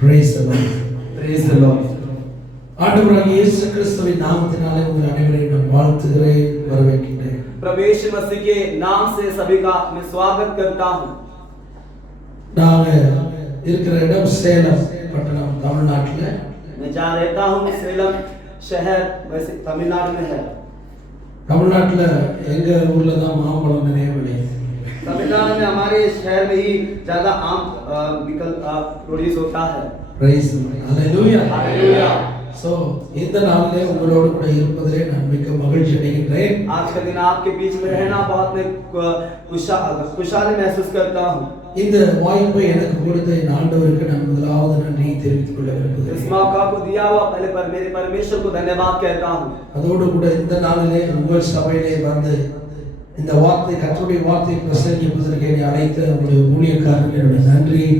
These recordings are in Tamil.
Praise the Lord. Praise the Lord. ஆண்டவராகிய இயேசு கிறிஸ்துவின் நாமத்தினாலே உங்கள் அனைவரையும் நான் வாழ்த்துகிறேன், வரவேற்கிறேன். प्रभु यीशु मसीह के नाम से सभी का मैं स्वागत करता हूं. நாங்க இருக்கிற இடம் சேலம் பட்டணம், தமிழ்நாட்டுல. मैं जहां रहता हूं सेलम शहर वैसे तमिलनाडु में है. தமிழ்நாட்டுல எங்க ஊர்ல தான் மாம்பழம் நிறைய விளையும். तमिलनाडु में हमारे शहर में ही ज्यादा आम प्रोड्यूस होता है. Praise the Lord. Hallelujah. Hallelujah. So இந்த நாளிலே உங்களோடு கூட இருப்பதிலே நான் மிக்க மகிழ்ச்சி அடைகின்றேன். आज का दिन आपके बीच में रहना बहुत मैं खुशहाली महसूस करता हूं. இந்த வாய்ப்பை எனக்கு கொடுத்த என் ஆண்டவருக்கு நான் முதலாவது நன்றி தெரிவித்துக் கொள்ள விரும்புகிறேன். इस मौका को दिया हुआ पहले पर मेरे परमेश्वर को धन्यवाद कहता हूं. அதோடு கூட இந்த நாளிலே உங்கள் சபையிலே வந்து இந்த வார்த்தை கர்த்தருடைய வார்த்தையை பிரசங்கிப்பதற்கு என்னை அழைத்த உங்களுடைய ஊழியக்காரருக்கு என்னுடைய நன்றியை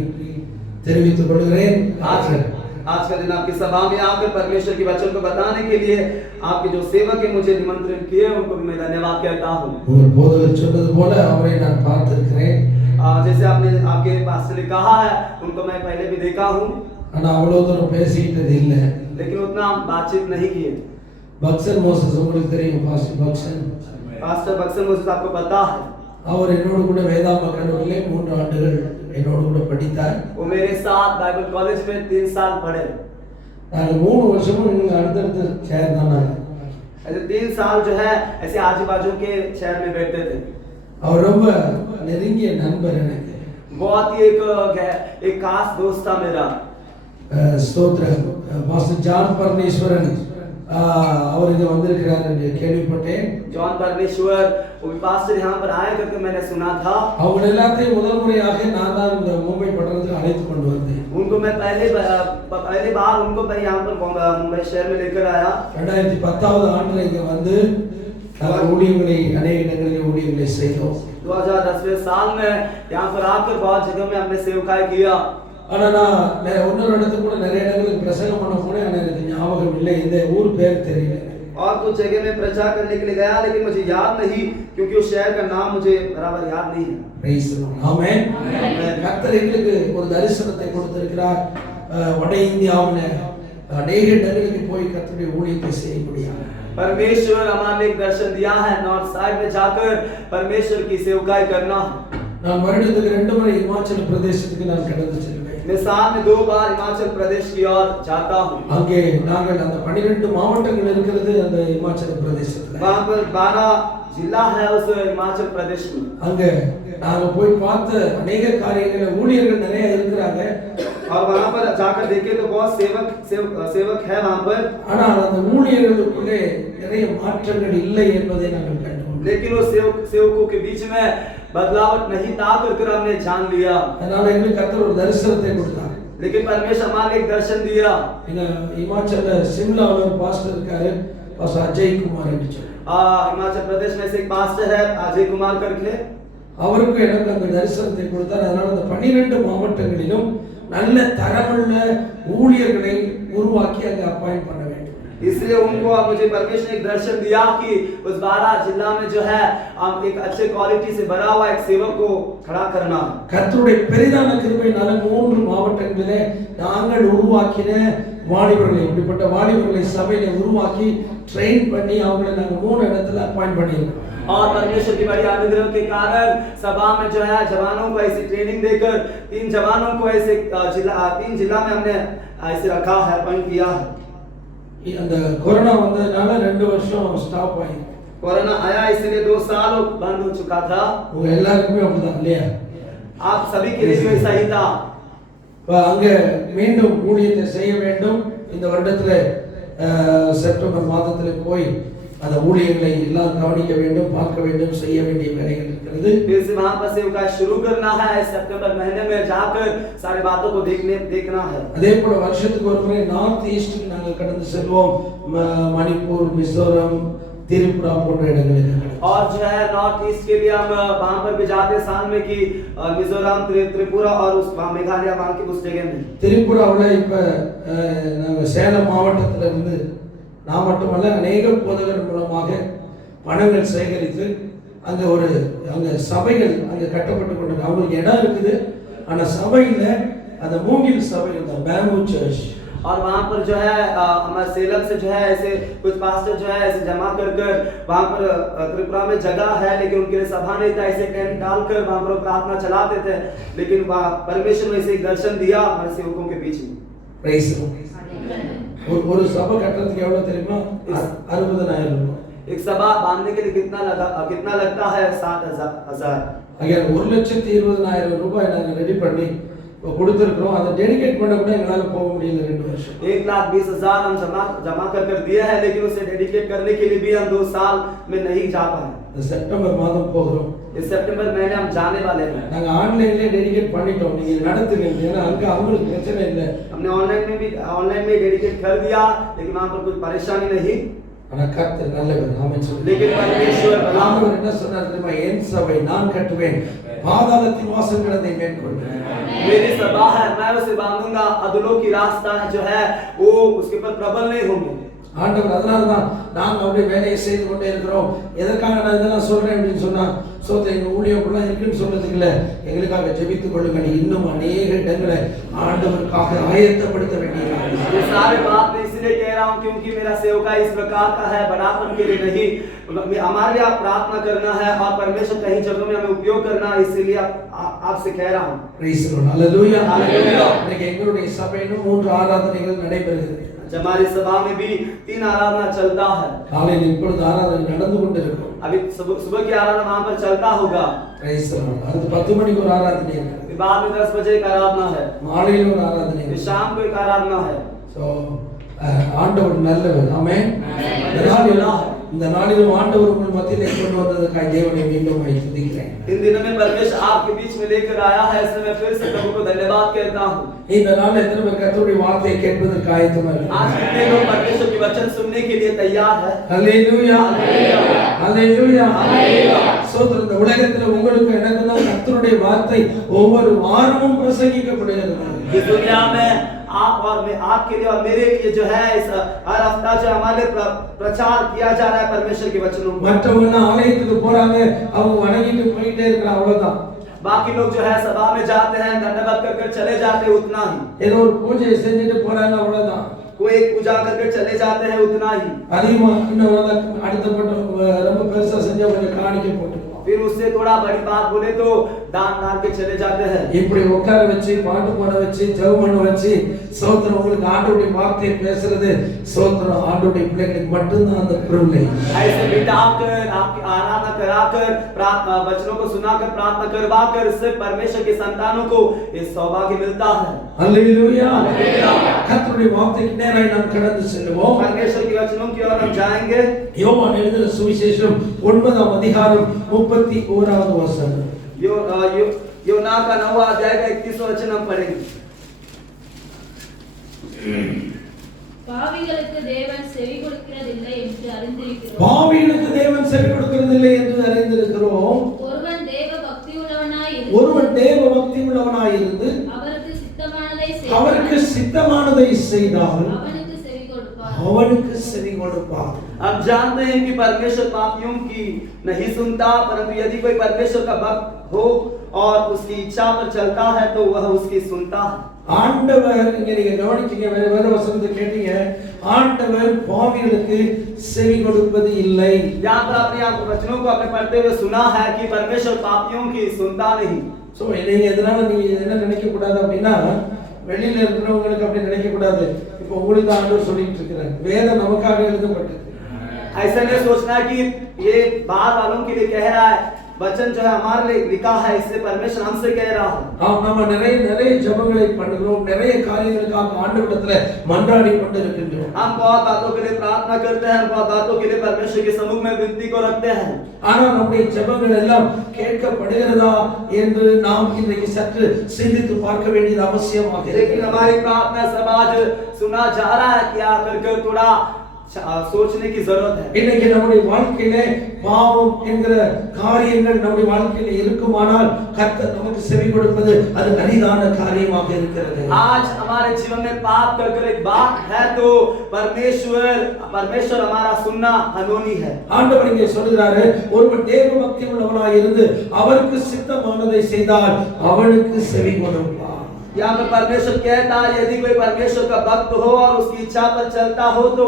தெரிவித்துக் கொள்கிறேன். आज का दिन आपकी सभा में आकर परमेश्वर के वचन को बताने के लिए आपके जो सेवक हैं मुझे निमंत्रण किए उनको भी मैं धन्यवाद कहता हूं. ஒரு போதகர் சொன்னது போல அவரை நான் பார்த்திருக்கிறேன். जैसे आपने आपके पास्टर ने कहा है उनको मैं पहले भी देखा हूं, ஆனா அவ்வளவு தூரம் பேசிக்கிட்டது இல்லை. लेकिन उतना बातचीत नहीं किए. பக்சன் மோசஸ் உங்களுக்கு தெரியும், பாஸ்டர் பக்சன். पास्टर बक्सन मुझे आपको पता है. அவர் என்னோடு கூட வேதாகம கல்லூரியிலே 3 ஆண்டுகள் என்னோடு கூட படித்தார். वो मेरे साथ बाइबल कॉलेज में 3 साल पढ़े. நாங்க 3 வருஷமும் இங்க அடுத்தடுத்து சேர்ந்தாங்க. ऐसे 3 साल जो है ऐसे आजू बाजू के शहर में बैठते थे. அவர் ரொம்ப நெருங்கிய நண்பர் எனக்கு. बहुत ही एक खास दोस्त था मेरा. ஸ்தோத்திரம். பாஸ்டர் ஜான் பரமேஸ்வரன் அவர் இங்க வந்திருக்கிறார் என்று கேள்விப்பட்டேன். जॉन परमेश्वर वो पास्टर यहाँ पर आए करके मैंने सुना था. அவங்க எல்லாத்தையும் முதல் முறையாக நான் தான் இந்த மும்பை பட்டணத்துக்கு அழைத்து கொண்டு வந்தேன். उनको मैं पहले बार उनको मैं यहाँ पर मुंबई शहर में लेकर आया. 2010வது ஆண்டுல இங்க வந்து நாங்கள் ஊழியங்களை அநேக இடங்களில் ஊழியங்களை செய்தோம். 2010वें साल में यहाँ पर आकर बहुत जगह में हमने सेवकाई किया. ஆனா நான் இன்னொரு இடத்துக்கு கூட நிறைய இடங்களுக்கு பிரசங்கம் பண்ண போனேன். ஆனா எனக்கு ஞாபகம் இல்லை, இந்த ஊர் பேர் தெரியல. और कुछ जगह में प्रचार करने के लिए गया लेकिन मुझे याद नहीं क्योंकि उस शहर का नाम मुझे बराबर याद नहीं है. Praise the Lord. ஆமென். கர்த்தர் எங்களுக்கு ஒரு தரிசனத்தை கொடுத்திருக்கிறார். வட இந்தியாவுல அநேக இடங்களுக்கு போய் கர்த்தருடைய ஊழியத்தை செய்ய முடியும். परमेश्वर हमारे एक दर्शन दिया है नॉर्थ साइड में जाकर परमेश्वर की सेवकाई करना. நான் வருடத்துக்கு 2 முறை இமாச்சல பிரதேசத்துக்கு நான் கடந்து செல்வேன். मैं साल में 2 बार हिमाचल प्रदेश की ओर जाता हूं. அங்கே நாங்கள் அந்த 12 மாவட்டங்கள் இருக்கிறது அந்த இமாச்சல பிரதேசத்துல. वहां पर 12 जिला है उस हिमाचल प्रदेश में. அங்க நாங்க போய் பார்த்த अनेक காரியங்களை ஊழியர்கள் நிறைய இருக்கிறாங்க. और वहां पर जाकर देखे तो बहुत सेवक है वहां पर. ஆனால் அந்த ஊழியர்களுக்குள்ளே நிறைய மாற்றங்கள் இல்லை என்பதை நாங்கள் கண்டோம். लेकिन वो सेवकों के बीच में बदलाव नहीं था करके हमने जान लिया. அதனால எங்களுக்கு கர்த்தர் ஒரு தரிசனத்தை கொடுத்தார். लेकिन परमेश्वर हमारे एक दर्शन दिया. இந்த இமாச்சல சிம்லால ஒரு பாஸ்டர் இருக்காரு, பாஸ்டர் அஜய் குமார் என்று சொல்லி. हिमाचल प्रदेश में से एक पास्टर है अजय कुमार करके. அவருக்கு எனக்கு அந்த தரிசனத்தை கொடுத்தார். அதனால அந்த 12 மாவட்டங்களிலும் நல்ல தரமுள்ள ஊழியர்களை உருவாக்கி அங்க அப்பாயிண்ட் பண்ண வேண்டும். इसलिए उनको मुझे परमेश्वर ने एक दर्शन दिया कि उस 12 जिला में जो है एक अच्छे क्वालिटी से भरा हुआ एक सेवक को खड़ा करना. கர்த்தருடைய பெரிதான கிருபையினால 3 மாவட்டங்களிலே நாங்கள் உருவாக்கின வாலிபர்களை, இப்படிப்பட்ட வாலிபர்களை சபையில உருவாக்கி ட்ரெயின் பண்ணி அவங்களை நாங்கள் 3 இடத்துல அப்பாயிண்ட் பண்ணியிருக்கோம். और परमेश्वर की बड़ी अनुग्रह के कारण सभा में जो है जवानों को ऐसी ट्रेनिंग देकर 3 जवानों को ऐसे 3 जिला में हमने ऐसे रखा है, अपॉइंट किया है. அந்த கொரோனா வந்ததனால 2 வருஷம் ஸ்டாப் ஆயிடுச்சு. कोरोना आया इसलिए 2 साल बंद हो चुका था. உங்க எல்லாருக்குமே அப்படிதான் இல்லையா? आप सभी के लिए भी सही था. அங்க மீண்டும் ஊழியத்தை செய்ய வேண்டும். இந்த வருடத்துல செப்டம்பர் மாதத்துல போய் அந்த ஊழியங்களை எல்லாம் கவனிக்க வேண்டும், பார்க்க வேண்டும், செய்ய வேண்டிய வேலைகள் இருக்கிறது. फिर से वहां पर सेवकाई शुरू करना है. सितंबर महीने में जाकर सारी बातों को देखना है. அதே போல வருஷத்துக்கு ஒரு முறை நார்த் ஈஸ்ட்க்கு நாங்கள் கடந்து செல்வோம். மணிப்பூர், மிசோரம், त्रिपुरा போன்ற இடங்களுக்கு. और जो है नॉर्थ ईस्ट के लिए हम वहां पर भी जाते साल में कि मिजोरम, त्रिपुरा और उस मेघालय वहां की उस जगह में. त्रिपुराவுல இப்ப நாங்க சேலம் மாவட்டத்துல இருந்து நான் மட்டுமல்ல अनेक போதகர் மூலமாக பணங்கள் சேகரித்து அங்க சபைகள் அங்க கட்டப்பட்டு கொண்டிருக்கு. அவங்களுக்கு இடம் இருக்குது. ஆனா சபையில அந்த மூங்கில் சபை இந்த பேம்பू சர்ச் और वहाँ पर जो है हमारे सेलम से जो है ऐसे कुछ पास्टर जो है ऐसे जमा कर कर वहाँ पर त्रिपुरा में जगह है, लेकिन उनके लिए सभा नहीं था, ऐसे टेंट डालकर वहाँ पर प्रार्थना चलाते थे। लेकिन वहाँ परमेश्वर ने ऐसे एक दर्शन दिया हमारे सेवकों के बीच में। பிரைஸ் ஒரு சபை கட்டறதுக்கு எவ்வளவு தெரியுமா? 60000 ரூபாய். एक सभा बांधने के लिए कितना लगता है? 7,000। अगर 1,20,000 ரூபாய் நாங்க ரெடி பண்ணி கொடுத்திருக்கிறோம். அதை டெடிகேட் பண்ண கூட எங்களால போக முடியல 2 வருஷம். 1,20,000 हम जमा कर दिया है, लेकिन उसे डेडिकेट करने के लिए भी हम 2 साल में नहीं जा पाए। செப்டம்பர் மாதம் போகிறோம். इस सितंबर महीने हम जाने वाले हैं। நாங்க ஆன்லைன்லயே டெடிகேட் பண்ணிட்டோம். நீங்க நடத்துங்க, ஏன்னா அங்க அவங்களுக்கு பிரச்சனை இல்ல. हमने ऑनलाइन में डेडिकेट कर दिया, लेकिन वहां पर कोई परेशानी नहीं। ஆனா கர்த்தர் நல்லவர். ஆமென் சொல்லுங்க. लेकिन परमेश्वर ஆண்டவர் என்ன சொன்னார் தெரியுமா? என் சபை நான் கட்டுவேன், பாதாளத்தின் வாசல்கள் அதை மேற்கொள்ளும். मेरी सभा है, मैं उसे बांधूंगा, अधलों की रास्ता जो है वो उसके ऊपर प्रबल नहीं होंगे। ஆண்டவர் அதனால தான் நாங்கள் அவருடைய வேலையை செய்து கொண்டே இருக்கிறோம். எதற்காக நான் இதெல்லாம் சொல்றேன் அப்படின்னு சொன்னா, எங்க ஊழியக்குள்ள இருக்குன்னு சொல்றதுக்கு இல்ல, எங்களுக்காக ஜெபித்துக் கொள்ளுங்கள். இன்னும் अनेक இடங்களை ஆண்டவருக்காக ஆயத்தப்படுத்த வேண்டியது. ये सारे बात मैं इसलिए कह रहा हूँ क्योंकि मेरा सेवका इस प्रकार का है, बड़ापन के लिए नहीं, हमारे लिए आप प्रार्थना करना है और परमेश्वर कहीं जगहों में हमें उपयोग करना है, इसीलिए आपसे कह रहा हूँ। Praise the Lord, hallelujah hallelujah. இன்னைக்கு எங்களுடைய சபையிலும் 3 ஆராதனைகள் நடைபெறுகிறது. हमारी सभा में भी 3 आराधना चलता है। காலையில் இப்பொழுது ஆராதனை நடந்து கொண்டிருக்கும். अभी सुबह की आराधना वहां पर चलता होगा। Praise the Lord. அடுத்து 10 மணிக்கு ஒரு ஆராதனை இருக்கு. बाद में 10 बजे एक आराधना है। மாலையில் ஒரு ஆராதனை फिर இருக்கு. शाम को एक आराधना है। ஆண்டவர் நல்லவர். ஆமென். இந்த நாளிலும் ஆண்டவர் உங்கள் மத்தியிலே கொண்டு வந்ததற்காக தேவனை மீண்டும் துதிக்கிறேன். इन दिनों में परमेश्वर आपके बीच में लेकर आया है, इसलिए मैं फिर से प्रभु को धन्यवाद कहता हूं। இந்த நாள் எத்தனை பேர் கர்த்தருடைய வார்த்தையை கேட்பதற்கு ஆயத்தமா இருக்கிறீர்கள்? आज कितने लोग परमेश्वर के वचन सुनने के लिए तैयार है? Hallelujah hallelujah hallelujah. சோதர இந்த உலகத்தில் உங்களுக்கு எனக்கு தான் கர்த்தருடைய வார்த்தை ஒவ்வொரு வாரமும் பிரசங்கிக்கப்படுகிறது. इस दुनिया में आप और मैं, आपके लिए और मेरे लिए जो है इस हर हफ्ता जो हमारे प्रचार किया जा रहा है परमेश्वर के वचनों को। மற்றவங்க ஆலயத்துக்கு போறாங்க, அவங்க வணங்கிட்டு போயிட்டே இருக்காங்க, அவ்வளவுதான். बाकी लोग जो है सभा में जाते हैं, दंडवत कर चले जाते हैं, उतना ही। ஏதோ ஒரு பூஜை செஞ்சுட்டு போறாங்க, அவ்வளவுதான். कोई एक पूजा करके चले जाते हैं, उतना ही। அதிகமா இன்னும் அடுத்தப்பட்ட ரொம்ப பெருசா செஞ்சா கொஞ்சம் காணிக்கை போட்டு फिर उससे थोड़ा बड़ी बात बोले तो दान डाल के चले जाते हैं। இப்படி உட்கார வச்சு பாட்டு பாட வச்சு ஜெபம் பண்ண வச்சு ஸ்தோத்திரம் உங்களுக்கு ஆண்டவருடைய வார்த்தையை பேசுறது ஸ்தோத்திரம் ஆண்டவருடைய பிள்ளைகளுக்கு மட்டும்தான் அந்த பிரிவிலேஜ்। ऐसे बिठाकर आपकी आराधना कराकर प्रार्थना वचनों को सुनाकर प्रार्थना करवाकर सिर्फ परमेश्वर के संतानों को इस सौभाग्य मिलता है। हालेलुया கர்த்தருடைய வார்த்தைக்கு நேராக நாம் கடந்து செல்வோம். परमेश्वर के वचनों की ओर हम जाएंगे। யோவான் எழுதின சுவிசேஷம் 9ஆம் அதிகாரம் 31வது வசனம்। योना का 9वां अध्याय का 31वां वचन हम पढ़ेंगे। பாவிகளுக்கு தேவன் செவி கொடுக்கிறதில்லை என்று அறிந்திருக்கிறோம். பாவிகளுக்கு தேவன் செவி கொடுக்கிறதில்லை என்று அறிந்திருக்கிறோம். ஒருவன் தேவ பக்தி உள்ளவனாய் இருந்து அவருக்கு சித்தமானதை செய்தால் அவனுக்கு செவி கொடுப்பார்। हम जानते हैं कि परमेश्वर पापियों की नहीं सुनता, परंतु यदि कोई परमेश्वर का भक्त हो और उसकी इच्छा पर चलता है तो वह उसकी सुनता है। ஆண்டவர் இங்க நீங்க கவனிச்சீங்க, வேற வசனத்தை கேட்டீங்க, ஆண்டவர் பாவிகளுக்கு செவி கொடுப்பது இல்லை। यहाँ पर आपने वचनों को अपने पढ़ते हुए सुना है कि परमेश्वर पापियों की सुनता नहीं। சோ நீங்க இதனால நீங்க என்ன நினைக்க கூடாது அப்படின்னா, வெளியில இருக்கிறவங்களுக்கு அப்படி நினைக்க கூடாது। இப்போ உங்களுக்கு ஆண்டவர் சொல்லிட்டு இருக்கிறார், வேதம் நமக்காக எழுதப்பட்டது। ऐसा नहीं सोचना कि ये बाहर वालों के लिए कह रहा है, वचन जो है हमारे लिए लिखा है, इससे परमेश्वर हमसे कह रहा है। நாம நிறைய ஜெபங்களை பண்ணுகிறோம், நிறைய காரியங்களுக்காக ஆண்டவரிடத்துல மன்றாடி கொண்டிருக்கிறோம்। हम बहुत बातों के लिए प्रार्थना करते हैं, बहुत बातों के लिए परमेश्वर के सम्मुख में विनती को रखते हैं। ஆனா நம்முடைய ஜெபங்கள் எல்லாம் கேட்கப்படுகிறதா என்று நாம் இன்றைக்கு சற்று சிந்தித்து பார்க்க வேண்டியது அவசியமாக இருக்கிறது। लेकिन हमारी प्रार्थना सब आज सुना जा रहा है क्या करके थोड़ा सोचने की जरूरत है। இன்னைக்கு நம்முடைய வாழ்க்கையிலே பாவம் என்கிற காரியங்கள் நம்முடைய வாழ்க்கையில இருக்குமானால் கர்த்தர் நமக்கு செவி கொடுப்பது அது அரிதான காரியமாக இருக்கிறது। आज हमारे जीवन में पाप करके एक बात है तो परमेश्वर हमारा सुनना अनोनी है। ஆண்டவர் இங்கே சொல்கிறாரு, ஒருவன் தேவ பக்தி உள்ளவனாய் இருந்து அவருக்கு சித்தமானதை செய்தால் அவனுக்கு செவி கொடுப்பார்। यहाँ पे परमेश्वर कहता है यदि कोई परमेश्वर का भक्त हो और उसकी इच्छा पर चलता हो तो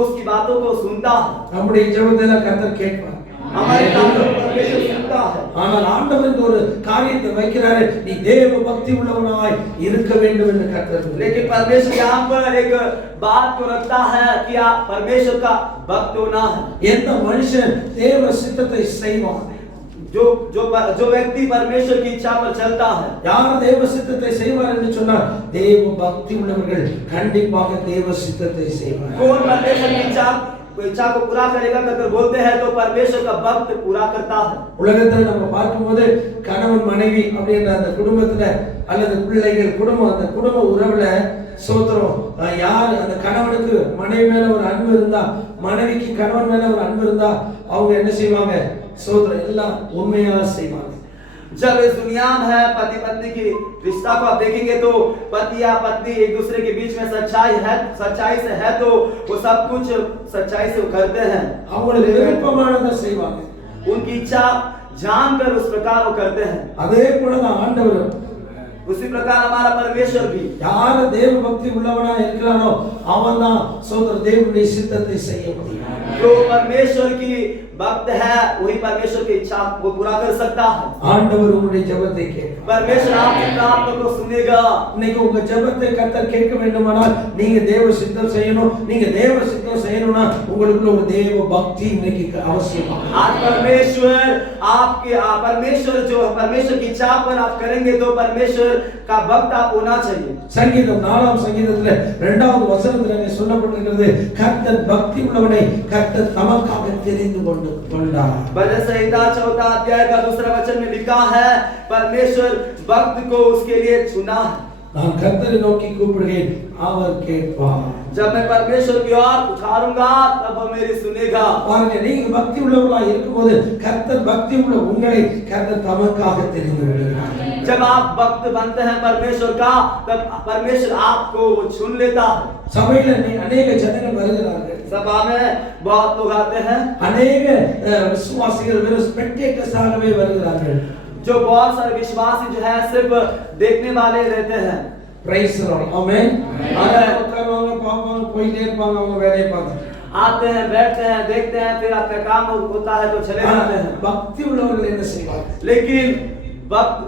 उसकी बातों को सुनता है। நம்முடைய ஜெபத்தை கர்த்தர் கேட்பார். हमारी बातों को परमेश्वर सुनता है। ஆனால் ஆண்டவர் ஒரு காரியத்தை வைக்கிறாரு, நீ தேவ பக்தி உள்ளவனாய் இருக்க வேண்டும் என்று கர்த்தர். लेकिन परमेश्वर यहाँ पर एक बात को रखता है कि आप परमेश्वर का भक्त होना है। எந்த மனுஷன் தேவ சித்தத்தை செய்வான், जो व्यक्ति परमेश्वर की इच्छा पर चलता है, யார் தேவ சித்தத்தை செய்வார் என்று சொன்னார், தேவ பக்தி உள்ளவர்கள் கண்டிப்பாக தேவ சித்தத்தை செய்வார். कौन परमेश्वर की इच्छा को पूरा करेगा करके बोलते हैं तो परमेश्वर का भक्त पूरा करता है। உலகத்துல நம்ம பார்க்கும்போது கணவன் மனைவி அப்படின்ற அந்த குடும்பத்துல அல்லது பிள்ளைகள் குடும்பம், அந்த குடும்ப உறவுல சோத்திரம், யார் அந்த கணவனுக்கு மனைவி மேல ஒரு அன்பு இருந்தா, மனைவிக்கு கணவன் மேல ஒரு அன்பு இருந்தா அவங்க என்ன செய்வாங்க, சோத்திரம் எல்லாம் உண்மையா செய்வாங்க. जब इस दुनिया में है पति पत्नी की रिश्ता को आप देखेंगे तो पति या पत्नी एक दूसरे के बीच में सच्चाई से है तो वो सब कुछ सच्चाई से करते हैं। அவங்களுக்கு விருப்பமானதை செய்வாங்க. उनकी इच्छा जानकर उस प्रकार वो करते हैं। அதே போலதான் ஆண்டவர், उसी प्रकार हमारा परमेश्वर भी யார் தேவ பக்தி உள்ளவனா இருக்கிறானோ அவன் தான் சோதர தேவனுடைய சித்தத்தை செய்ய முடியும். जो परमेश्वर की भक्त है वही परमेश्वर की इच्छा को पूरा कर सकता है। ஆண்டவர் உங்களுடைய ஜெபத்தை கேட்பார். परमेश्वर आपकी प्रार्थना को सुनेगा। இன்னைக்கு உங்க ஜெபத்தை கர்த்தர் கேட்க வேண்டுமானால் நீங்க தேவ சித்தம் செய்யணும். நீங்க தேவ சித்தம் செய்யணும்னா உங்களுக்குள்ள ஒரு தேவ பக்தி இன்னைக்கு அவசியம். आज परमेश्वर की इच्छा पर आप करेंगे तो परमेश्वर का भक्त आप होना चाहिए। சங்கீதம் 4ஆம் சங்கீதத்துல 2வது வசனத்துல சொல்லப்பட்டிருக்கிறது, கர்த்தர் பக்தி உள்ளவனை கர்த்தர் தமக்காக தெரிந்து கொண்டார். भजन संहिता 4 अध्याय का 2 वचन में लिखा है परमेश्वर भक्त को उसके लिए चुना है। நான் கர்த்தரை நோக்கி கூப்பிடுவேன், அவர் கேட்பார். जब मैं परमेश्वर की ओर पुकारूंगा तब वो मेरी सुनेगा। பாருங்க, நீங்க பக்தி உள்ளவர்களா இருக்கும்போது கர்த்தர் பக்தி உள்ள உங்களை கர்த்தர் தமக்காக தெரிந்து கொள்கிறார். जब आप भक्त बनते हैं परमेश्वर का तब परमेश्वर आपको वो चुन लेता है। சபையில अनेक ஜனங்கள் வருகிறார்கள். सभा में बहुत लोग आते हैं। अनेक விசுவாசிகள் வெறும் ஸ்பெக்டேட்டர்ஸாகவே வருகிறார்கள். जो बहुत सारे विश्वासी जो है सिर्फ देखने वाले रहते हैं। Praise the Lord. ஆமென். உட்காருவாங்க, பாப்பாங்க, போயிட்டே இருப்பாங்க அவங்க வேலையை பார்த்து. आते हैं, बैठते हैं, देखते हैं, फिर आपका काम होता है तो चले जाते हैं। பக்தி உள்ளவர்கள் என்ன செய்வாங்க? लेकिन भक्त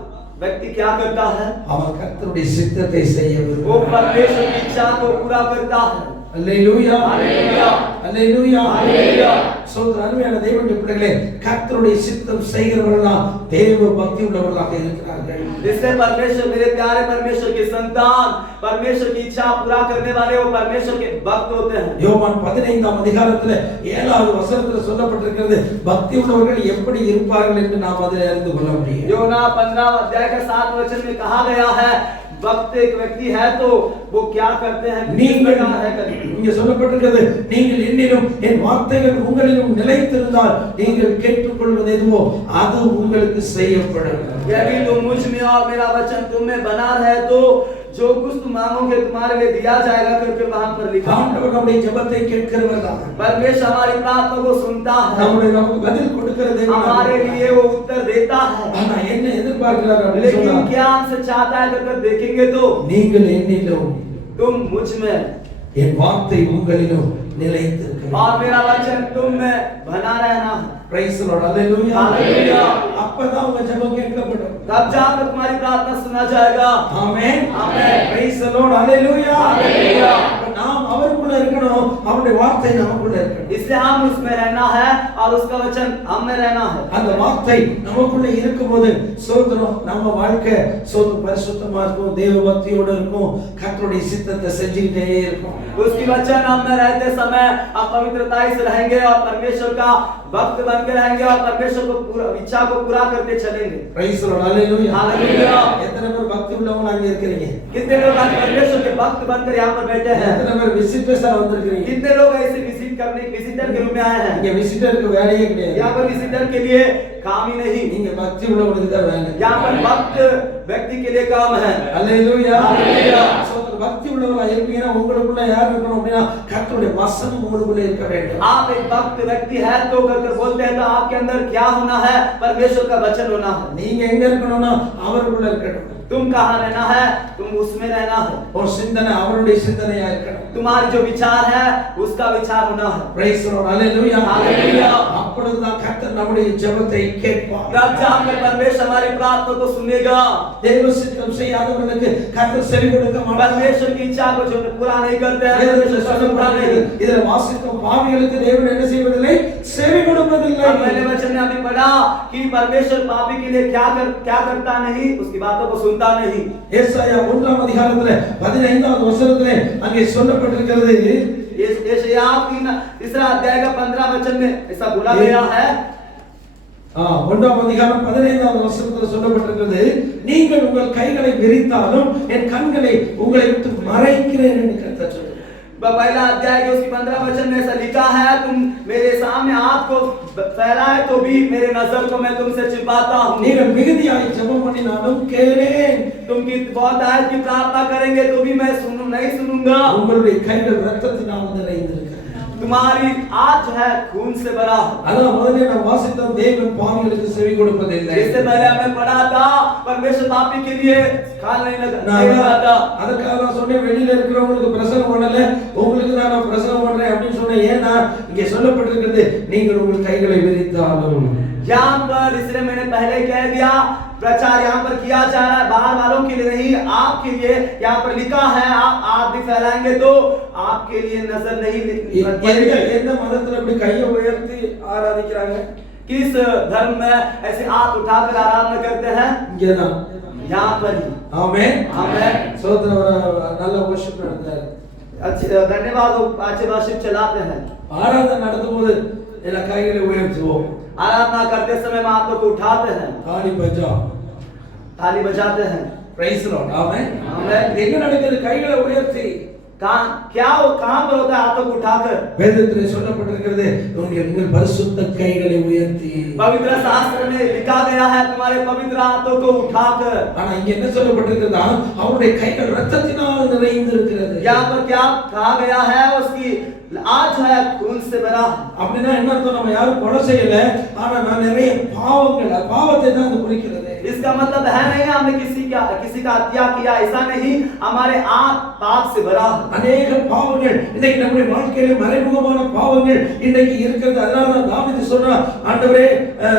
व्यक्ति क्या करता है? அவன் கர்த்தருடைய சித்தத்தை செய்ய वो விரும்புகிறான். परमेश्वर की इच्छा को पूरा करता है। அல்லேலூயா, हालेलुया, அல்லேலூயா, हालेलुया। சோதர அருமையான தேவனுடைய பிள்ளைகளே, கர்த்தருடைய சித்தம் செய்கிறவர்களா தேவ பக்தி உள்ளவர்களாக இருக்கிறார்கள். इसलिए परमेश्वर, मेरे प्यारे परमेश्वर के संतान, परमेश्वर की इच्छा पूरा करने वाले वो परमेश्वर के भक्त होते हैं। யோவான் 15ஆம் அதிகாரத்துல 7வது வசனத்துல சொல்லப்பட்டிருக்கிறது, பக்தி உள்ளவர்கள் எப்படி இருப்பார்கள் என்று நாம் அதில் அறிந்து கொள்ள முடியும். योना 15 अध्याय के 7 वचन में कहा गया है भक्त एक व्यक्ति है तो वो क्या करते हैं, இங்க சொல்லப்பட்டிருக்கிறது, நீங்கள் என்னிலும் என் வார்த்தைகள் உங்களிலும் நிலைத்திருந்தால் நீங்கள் கேட்டுக்கொள்வது எதுவோ அது உங்களுக்கு செய்யப்படும். यदि तुम मुझ में और मेरा वचन तुम में बना रहे तो जो कुछ तुम मांगोगे तुम्हारे लिए दिया जाएगा करके वहां पर लिखा है। ஆண்டவர் நம்முடைய ஜெபத்தை கேட்கிறவர் தான். परमेश्वर हमारी प्रार्थना को सुनता है, நமக்கு பதில் கொடுக்கிற தேவன். हमारे लिए वो उत्तर देता है। ஆனா என்ன எதிர்பார்க்கிறார் அப்படின்னு लेकिन சொன்னா, क्या हमसे चाहता है अगर देखेंगे तो நீங்கள் என்னிலும் तुम मुझ में என் வார்த்தை உங்களிலும் நிலைத்திருக்கிறது. और मेरा वचन तुम में बना रहना है। Praise the Lord. அல்லேலூயா, हालेलुया। அப்பதான் உங்க ஜெபம் கேட்கப்படும். तब जाकर तुम्हारी प्रार्थना सुना जाएगा। ஆமென், ஆமென்। Praise the Lord. அல்லேலூயா, हालेलुया। நாம் அவருக்குள்ள இருக்கணும், அவருடைய வார்த்தை நமக்குள்ள இருக்கணும். इसलिए हम उसमें रहना है और उसका वचन हम में रहना है। அந்த வார்த்தை நமக்குள்ள இருக்கும்போது சோதரம் நம்ம வாழ்க்கை பரிசுத்தமா இருக்கும், தேவ பக்தியோட இருக்கும், கர்த்தருடைய சித்தத்தை செஞ்சுக்கிட்டே இருக்கும். उसकी वचन हम में रहते समय हम पवित्रता से रहेंगे और परमेश्वर का भक्त बनकर रहेंगे और परमेश्वर को पूरा इच्छा को पूरा करते चलेंगे। Price the Lord. அல்லேலூயா, हालेलुया। எத்தனை பேர் பக்தி உள்ளவங்க அங்க இருக்கீங்க? कितने लोग आज परमेश्वर के भक्त बनकर यहाँ पर बैठे हैं? எத்தனை பேர் விசிட்டர்ஸா வந்திருக்கீங்க? कितने लोग ऐसे विजिटर के रूप में आए हैं? இங்க விசிட்டருக்கு வேலையே கிடையாது. यहाँ पर विजिटर के लिए काम ही नहीं, நீங்க பக்தி உள்ளவங்களுக்கு தான் வேலை. यहाँ पर भक्त व्यक्ति के लिए काम है। அல்லேலூயா, हालेलुया। பக்தி உள்ளவங்களா இருப்பீங்கன்னா உங்களுக்குள்ள யார் இருக்கணும் அப்படின்னா கர்த்தருடைய வசனம் உங்களுக்குள்ள இருக்க வேண்டும். आप एक भक्त व्यक्ति है तो अगर बोलते हैं तो आपके अंदर क्या होना है? परमेश्वर का वचन होना है. நீங்க எங்க இருக்கணும்னா அவருக்குள்ள இருக்கணும். तुम कहाँ रहना है? तुम उसमें रहना है. और சிந்தனை அவருடைய சிந்தனையா இருக்கணும். तुम्हारी जो विचार है उसका विचार होना है. Praise the Lord. Hallelujah. Hallelujah. அப்பொழுதுதான் கர்த்தர் நம்முடைய ஜெபத்தை கேட்பார். तब जाकर परमेश्वर हमारी प्रार्थना को सुनेगा. தேவ சித்தம் செய்யாதவர்களுக்கு கர்த்தர் செவி கொடுக்க மாட்டார். परमेश्वर की इच्छा को जो पूरा नहीं करते हैं வேதத்தில் சொல்லப்பட்டிருக்கிறது, இதில் வாசிக்கும் பாவிகளுக்கு தேவன் என்ன செய்வதில்லை? செவி கொடுப்பதில்லை. अब पहले वचन में अभी पढ़ा कि परमेश्वर पापी के लिए क्या करता नहीं, उसकी बातों को सुनता नहीं. ஏசாயா 1ஆம் அதிகாரத்திலே 15வது வசனத்திலே அங்கே சொல்லப்பட்டிருக்கிறது, यशायाह 3 अध्याय का 15 वचन में ऐसा बोला गया है. 1ஆம் அதிகாரம் 15வது வசனத்தில் சொல்லப்பட்டிருக்கிறது, நீங்கள் உங்கள் கைகளை விரித்தாலும் என் கண்களை உங்களை விட்டு மறைக்கிறேன் என்று கர்த்தர் சொல்கிறார். पहला अध्याय के उसकी 15 वचन में ऐसा लिखा है, तुम मेरे सामने हाथ को फैलाए तो भी मेरे नजर को मैं तुमसे छिपाता हूँ. நீங்கள் மிகுதியாய் ஜெபம் பண்ணினாலும் கேளேன். तुम की बहुत आयत की प्रार्थना करेंगे तो भी मैं नहीं सुनूंगा. உங்களுடைய கைகள் இரத்தத்தினால் நிறைந்திருக்கிறது. तुम्हारी हाथ है खून से भरा. அதான் முதல்ல நான் வாசித்தோம், தேவன் பாவிகளுக்கு செவி கொடுப்பதில்லை. इससे पहले हमने पढ़ा था परमेश्वर पापी के लिए कान नहीं लगा. அதுக்காக நான் சொன்னேன், வெளியில இருக்கிறவங்களுக்கு பிரசங்கம் பண்ணல, உங்களுக்கு தான் நான் பிரசங்கம் பண்றேன் அப்படின்னு சொன்னேன். ஏன்னா இங்கே சொல்லப்பட்டிருக்கிறது, நீங்கள் உங்கள் கைகளை விரித்தாலும். यहाँ पर इसलिए मैंने पहले कह दिया, प्रचार यहाँ पर किया जा रहा है बाहर वालों के लिए नहीं, आपके लिए. यहाँ पर लिखा है आप भी फैलाएंगे तो आपके लिए नजर नहीं. எந்த மதத்துல இப்படி கையை உயர்த்தி ஆராதிக்கிறாங்க? किस धर्म में ऐसे हाथ उठाकर आराधना करते हैं? இங்கதான். यहाँ पर ही. ஆமென். आमेन. சோதரவர நல்ல worship நடந்தாரு. अच्छे धन्यवाद. अच्छे वर्शिप चलाते हैं. ஆராதனை நடக்கும்போது எல்லா கைகளை உயர்த்துவோம். आराधना करते समय में हाथों को उठाते हैं, தாலி பஜா, ताली बजाते हैं. Praise the Lord. ஆமென். आमेन. எங்க நடக்குது? கைகளை உயர்த்தி. कहां पर होता है? हाथों को उठाकर. வேதத்திலே சொல்லப்பட்டிருக்கிறது, உங்கள் பரிசுத்த கைகளை உயர்த்தி. पवित्र शास्त्र में लिखा गया है तुम्हारे पवित्र हाथों को उठाकर. ஆனா இங்க என்ன சொல்லப்பட்டிருக்கிறதா? அவருடைய கைகள் இரத்தத்தினால் நிறைந்திருக்கிறது. यहाँ पर क्या कहा गया है? उसकी आज है खून से भरा. அப்படினா என்ன அர்த்தம்? நம்ம யாரும் கொலை செய்யல, ஆனா நான் நிறைய பாவத்தை தான் அது குறிக்கிறது. इसका मतलब है नहीं हमने किसी का हत्या किया, ऐसा नहीं. हमारे आप पाप से भरा. अनेक பாவங்கள் இன்னைக்கு நம்முடைய வாழ்க்கையில மறைமுகமான பாவங்கள் இன்னைக்கு இருக்கிறது. அதனால தான் தாவீது சொல்றார், ஆண்டவரே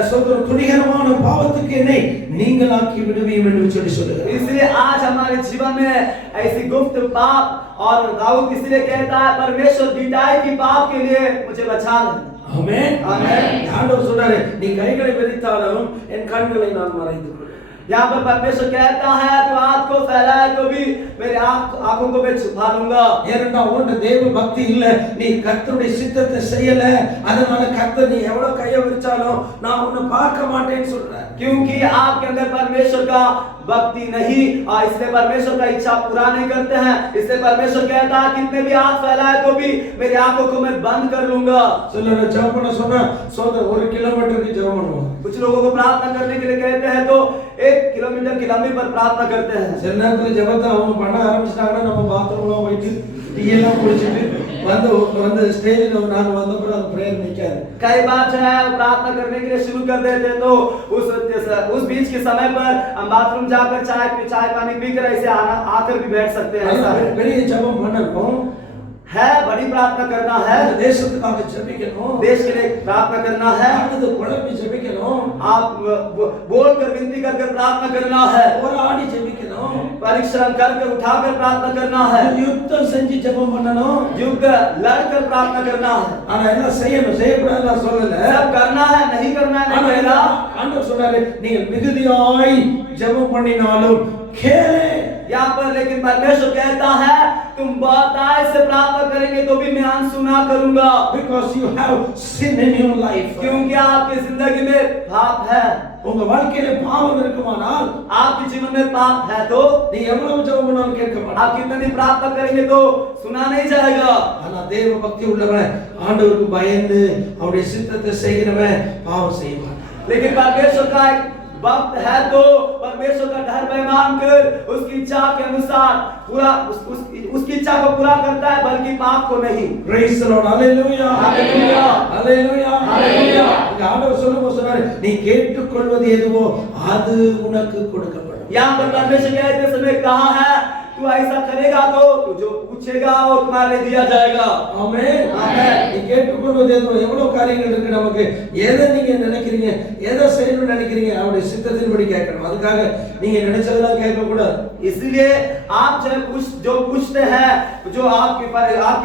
சோதரம் துணிகரமான பாவத்துக்கு என்னை நீங்களாக்கி விடுவீர் என்று சொல்லி சொல்றார். इसलिए आज हमारे जीवन में ऐसी गुप्त पाप, और दाऊद इसलिए कहता है परमेश्वर बिटाई की पाप के लिए मुझे बचा ले. ஆமென். आमेन. ஆண்டவர் சொல்றாரு, நீ கைகளை விரித்தாலும் என் கண்களை நான் மறைத்து விடுவேன். यहाँ पर परमेश्वर कहता है तो हाथ को फैलाए तो भी मेरे आंखों को मैं छुपा लूंगा. ஏன்னா உன்கிட்ட தேவ பக்தி இல்ல, நீ கர்த்தருடைய சித்தத்தை செய்யல, அதனால கர்த்தர் நீ எவ்வளவு கையை விரிச்சாலும் நான் உன்னை பார்க்க மாட்டேன்னு சொல்றார். क्योंकि आपके अंदर परमेश्वर का भक्ति नहीं, और इसलिए परमेश्वर का इच्छा पूरा नहीं करते हैं. इसलिए परमेश्वर कहता है कितने भी हाथ फैलाए तो भी मेरी आंखों को मैं बंद कर लूंगा. சொல்லுங்க, ஜெபம் பண்ண சொன்னா சோதர் 1 கிலோமீட்டருக்கு ஜெபம் பண்ணுவோம். कुछ लोगों को प्रार्थना करने के लिए कहते हैं तो 1 किलोमीटर की लंबी पर प्रार्थना करते हैं. சில நேரத்துல ஜெபத்தை அவங்க பண்ண ஆரம்பிச்சிட்டாங்கன்னா நம்ம பாத்ரூம்ல போயிட்டு டீ எல்லாம் குடிச்சிட்டு வந்து ஸ்டேஜ்ல நாங்க வந்தப்பறம் அந்த பிரேயர் நிக்காது. कई बार जो है प्रार्थना करने के लिए शुरू कर देते हैं तो उस बीच के समय पर हम बाथरूम जाकर चाय पानी पीकर ऐसे आकर भी बैठ सकते हैं. ऐसा है. பெரிய ஜெபம் பண்ணணும், है बड़ी प्रार्थना करना है. தேசத்துக்காக ஜெபிக்கணும், देश के लिए प्रार्थना करना है. அடுத்து குழம்பி ஜெபிக்கணும், आप बोलकर विनती कर प्रार्थना करना है. போராடி ஜெபிக்கணும், परिश्रम कर उठाकर प्रार्थना करना है. யுத்தம் செஞ்சு ஜெபம் பண்ணணும், युद्ध लड़कर प्रार्थना करना है. ஆனா என்ன செய்யணும் செய்யக்கூடாது நான் சொல்லல, सब करना है नहीं करना है नहीं कहना. ஆண்டவர் சொல்றாரு, நீங்கள் மிகுதியாய் ஜெபம் பண்ணினாலும் கேளு. यहाँ पर लेकिन परमेश्वर कहता है तुम बहुत आय से प्रार्थना करेंगे तो भी मैं अनसुना करूंगा. Because you have sin in your life. क्योंकि आपकी जिंदगी में पाप है. உங்க வாழ்க்கையில பாவம் இருக்குமானால், आपके जीवन में पाप है तो நீ எவ்வளவு ஜெபம் பண்ணாலும் கேட்க மாட்டார். आप कितनी भी प्रार्थना करेंगे तो सुना नहीं जाएगा. ஆனா தேவ பக்தி உள்ளவன், ஆண்டவருக்கு பயந்து அவருடைய சித்தத்தை செய்கிறவன் பாவம் செய்ய மாட்டான். लेकिन परमेश्वर का एक वक्त है तो परमेश्वर का डर भय मानकर उसकी इच्छा के अनुसार पूरा उसकी इच्छा को पूरा करता है, बल्कि पाप को नहीं। Praise the Lord. Hallelujah. Hallelujah. Hallelujah. Hallelujah. இங்க ஆண்டவர் சொல்லும்போது சொன்னாரு, நீ கேட்டுக்கொள்வது எதுவோ அது உனக்கு கொடுக்கப்படும். यहाँ पर परमेश्वर कहते समय कहा है, तू ऐसा करेगा तो तू जो पूछेगा वो तुम्हारे दिया जाएगा। ஆமென். ஆமென். நீ கேட்டுக்கொள்வது எதுவோ எவ்வளவு காரியங்கள் இருக்கு நமக்கு. எதை நீங்க நினைக்கிறீங்க, எதை செய்யணும்னு நினைக்கிறீங்க, அவருடைய சித்தத்தின்படி கேட்கணும். அதுக்காக நீங்க நினைச்சதெல்லாம் கேட்க கூடாது. इसलिए आप जो पूछते हैं, जो आपकी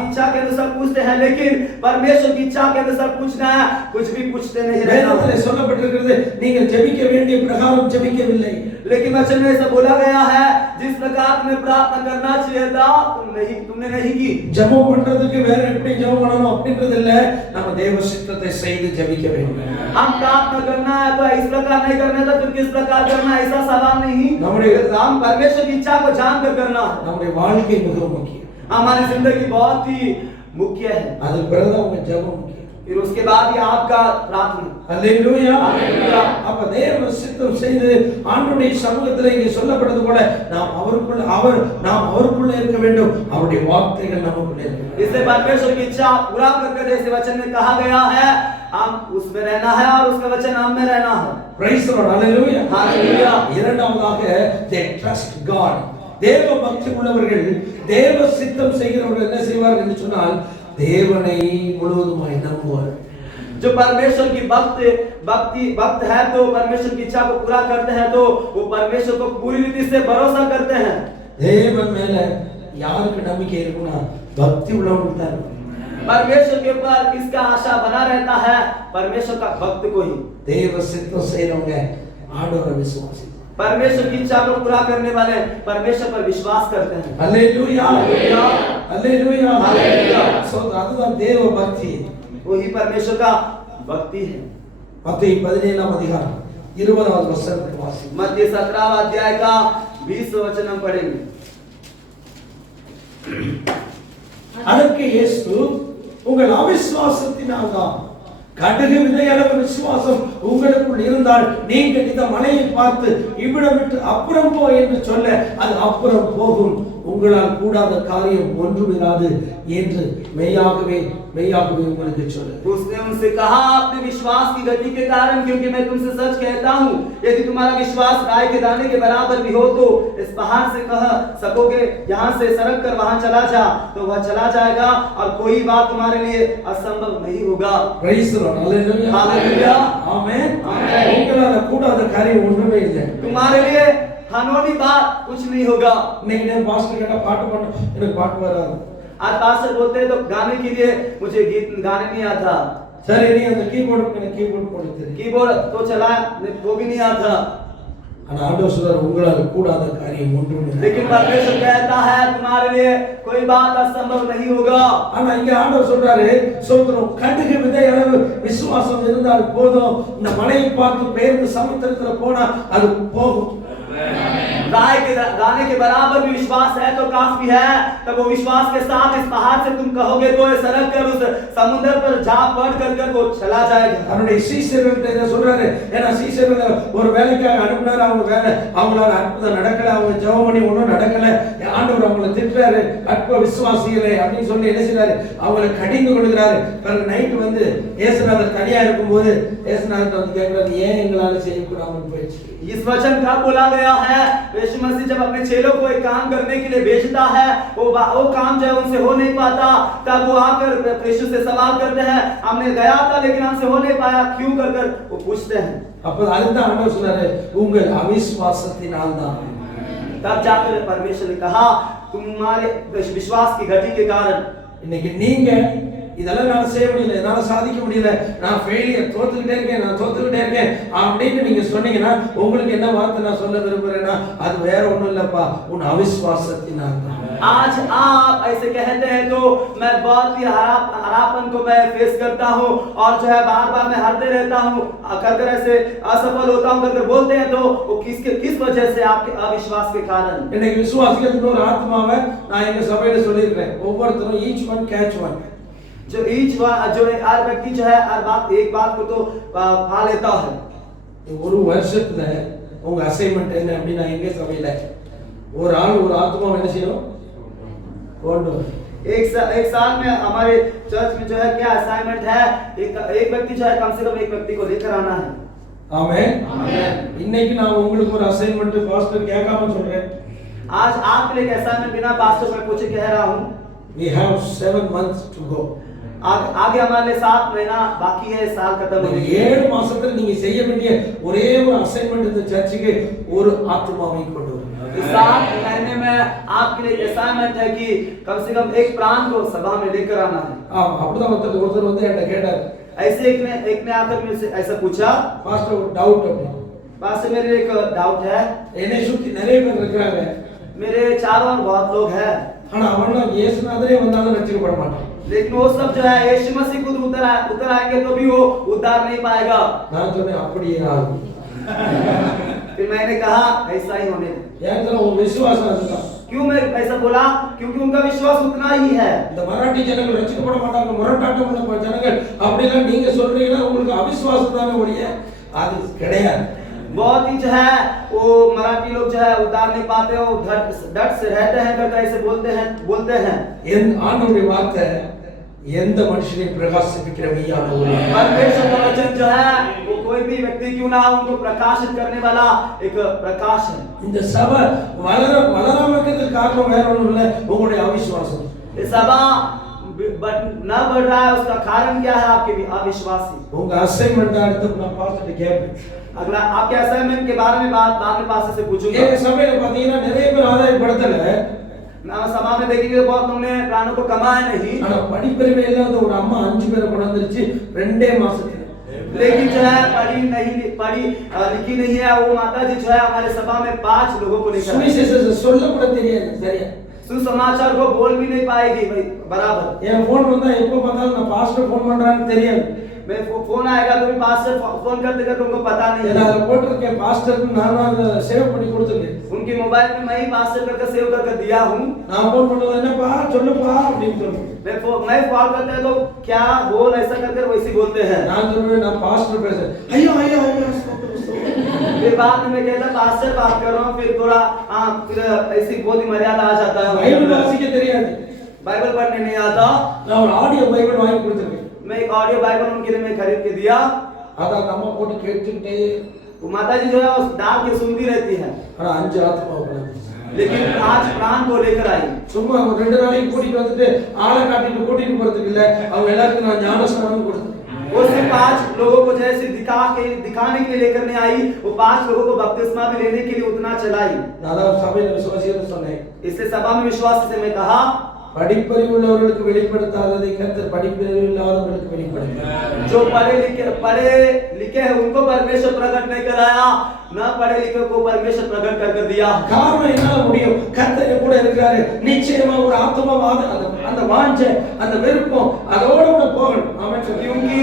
इच्छा के अनुसार पूछते हैं, लेकिन परमेश्वर की इच्छा के अनुसार पूछना है, कुछ भी पूछते नहीं रहना। வேதத்திலே சொல்லப்பட்டிருக்கிறது, நீங்கள் ஜெபிக்க வேண்டிய பிரகாரம் ஜெபிக்கவில்லை. लेकिन वचन में ऐसा बोला गया है, जिस प्रकार तुम्हें प्रार्थना करना चाहिए था तुमने नहीं की। ஜெபம் பண்றதுக்கு வேற எப்படி ஜெபம் பண்ணணும் அப்படின்றது இல்ல, நம்ம தேவ சித்தத்தை செய்து ஜெபிக்க வேண்டும். हम प्रार्थना करना है तो इस प्रकार नहीं करना था, फिर किस प्रकार करना, ऐसा सवाल नहीं। நம்முடைய हम परमेश्वर की इच्छा को जानकर करना है। நம்முடைய வாழ்க்கை மிகவும் முக்கியம். हमारी जिंदगी बहुत ही मुख्य है, அதுக்கு பிறகுதான் உங்க ஜெபம் முக்கியம். फिर उसके बाद ही आपका प्रार्थना। அல்லேலூயா. அல்லேலூயா. அப்ப தேவ சித்தம் செய்து ஆண்டவருடைய சமூகத்திலே இங்கே சொல்லப்பட்டது போல நாம் அவருக்குள்ள இருக்க வேண்டும், அவருடைய வார்த்தைகள் நமக்குள்ள இருக்க வேண்டும். इससे परमेश्वर की इच्छा पूरा करके, जैसे वचन में कहा गया है, हम उसमें रहना है और उसका वचन हम में रहना है। Praise the Lord. Hallelujah. Hallelujah. இரண்டாவதாக they trust God. தேவ பக்தி உள்ளவர்கள், தேவ சித்தம் செய்கிறவர்கள் என்ன செய்வார்கள் என்று சொன்னால், தேவனை முழுவதுமாய் நம்புவார். जो परमेश्वर की भक्त है तो परमेश्वर की इच्छा को पूरा करते हैं, तो वो परमेश्वर को पूरी रीति से भरोसा करते हैं। தேவன் மேல யாருக்கு நம்பிக்கை இருக்குன்னா பக்தி உள்ளவங்களுக்கு தான் இருக்கும். परमेश्वर के ऊपर किसका आशा बना रहता है? परमेश्वर का भक्त को ही। தேவ சித்தம் செய்றவங்க ஆண்டவரை விசுவாசி. परमेश्वर की इच्छा को पूरा करने वाले परमेश्वर पर विश्वास करते हैं। அல்லேலூயா. அல்லேலூயா. அல்லேலூயா. சோ அதுதான் தேவ பக்தி. वही परमेश्वर का भक्ति है। மத்தேயு 17ஆம் அதிகாரம் 20வது வசனத்தை வாசிங்க. मत्ती 17वां अध्याय का 20वां वचन हम पढ़ेंगे। அதற்கு இயேசு, உங்கள் அவிசுவாசத்தினால்தான், கடுகு விதையளவு விசுவாசம் உங்களுக்குள் இருந்தால் நீங்கள் இந்த மலையை பார்த்து இவ்விடம் விட்டு அப்புறம் போ என்று சொல்ல அது அப்புறம் போகும், உங்களால் கூடாத காரியம் ஒன்றும் இராது என்று மெய்யாகவே உங்களுக்கு சொல்லுகிறேன். उसने उनसे कहा, अपने विश्वास की गति के कारण, क्योंकि मैं तुमसे सच कहता हूँ, यदि तुम्हारा विश्वास राई के दाने के बराबर भी हो तो इस पहाड़ से कह सकोगे, यहाँ से सरक कर वहाँ चला जा, तो वह चला जाएगा, और कोई बात तुम्हारे लिए असंभव नहीं होगा। Praise the Lord. Hallelujah. Hallelujah. Amen. Amen. உங்களால கூடாத காரியம் ஒன்றுமே இல்லை. तुम्हारे लिए अनहोनी बात कुछ नहीं होगा। இன்னைக்கு நான் பாஸ்டர் கேட்டா பாட்டு பாடணும், எனக்கு பாட்டு வராது. आज पास्टर बोलते हैं तो गाने के लिए मुझे गाने नहीं आता। சரி, நீ அந்த கீபோர்டு போட தெரியும். कीबोर्ड तो चला वो भी नहीं आता। ஆனா ஆண்டவர் சொல்றார், உங்களால கூடாத காரியம் ஒன்றும் இல்லை. लेकिन परमेश्वर कहता है तुम्हारे लिए कोई बात असंभव नहीं होगा। ஆனா இங்க ஆண்டவர் சொல்றாரு, சோதரம் கடுகு விதை அளவு விசுவாசம் இருந்தால் போதும், இந்த மலையை பார்த்து பெயர்ந்து சமுத்திரத்துல போனா அது போகும். राय के दाने के बराबर भी विश्वास है तो काफी है। तब वो विश्वास के साथ इस पहाड़ से तुम कहोगे तो सरक कर उस समुद्र पर जा पड़ कर वो चला जाएगा। அவருடைய சீஷர்கள்ட்ட இத சொல்றாரு, ஏன்னா சீஷர்கள் ஒரு வேலைக்காக அனுப்புனாரு, அவங்க வேலை அவங்களால அற்புதம் நடக்கல, அவங்க ஜெபம் பண்ணி ஒன்றும் நடக்கல, ஆண்டவர் அவங்களை திட்டுறாரு, அற்ப விசுவாசிகளே அப்படின்னு சொல்லி என்ன செய்றாரு, அவங்களை கடிந்து கொள்கிறாரு. பிறகு நைட்டு வந்து இயேசுநாதர் தனியா இருக்கும்போது இயேசுநாதர் வந்து கேட்கிறாரு, ஏன் எங்களால செய்யக்கூடாமல் போயிடுச்சு? इस वचन का बोला गया है, यीशु मसीह जब अपने चेलों को एक काम करने के लिए भेजता है, वो काम जो है उनसे हो नहीं पाता, तब वो आकर यीशु से सवाल करते हैं, हमने गया था लेकिन हमसे हो नहीं पाया, क्यों कर वो पूछते हैं। அப்ப அதுதான் ஆண்டவர் சொன்னாரு, உங்கள் அவிசுவாசத்தினால்தான். तब जाकर परमेश्वर ने कहा, तुम्हारे विश्वास की गति के कारण। இன்னைக்கு நீங்க இதெல்லாம் நான் செய்ய முடியல, என்னால சாதிக்க முடியல, நான் ஃபெயிலியர், தோத்துக்கிட்டே இருக்கேன் அப்படின்னு நீங்க சொன்னீங்கன்னா, உங்களுக்கு என்ன வார்த்தை நான் சொல்ல விரும்புறேன்னா, அது வேற ஒண்ணும் இல்லப்பா, உன் அவிசுவாசத்தினால்தான். आज आप ऐसे कहते हैं तो मैं बहुत ही हरापन को मैं फेस करता हूँ, और जो है बार मैं हारते रहता हूँ, कर ऐसे असफल होता हूँ कर बोलते हैं, तो वो किस वजह से? आपके अविश्वास के कारण। இன்னைக்கு விசுவாசிகளுக்கு ஒரு ஆத்மாவை நான் எங்க சபையில சொல்லியிருக்கிறேன், ஒவ்வொருத்தரும் ஈச் ஒன் கேட்ச் ஒன், जो हर व्यक्ति जो है हर बात एक बात को तो पा लेता है। ஒரு வருஷத்துல உங்க அசைன்மெண்ட் என்ன அப்படின்னா எங்க சபையில ஒரு ஆள் ஒரு ஆத்மா என்ன செய்யணும் கொண்டு வரணும். एक साल में हमारे चर्च में जो है क्या असाइनमेंट है, एक व्यक्ति जो है कम से कम एक व्यक्ति को लेकर आना है। ஆமென். இன்னைக்கு நான் உங்களுக்கு ஒரு அசைன்மெண்ட் பாஸ்டர் கேட்காம சொல்றேன். आज आपके लिए एक असाइनमेंट बिना पास्टर मैं कुछ कह रहा हूँ। We have 7 months to go. आगे हमारे लिए 7 महीना बाकी है, साल खत्म होने இந்த 7 மாசத்துல நீங்க செய்ய வேண்டிய ஒரே ஒரு அசைன்மெண்ட் இந்த சர்ச்சுக்கு ஒரு ஆத்மாவை கொண்டு வரணும். इस 7 महीने में आपके लिए असाइनमेंट है कि कम से कम एक प्राण को सभा में लेकर आना है। அப்படிதான் ஒருத்தர் வந்து என்கிட்ட கேட்டார். ऐसे एक ने आकर मुझसे ऐसा पूछा, பாஸ்டர் ஒரு டவுட் அப்படி. पास्टर मेरे एक डाउट है। என்னை சுத்தி நிறைய பேர் இருக்காங்க. मेरे चारों ओर बहुत लोग हैं, ஆனா அவன்லாம் இயேசுநாதரே வந்தாலும் ரட்சிக்கப்பட மாட்டான். लेकिन वो सब जो है यीशु मसीह खुद उतर आएंगे तो भी वो उद्धार नहीं पाएगा। நான் சொன்னேன் அப்படியே ஆகும். फिर मैंने कहा ऐसा ही होने दे। ஏன் தெரியுமா உன் விசுவாசம் அதுதான். क्यों मैं ऐसा बोला? क्योंकि उनका विश्वास उतना ही है। இந்த மராட்டி ஜனங்கள் ரட்சிக்கப்பட மாட்டாங்க, முரட்டாட்டம் உள்ள ஜனங்கள் அப்படிலாம் நீங்க சொல்றீங்கன்னா உங்களுக்கு அவிசுவாசம் தானே ஒழிய அது கிடையாது. बहुत ही जो है वो मराठी लोग जो है उद्धार नहीं पाते हो, डट से रहते हैं, करके ऐसे बोलते हैं। ஆண்டவருடைய வார்த்தை எந்த மனுஷனை பிரகாசிப்பிக்கிற மெய்யான ஒளி. परमेश्वर का वचन जो है वो कोई भी व्यक्ति क्यों ना हो उनको प्रकाशित करने वाला एक प्रकाश है। இந்த சபை வளராம இருக்கிறதுக்கு காரணம் வேற ஒண்ணும் இல்ல, உங்களுடைய அவிசுவாசம். ये सभा न बढ़ रहा है, उसका कारण क्या है? आपके अविश्वासी। உங்க அசைன்மெண்ட் எடுத்து நான் பாஸ்டர் கேட்பேன். अगला आपके असाइनमेंट के बारे में बाद में पास्टर से पूछूंगा। எங்க சபையில பாத்தீங்கன்னா நிறைய பேர் ஆதாயப்படுத்தல, ना सभा में देखेंगे तो बहुत तुमने प्राणों को कमाया नहीं, ஆனா படிப்பறிவு இல்லாத ஒரு அம்மா 5 பேரை கொண்டு வந்துருச்சு 2 மாசத்துல. लेकिन जो है पढ़ी लिखी नहीं है वो माता जी जो है हमारे सभा में 5 लोगों को लेकर சுவிசேஷத்தை சொல்ல கூட தெரியாது சரியா. सुसमाचार को बोल भी नहीं पाएगी भाई बराबर। என் போன் வந்தா எப்போ பார்த்தாலும் நான் பாஸ்டர் போன் பண்றான்னு தெரியாது. मैं फोन आएगा तो भी पास्टर फोन करते करते उनको पता नहीं है। நான் போட்டிருக்கேன் பாஸ்டருக்கு நான் அதை சேவ் பண்ணி கொடுத்துருக்கேன். उनके मोबाइल में मैं ही पास्टर करके सेव करके दिया हूँ। நான் போன் பண்ணுவேன் என்னப்பா சொல்லுப்பா அப்படின்னு சொல்லுவேன். मैं कॉल करते हैं तो क्या बोल ऐसा करके वैसे बोलते हैं। நான் சொல்லுவேன் நான் பாஸ்டர் பேசுறேன், ஐயோ ஐயோ ஐயோ फिर बाद में मैं कहता पास्टर बात कर रहा हूँ, फिर थोड़ा फिर ऐसी बहुत ही मर्यादा आ जाता है। பைபிள் வாசிக்க தெரியாது, बाइबल पढ़ने नहीं आता। நான் ஒரு ஆடியோ பைபிள் வாங்கி கொடுத்துருக்கேன். मैं एक ऑडियो बाइबल उनके लिए मैं खरीद के दिया। அதான் நம்ம போட்டு கேட்டுக்கிட்டே वो माता जी जो है उस डाल के सुनती रहती है, ஆனா 5 ஆத்மா உட்கார்ந்து लेकिन आज प्राण को लेकर आई। சும்மா ஒரு 2 நாளைக்கு கூட்டிட்டு வந்துட்டு ஆளை காட்டிட்டு கூட்டிட்டு போறதுக்கு இல்ல, அவங்க எல்லாருக்கும் நான் ஞானஸ்நானம் கொடுத்தேன். वो सिर्फ 5 लोगों को जैसे दिखाने के लिए लेकर नहीं आई, वो 5 लोगों को बपतिस्मा भी लेने के लिए उतना चलाई। நான் தான் சபையில விசுவாசின்னு சொன்னேன். इसलिए सभा में विश्वास से मैं कहा படிப்பறிவு உள்ளவர்களுக்கு வெளிப்படுத்தாததை கர்த்தர் படிப்பறிவு இல்லாதவர்களுக்கு வெளிப்படுத்தினார். जो पढ़े लिखे हैं उनको परमेश्वर प्रकट नहीं कराया, न पढ़े लिखे को परमेश्वर प्रकट कर दिया। காரணம் என்ன முடியும்? கர்த்தர் கூட இருக்கிறாரு, நிச்சயமா ஒரு ஆத்மவாத அந்த வாஞ்சை அந்த விருப்பம் அதோட கூட போகணும். ஆமென். क्योंकि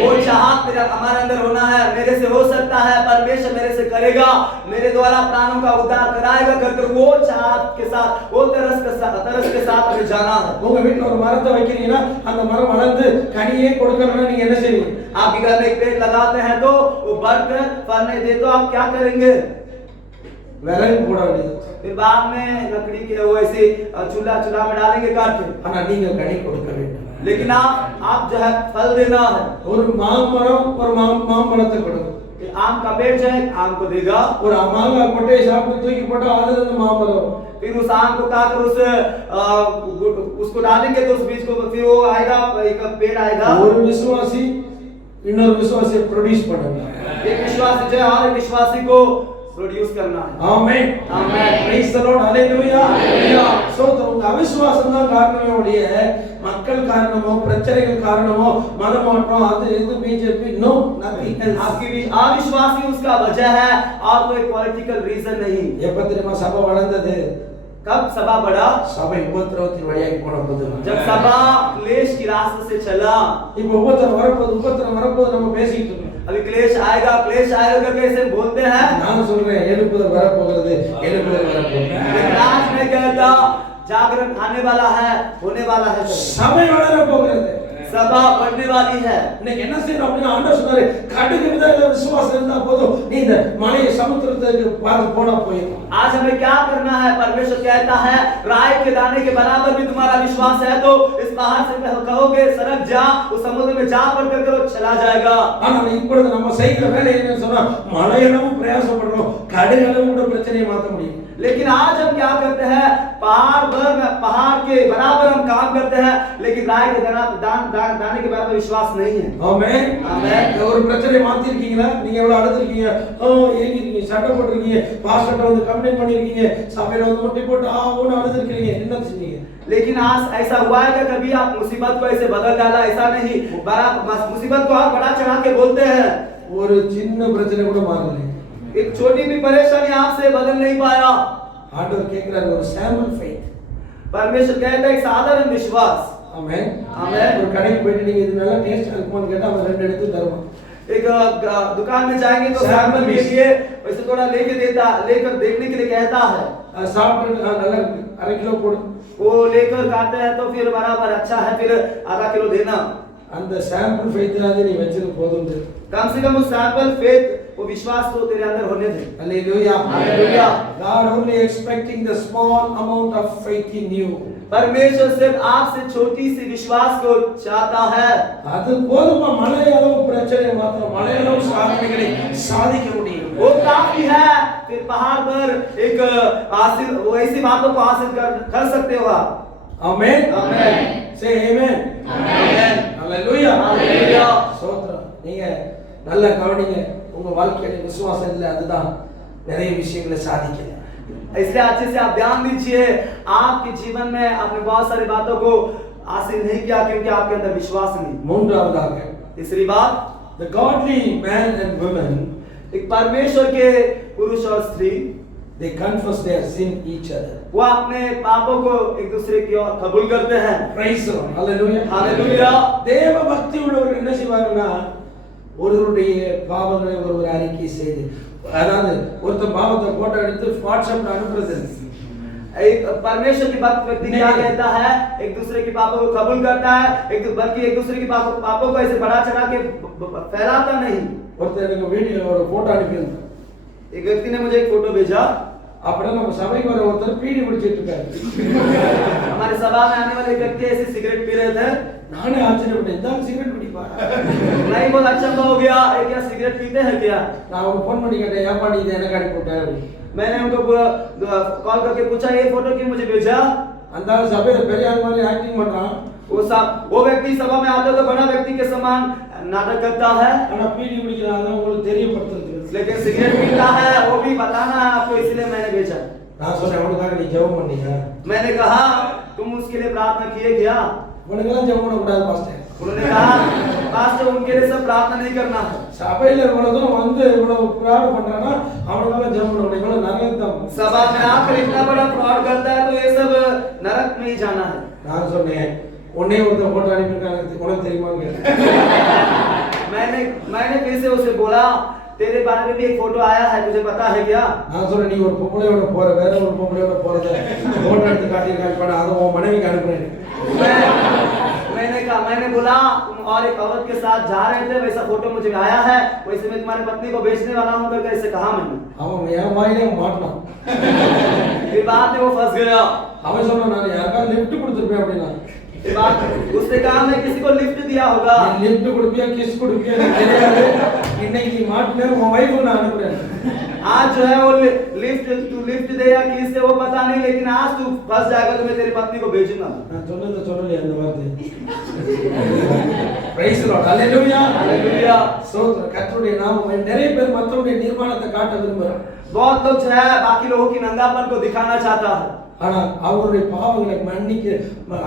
वो चाहत मेरा हमारे अंदर होना है, मेरे से हो सकता है, परमेश्वर मेरे से करेगा, मेरे द्वारा प्राणों का उद्धार कराएगा करके वो चाहत के साथ वो तरस के साथ हमें जाना है। உங்க வீட்ல ஒரு மரத்தை வைக்கிறீங்கன்னா அந்த மரம் வளர்ந்து கனியே கொடுக்கறதுனா நீங்க என்ன செய்வீங்க? आपके घर में एक पेड़ लगाते हैं तो वो बढ़कर फल नहीं दे तो आप क्या करेंगे? விறகு போட வேண்டியது. फिर बाद में लकड़ी के वो ऐसे चूल्हा में डालेंगे काट के, ஆனா நீங்க கனி கொடுக்க வேண்டும். लेकिन आप जो है फल देना है। ஒரு மாமரம் ஒரு மாம்பழத்தை கொடுக்கும். आम का पेड़ जो है आम को देगा, ஒரு மாங்காய் கொட்டையை சாப்பிட்டு தூக்கி போட்டா அதுல இருந்து மாம்பழம். फिर उस आम को काटकर उसको डालेंगे तो उस बीज को फिर वो आएगा, एक पेड़ आएगा। ஒரு விசுவாசி இன்னொரு விசுவாசியை ப்ரொடியூஸ் பண்ணுங்க. एक विश्वासी जो है और एक विश्वासी को प्रोड्यूस करना है। ஆமென். आमेन। Praise the Lord. ஹalleluya. हालेलुया। உங்க அவிசுவாசம் தான் காரணமே ஒழிய மக்கள் காரணமோ பிரச்சனைகள் காரணமோ மதமாற்றம் அது இது பிஜேபி நோ நதிங் எல்ஸ். आपकी अविश्वास ही उसका वजह है और कोई पॉलिटिकल रीजन नहीं। எப்ப தெரியுமா சபை வளர்ந்தது? कब सभा बढ़ा? சபை உபத்திரவத்தின் வழியாக போன போது. जब सभा क्लेश की रास्ते से चला। இப்போ உபத்திரம் வரப்போது நம்ம பேசிட்டு இருக்கோம். अभी क्लेश आएगा करके ऐसे बोलते हैं। நான் சொல்றேன் எழுப்புதல் வரப்போகிறது, எழுப்புதல் வரப்போகிறது. आज मैं कहता जागरण आने वाला है, होने वाला है। சபை வளர போகிறது, सभा बढ़ने वाली है। இன்னைக்கு என்ன செய்யறோம் அப்படின்னா ஆண்டவர் சொன்னாரு கடுகு விதையில விசுவாசம் இருந்தா போதும் நீ இந்த மலையை சமுத்திரத்துக்கு பார்த்து போனா போயிடும். आज हमें क्या करना है? परमेश्वर कहता है राई के दाने के बराबर भी तुम्हारा विश्वास है तो इस पहाड़ से कहोगे सरक जा, उस समुद्र में जा पड़ कर वो चला जाएगा। ஆனா இப்பொழுது நம்ம செய்கிற வேலை என்னன்னு சொன்னா மலையளவும் பிரயாசப்படுறோம், கடுகளவும் கூட பிரச்சனையை மாற்ற முடியும். लेकिन आज हम क्या करते हैं? पहाड़ के बराबर हम काम करते हैं, लेकिन राई के दाने के बराबर विश्वास नहीं है। ஆமென். आमेन। ஒரு பிரச்சனையை மாத்தி இருக்கீங்களா? நீங்க எவ்வளவு அழுதுருக்கீங்க, ஏங்கி இருக்கீங்க, சண்டை போட்டுருக்கீங்க, பாஸ்டர்ட்ட வந்து கம்ப்ளைண்ட் பண்ணிருக்கீங்க, சபையில வந்து முட்டி போட்டு ஆவுன்னு அழுதுருக்கீங்க, என்ன செஞ்சீங்க? लेकिन आज ऐसा हुआ है कि कभी आप मुसीबत को ऐसे बदल डाला? ऐसा नहीं, बड़ा मुसीबत को आप बड़ा चढ़ा के बोलते हैं। ஒரு சின்ன பிரச்சனை கூட மாறல. एक छोटी भी परेशानी आपसे बदल नहीं पाया। ஆண்டவர் கேக்குறாரு ஒரு சாம்பிள் ஃபெய்த். परमेश्वर कहता है एक साधारण विश्वास। ஆமென். आमेन। ஒரு கடைக்கு போயிட்டு நீங்க இது நல்லா டேஸ்டா இருக்குமான்னு கேட்டா அவன் ரெண்டு எடுத்து தருவான். एक दुकान में जाएंगे तो सैंपल के लिए वैसे थोड़ा लेकर देखने के लिए कहता है। சாப்பிட்டு நல்லா அரை கிலோ போடு. वो लेकर खाते हैं तो फिर बराबर अच्छा है, फिर आधा किलो देना। அந்த சாம்பிள் ஃபெய்த்னால நீ வெச்சிரு போதும். कम से कम उस सैंपल फेथ, वो विश्वास तो तेरे अंदर होने दे। हालेलुया। हालेलुया। God only expecting the small amount of faith in you. परमेश्वर सिर्फ आपसे छोटी सी विश्वास को चाहता है। அது போதுமா மலையளவு பிரச்சனை மாத்திரம் மலையளவு சாதனைகளை சாதிக்க முடியும். वो काफी है, फिर पहाड़ पर एक हासिल वो ऐसी बातों को हासिल कर सकते हो आप। ஆமென். आमेन। Say amen. आमेन। हालेलुया. हालेलुया। ஸ்தோத்திரம். நீங்க நல்லா கவனிங்க, உங்க வாழ்க்கையில விசுவாசம் இல்ல அதுதான் நிறைய விஷயங்களை சாதிக்கல. इसलिए अच्छे से आप ध्यान दीजिए, आपके जीवन में आपने बहुत सारी बातों को हासिल नहीं किया क्योंकि आपके अंदर विश्वास नहीं। மூன்றாவதாக तीसरी बात, the godly man and women एक परमेश्वर के पुरुष और स्त्री they confess their sin each other. वो अपने पापों को एक दूसरे की ओर कबूल करते हैं। Praise the Lord. Hallelujah. Hallelujah. தேவ பக்தி உள்ளவர்கள் என்ன செய்வாங்கன்னா ஒருவருடைய பாவங்களை ஒருவர் அறிக்கை செய்து, அதாவது ஒருத்தர் பாவத்தை போட்டோ எடுத்து வாட்ஸ்அப்ல அனுப்புறது. एक परमेश्वर की भक्त व्यक्ति क्या कहता है? एक दूसरे के पापों को कबूल करता है, बल्कि एक दूसरे के पापों को ऐसे बढ़ा चढ़ा के फैलाता नहीं। ஒருத்தர் எனக்கு வீடியோ ஒரு போட்டோ அனுப்பியிருந்தார். एक व्यक्ति ने मुझे एक फोटो भेजा। அப்புறம் நம்ம சபைக்கு வர ஒருத்தர் பீடி குடிச்சிட்டு இருக்காரு. हमारे सभा में आने वाले व्यक्ति ऐसे सिगरेट पी रहे थे। நானே ஆச்சரியப்பட்டேன், இந்த சிகரெட் குடிப்பா. नहीं, बहुत अच्छा हो गया, क्या सिगरेट पीते हैं क्या? நான் அவனுக்கு ஃபோன் பண்ணி கேட்டேன், ஏன் பண்ணி இதை எனக்கு அனுப்பி விட்டேன். मैंने उनको कॉल करके पूछा ये फोटो क्यों मुझे भेजा? அந்த ஆள் சபையில பெரிய ஆள் மாதிரி ஆக்டிங் பண்றான். वो व्यक्ति सभा में आता तो बड़ा व्यक्ति के समान नाटक करता है, ஆனா பீடி குடிக்கிறாங்க உங்களுக்கு தெரியப்படுத்துறது. लेकिन सिगरेट पीता है वो भी बताना है आपको, इसलिए मैंने भेजा। நான் சொன்னேன் அவனுக்காக நீ ஜெபம் பண்ணீங்க? मैंने कहा तुम उसके लिए प्रार्थना किए क्या? உனக்கெல்லாம் ஜெபம் பண்ணக்கூடாது பாஸ்டர். उन्होंने कहा पास्टर उनके लिए सब प्रार्थना नहीं करना है। சபையில இவ்வளவு தூரம் வந்து இவ்வளவு ஃப்ராட் பண்றானா அவனுக்காக ஜெபம் பண்ணணும். இவ்வளவு நரகம் தான். सभा में आकर इतना बड़ा फ्रॉड करता है तो ये सब नरक में ही जाना है। நான் சொன்னேன் உன்னை ஒருத்தர் போட்டோ அனுப்பியிருக்காங்க உனக்கு தெரியுமான்னு கேட்டேன். मैंने फिर से उसे बोला तेरे बारे में भी एक फोटो आया है, तुझे पता है क्या? நான் சொன்னேன் நீ ஒரு பொம்பளையோட போற வேற ஒரு பொம்பளையோட போறத போட்டோ எடுத்து காட்டியிருக்காங்க, அதை உன் மனைவிக்கு அனுப்புறேன். मैंने बोला तुम और एक औरत के साथ जा रहे थे, वैसा फोटो मुझे आया है, वैसे मैं तुम्हारी पत्नी को बेचने वाला हूं करके ऐसे कहा मैंने। அவன் என் வாயிலே மாட்டினான். फिर बाद में वो फंस गया। அவன் சொன்னான் நான் யாருக்காவது லிஃப்ட் கொடுத்துருப்பேன் அப்படின்னா. उसने कहा मैं किसी को लिफ्ट दिया होगा। லிஃப்ட் கொடுப்பியா கிஸ் கொடுப்பியா எனக்கு தெரியாது, இன்னைக்கு நீ மாட்டின உன் வைஃபை நான் அனுப்புறேன். आज जो है वो तू लिफ्ट दे या किस से वो पता नहीं, लेकिन आज तू फंस जाएगा तो मैं तेरी पत्नी को भेजूंगा। நான் சொன்னது சொல்லலையே அந்த வார்த்தை. Price the Lord. ஹalleluya. हालेलुया। ஸ்தோத்திரம். கர்த்தருடைய நாமம். நிறைய பேர் மத்தவங்களுடைய நிர்வாணத்தை காட்ட விரும்புறாங்க. बहुत लोग जो है बाकी लोगों की नंगापन को दिखाना चाहता है, ஆனா அவருடைய பாவங்களை மன்னிக்க,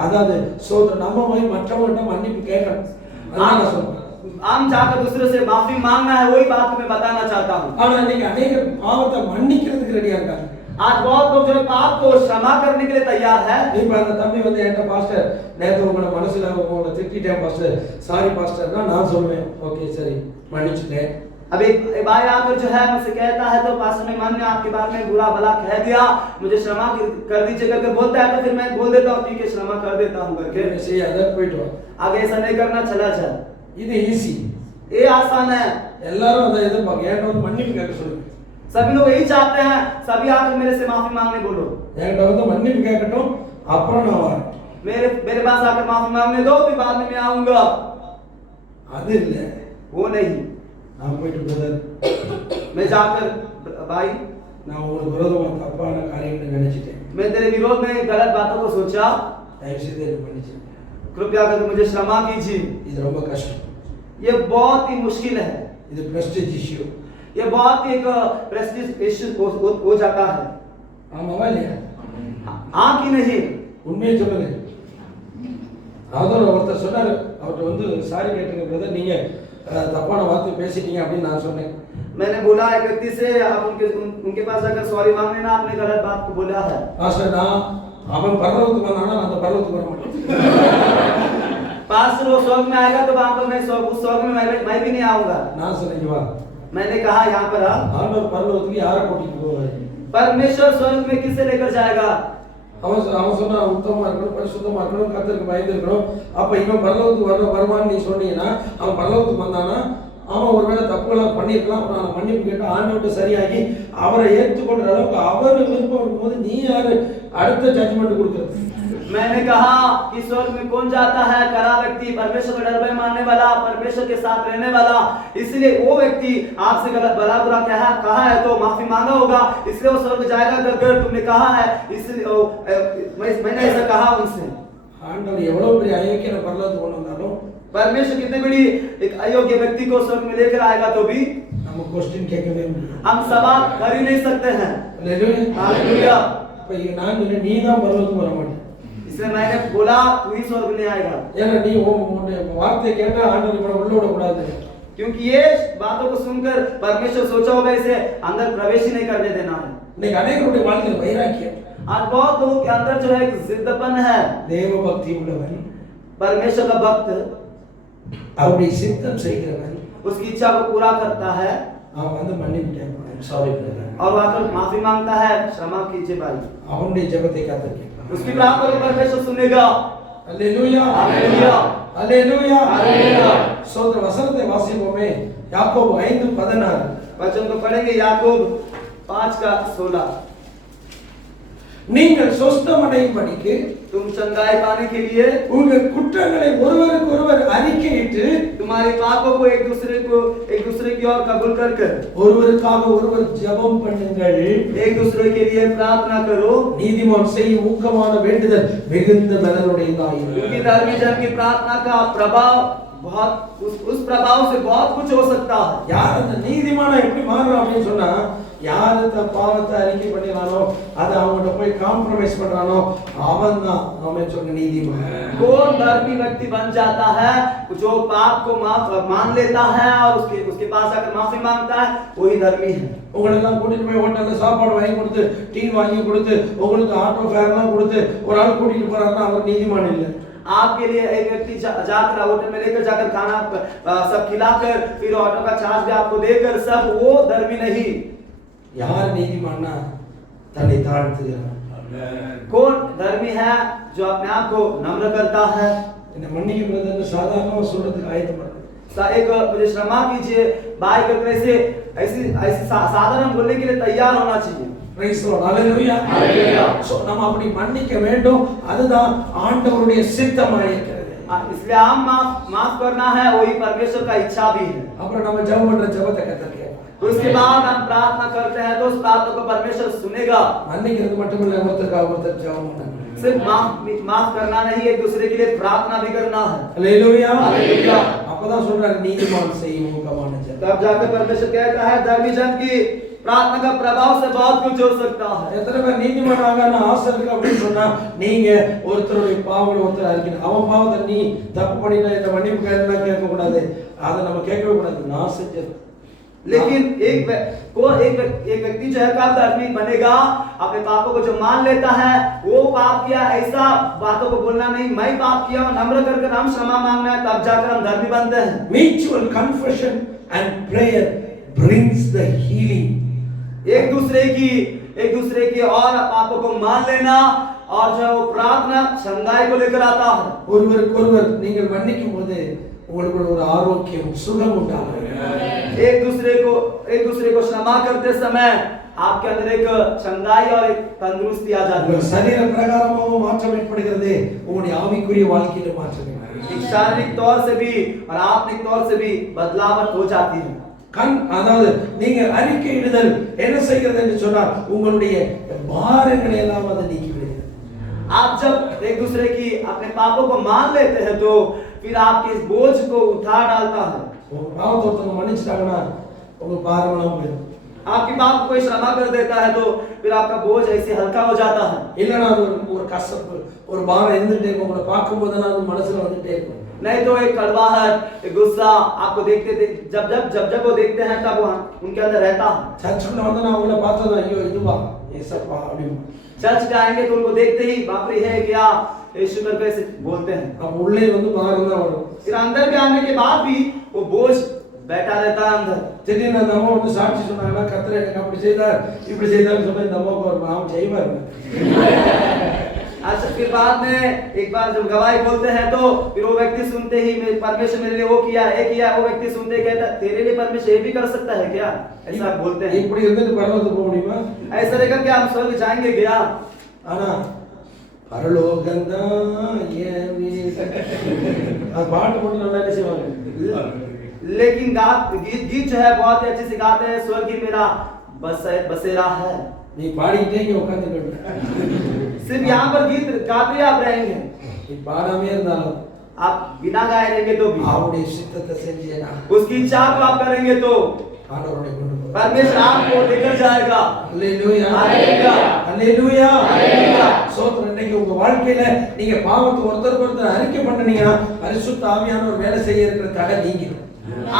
அதாவது ஸ்தோத்திரம், நம்ம போய் மற்றவங்கள்ட்ட மன்னிப்பு கேட்கணும். அதான் நான் சொல்றேன். आम जाकर दूसरे से माफी मांगना है, वही बात मैं बताना चाहता हूँ। ஆனா இன்னைக்கு अनेक பாவத்தை மன்னிக்கிறதுக்கு ரெடியா இருக்காங்க. आज बहुत लोग जो है पाप को क्षमा करने के लिए तैयार है। இப்ப அந்த தம்பி வந்து என்கிட்ட பாஸ்டர் நேத்து உங்களை மனசுல உங்களை திட்டிட்டேன் பாஸ்டர், சாரி பாஸ்டர்னா நான் சொல்லுவேன் ஓகே சரி மன்னிச்சுட்டேன். अब एक भाई आकर जो है मुझसे कहता है तो पास्टर ने मन ने आपके बारे में बुरा भला कह दिया, मुझे क्षमा कर दीजिए करके बोलता है, तो फिर मैं बोल देता हूँ ठीक है क्षमा कर देता हूँ करके சரி அதற்கு போயிட்டு வா. आगे ऐसा नहीं करना, चला जा। இது ஈஸி. ये आसान है, எல்லாரும் அதை எதிர்பார்க்க. என்கிட்ட வந்து மன்னிப்பு கேட்க சொல்லுங்க. सभी लोग यही चाहते हैं, सभी आकर मेरे से माफी मांगने बोलो, என்கிட்ட வந்து மன்னிப்பு கேட்கட்டும், அப்புறம் நான் வரேன். मेरे पास आकर माफी मांगने दो, फिर बाद में मैं आऊंगा। அது இல்ல. वो नहीं, நான் போயிட்டு பிரதர், मैं जाकर भाई நான் உங்களுக்கு விரோதமா தப்பான காரியங்களை நினைச்சிட்டேன். मैं तेरे विरोध में गलत बातों को सोचा, தயவு செய்து என்னை மன்னிச்சிருங்க. कृपया करके मुझे क्षमा कीजिए। இது ரொம்ப கஷ்டம். ये बहुत ही मुश्किल है, இது பிரஸ்டீஜ் இஷ்யூ. ये बहुत ही एक प्रेस्टीज इश्यू हो जाता है। ஆமாவா இல்லையா? हाँ कि नहीं? உண்மையை சொல்லுங்க. அதாவது ஒருத்தர் சொன்னாரு, அவர்கிட்ட வந்து சாரி கேட்டுங்க பிரதர், நீங்க தப்பான வார்த்தை பேசிட்டீங்க அப்படின்னு நான் சொன்னேன். मैंने बोला एक व्यक्ति से, आप उनके पास जाकर सॉरी मांगने ना, आपने गलत बात को बोला है। பாஸ்டர் நான் அவன் பரலோகத்துக்கு வந்தானா நான் அந்த பரலோகத்துக்கு வர மாட்டேன். पास्टर वो स्वर्ग में आएगा तो वहां पर मैं उस स्वर्ग में मैं भी नहीं आऊंगा। நான் சொன்னேன் வா. मैंने कहा यहाँ पर आ, ஆண்டவர் பரலோகத்துக்கு யாரை கூட்டிட்டு போவாரு? परमेश्वर स्वर्ग में किसे लेकर जाएगा? அவன் சொன்னா உத்தமமா இருக்கணும், பரிசுத்தமா இருக்கணும், கர்த்தருக்கு பயந்து இருக்கணும். அப்ப இவன் பரலோகத்துக்கு வருவான்னு நீ சொன்னீங்கன்னா, அவன் பரலோகத்துக்கு வந்தானா அவன் ஒருவேளை தப்புலாம் பண்ணிருக்கலாம். நான் மன்னிப்பு கேட்டு ஆண்டவர்கிட்ட சரியாகி அவரை ஏற்றுக்கொண்ட அளவுக்கு அவர் விருப்பம் இருக்கும்போது நீ யாரு அடுத்த ஜட்ஜ்மெண்ட் கொடுக்கறது? मैंने कहा कि स्वर्ग में कौन जाता है? कड़ा व्यक्ति, परमेश्वर का डर भय मानने वाला, परमेश्वर के साथ रहने वाला। इसलिए वो व्यक्ति आपसे गलत भला बुरा कहा है तो माफी मांगा होगा, इसलिए वो स्वर्ग जाएगा। अगर तुमने कहा है, इसलिए मैंने ऐसा कहा उनसे। ஆண்டவர் எவ்வளவு பெரிய அயோக்கியன பரலோகத்துக்கு கொண்டு வந்தாலும் परमेश्वर कितनी बड़ी एक अयोग्य व्यक्ति को स्वर्ग में लेकर आएगा तो भी நம்ம क्वेश्चन கேட்கவே முடியாது. हम सवाल कर ही नहीं सकते हैं। हालेलुया। அப்ப நான் சொன்னேன் நீ தான் பரலோகத்துக்கு வர மாட்டே. इसलिए मैंने बोला तू ही स्वर्ग में आएगा, ஏன்னா நீ உன்னுடைய வார்த்தை கேட்டா ஆண்டவர் இவனை உள்ள விட கூடாது. क्योंकि ये बातों को सुनकर परमेश्वर सोचा होगा इसे अंदर प्रवेश ही नहीं करने देना है। இன்னைக்கு அநேகருடைய வாழ்க்கையில் வைராக்கியம், आज बहुत लोगों के अंदर जो है एक जिद्दपन है। தேவ பக்தி உள்ளவன், परमेश्वर का भक्त அவருடைய சித்தம் செய்கிறவன், उसकी इच्छा को पूरा करता है அவன் வந்து மன்னிப்பு கேட்பான், சாரி பிரதர், और आकर माफी मांगता है, क्षमा कीजिए भाई। அவனுடைய ஜெபத்தை கர்த்தர் கேட்பார். उसकी प्रार्थना को परमेश्वर सुनेगा। அல்லேலூயா, हालेलुया, அல்லேலூயா, हालेलुया। சோதர வசனத்தை வாசிப்போமே. யாக்கோபு 5:16. वचन को पढ़ेंगे, याकूब 5:16। நீங்கள் சொஸ்தமடையும்படிக்கு तुम चंगाई पाने के लिए உங்கள் குற்றங்களை ஒருவருக்கு ஒருவர் அறிக்கையிட்டு तुम्हारे पापों को एक दूसरे की ओर कबूल कर ஒருவருக்காக ஒருவர் ஜெபம் பண்ணுங்கள். एक दूसरे के लिए प्रार्थना करो। நீதிமான் செய்யும் ஊக்கமான வேண்டுதல் மிகுந்த பலனுடையதாயிரு. क्योंकि धर्मी जन की प्रार्थना का प्रभाव बहुत उस प्रभाव से बहुत कुछ हो सकता है। யார் அந்த நீதிமானா எப்படி மாறுறான் அப்படின்னு சொன்னா, யார் அந்த பாவத்தை அறிக்கை பண்ணினானோ அதை அவங்கள்ட்ட போய் காம்ப்ரமைஸ் பண்றானோ அவன் தான் அவன் சொன்ன நீதிமான். कौन धर्मी व्यक्ति बन जाता है? जो पाप को मान लेता है और उसके पास आकर माफी मांगता है, वही धर्मी है। உங்களெல்லாம் கூட்டிட்டு போய் ஹோட்டல்ல சாப்பாடு வாங்கி கொடுத்து, டீ வாங்கி கொடுத்து, உங்களுக்கு ஆட்டோ ஃபேர்லாம் கொடுத்து ஒரு ஆள் கூட்டிட்டு போறாருன்னா அவர் நீதிமான் இல்லை. आपके लिए एक व्यक्ति जाकर होटल में लेकर जाकर खाना सब खिलाकर फिर ऑटो का चार्ज भी आपको देकर सब, वो धर्मी नहीं। யார் நீதிமான்னா தன்னை தாழ்த்துகிறான். कौन धर्मी है? जो अपने आप को नम्र करता है। என்ன மன்னிக்கிறதுன்னு சாதாரணமா சொல்றதுக்கு ஆயத்தமா இருக்கு. एक मुझे क्षमा कीजिए भाई करके ऐसी साधारण बोलने के लिए तैयार होना चाहिए। பிரைஸ் தி லார்ட், ஹalleluya, ஹalleluya. சோ நம்ம அப்படி மன்னிக்க வேண்டும். அதுதான் ஆண்டவருடைய சித்தமாக இருக்கிறது. इसलिए हम माफ करना है, वही परमेश्वर का इच्छा भी है। அப்புறம் நம்ம ஜெபம் பண்ற ஜெபத்தை கர்த்தர் கேட்பார். उसके बाद हम प्रार्थना करते हैं तो उस प्रार्थना को परमेश्वर सुनेगा। மன்னிக்கிறது மட்டும் இல்ல, ஒருத்தருக்காக ஒருத்தர் ஜெபம் பண்ணணும். सिर्फ माफ करना नहीं, एक दूसरे के लिए प्रार्थना भी करना है। ஹalleluya, हालेलुया। அப்பதான் சொல்றாரு நீதிமான் செய்யும் ஊக்கமான ஜெபம். तब जाकर परमेश्वर कहता है धर्मी जन की प्रार्थना का प्रभाव से बहुत कुछ हो सकता है। எத்தனை பேர் நீதிமான் ஆகணும் ஆசை இருக்கு அப்படின்னு சொன்னா, நீங்க ஒருத்தருடைய பாவங்களை ஒருத்தர் அறிக்கணும். அவன் பாவத்தை நீ தப்பு பண்ணிட்டா இந்த மன்னிப்பு கேட்க கூடாது, அதை நம்ம கேட்கவே கூடாது. நான் செஞ்சது. लेकिन एक व्यक्ति जो है कब धर्मी बनेगा? अपने पापों को जो मान लेता है, वो पाप किया ऐसा बातों को बोलना नहीं, मैं पाप किया नम्र करके हम क्षमा मांगना है, तब जाकर हम धर्मी बनते हैं। Mutual confession and prayer brings the healing. एक दूसरे की और पापों को मान लेना और जो है वो प्रार्थना चंगाई को लेकर आता है। ஒருவருக்கொருவர் நீங்கள் மன்னிக்கும் போது உங்களுக்கு ஒரு ஆரோக்கியம் சுகம் உண்டாகும். एक दूसरे को क्षमा करते समय आपके अंदर एक चंगाई और एक तंदुरुस्ती आ जाती உங்கள் है। சரீர பிரகாரமாகவும் மாற்றம் ஏற்படுகிறது, உங்களுடைய ஆவிக்குரிய வாழ்க்கையில மாற்றம் ஏற்படுகிறது. शारीरिक तौर से भी और आत्मिक तौर से भी बदलावट हो जाती है। அதாவது நீங்க அறிக்கையிடுதல் என்ன செய்கிறது என்று சொன்னால் உங்களுடைய பாரங்களை எல்லாம் அது நீக்கி விடுகிறது. आप जब एक दूसरे की अपने पापों को मान लेते हैं तो फिर आपके इस बोझ को उठा डालता है। உங்க பாவத்தை ஒருத்தவங்க மன்னிச்சிட்டாங்கன்னா உங்க பாரம் எல்லாம் போயிடும். आपकी पाप को कोई क्षमा कर देता है तो फिर आपका बोझ ऐसे हल्का हो जाता है। இல்லனா அது ஒரு கசப்பு ஒரு பாரம் இருந்துட்டே இருக்கும். உங்களை பார்க்கும்போது அது மனசுல வந்துட்டே இருக்கும். नहीं तो एक कड़वाहट, एक गुस्सा आपको जब वो देखते हैं तब वहाँ उनके अंदर रहता है। சர்ச்சுக்குள்ள வந்து நான் உங்களை பார்த்தா ஐயோ இதுவா ஏசப்பா அப்படி चर्च में आएंगे तो उनको देखते ही बाप रे है क्या यीशु करके ऐसे बोलते हैं। அப்ப உள்ளே வந்து பாரம் தான் வரும். फिर अंदर में आने के बाद भी वो बोझ बैठा रहता है अंदर। திடீர்னு அந்த அம்மா வந்து சாட்சி சொன்னாங்கன்னா கர்த்தர் எனக்கு அப்படி செய்தார் இப்படி செய்தார்னு சொன்னா இந்த அம்மாவுக்கு ஒரு பாவம் செய்வார். अच्छा फिर बाद में एक बार जब गवाही बोलते हैं तो फिर वो व्यक्ति सुनते ही परमेश्वर मेरे लिए वो किया है किया, वो व्यक्ति सुनते ही कहता तेरे लिए परमेश्वर ये भी कर सकता है क्या, ऐसा बोलते हैं। இப்படி இருந்துட்டு பரலோகத்துக்கு போக முடியுமா? ऐसा रहेगा क्या हम स्वर्ग जाएंगे क्या? ஆனா பரலோகம்தான் என் வீடு அது பாட்டு போட்டு நல்லா என்ன செய்வாங்க. लेकिन गीत जो है बहुत ही अच्छे से गाते हैं, स्वर्ग ही मेरा बसेरा है। நீ பாடிக்கிட்டே இங்க உட்கார்ந்துக்கணும். सिर्फ यहाँ पर गीत गाते आप रहेंगे, நீ பாடாமே இருந்தாலும் आप बिना गाए रहेंगे तो भी அவருடைய சித்தத்தை செஞ்சேனா उसकी इच्छा को आप करेंगे तो ஆண்டவருடைய கொண்டு போவார். परमेश्वर आपको लेकर जाएगा। அல்லேலூயா हालेलुया அல்லேலூயா हालेलुया। சோத்திரம். இன்னைக்கு உங்க வாழ்க்கையில நீங்க பாவத்தை ஒருத்தருக்கு ஒருத்தர் அறிக்கை பண்ணீங்கன்னா பரிசுத்த ஆவியானவர் வேலை செய்ய இருக்கிற தடை நீங்கிடும்.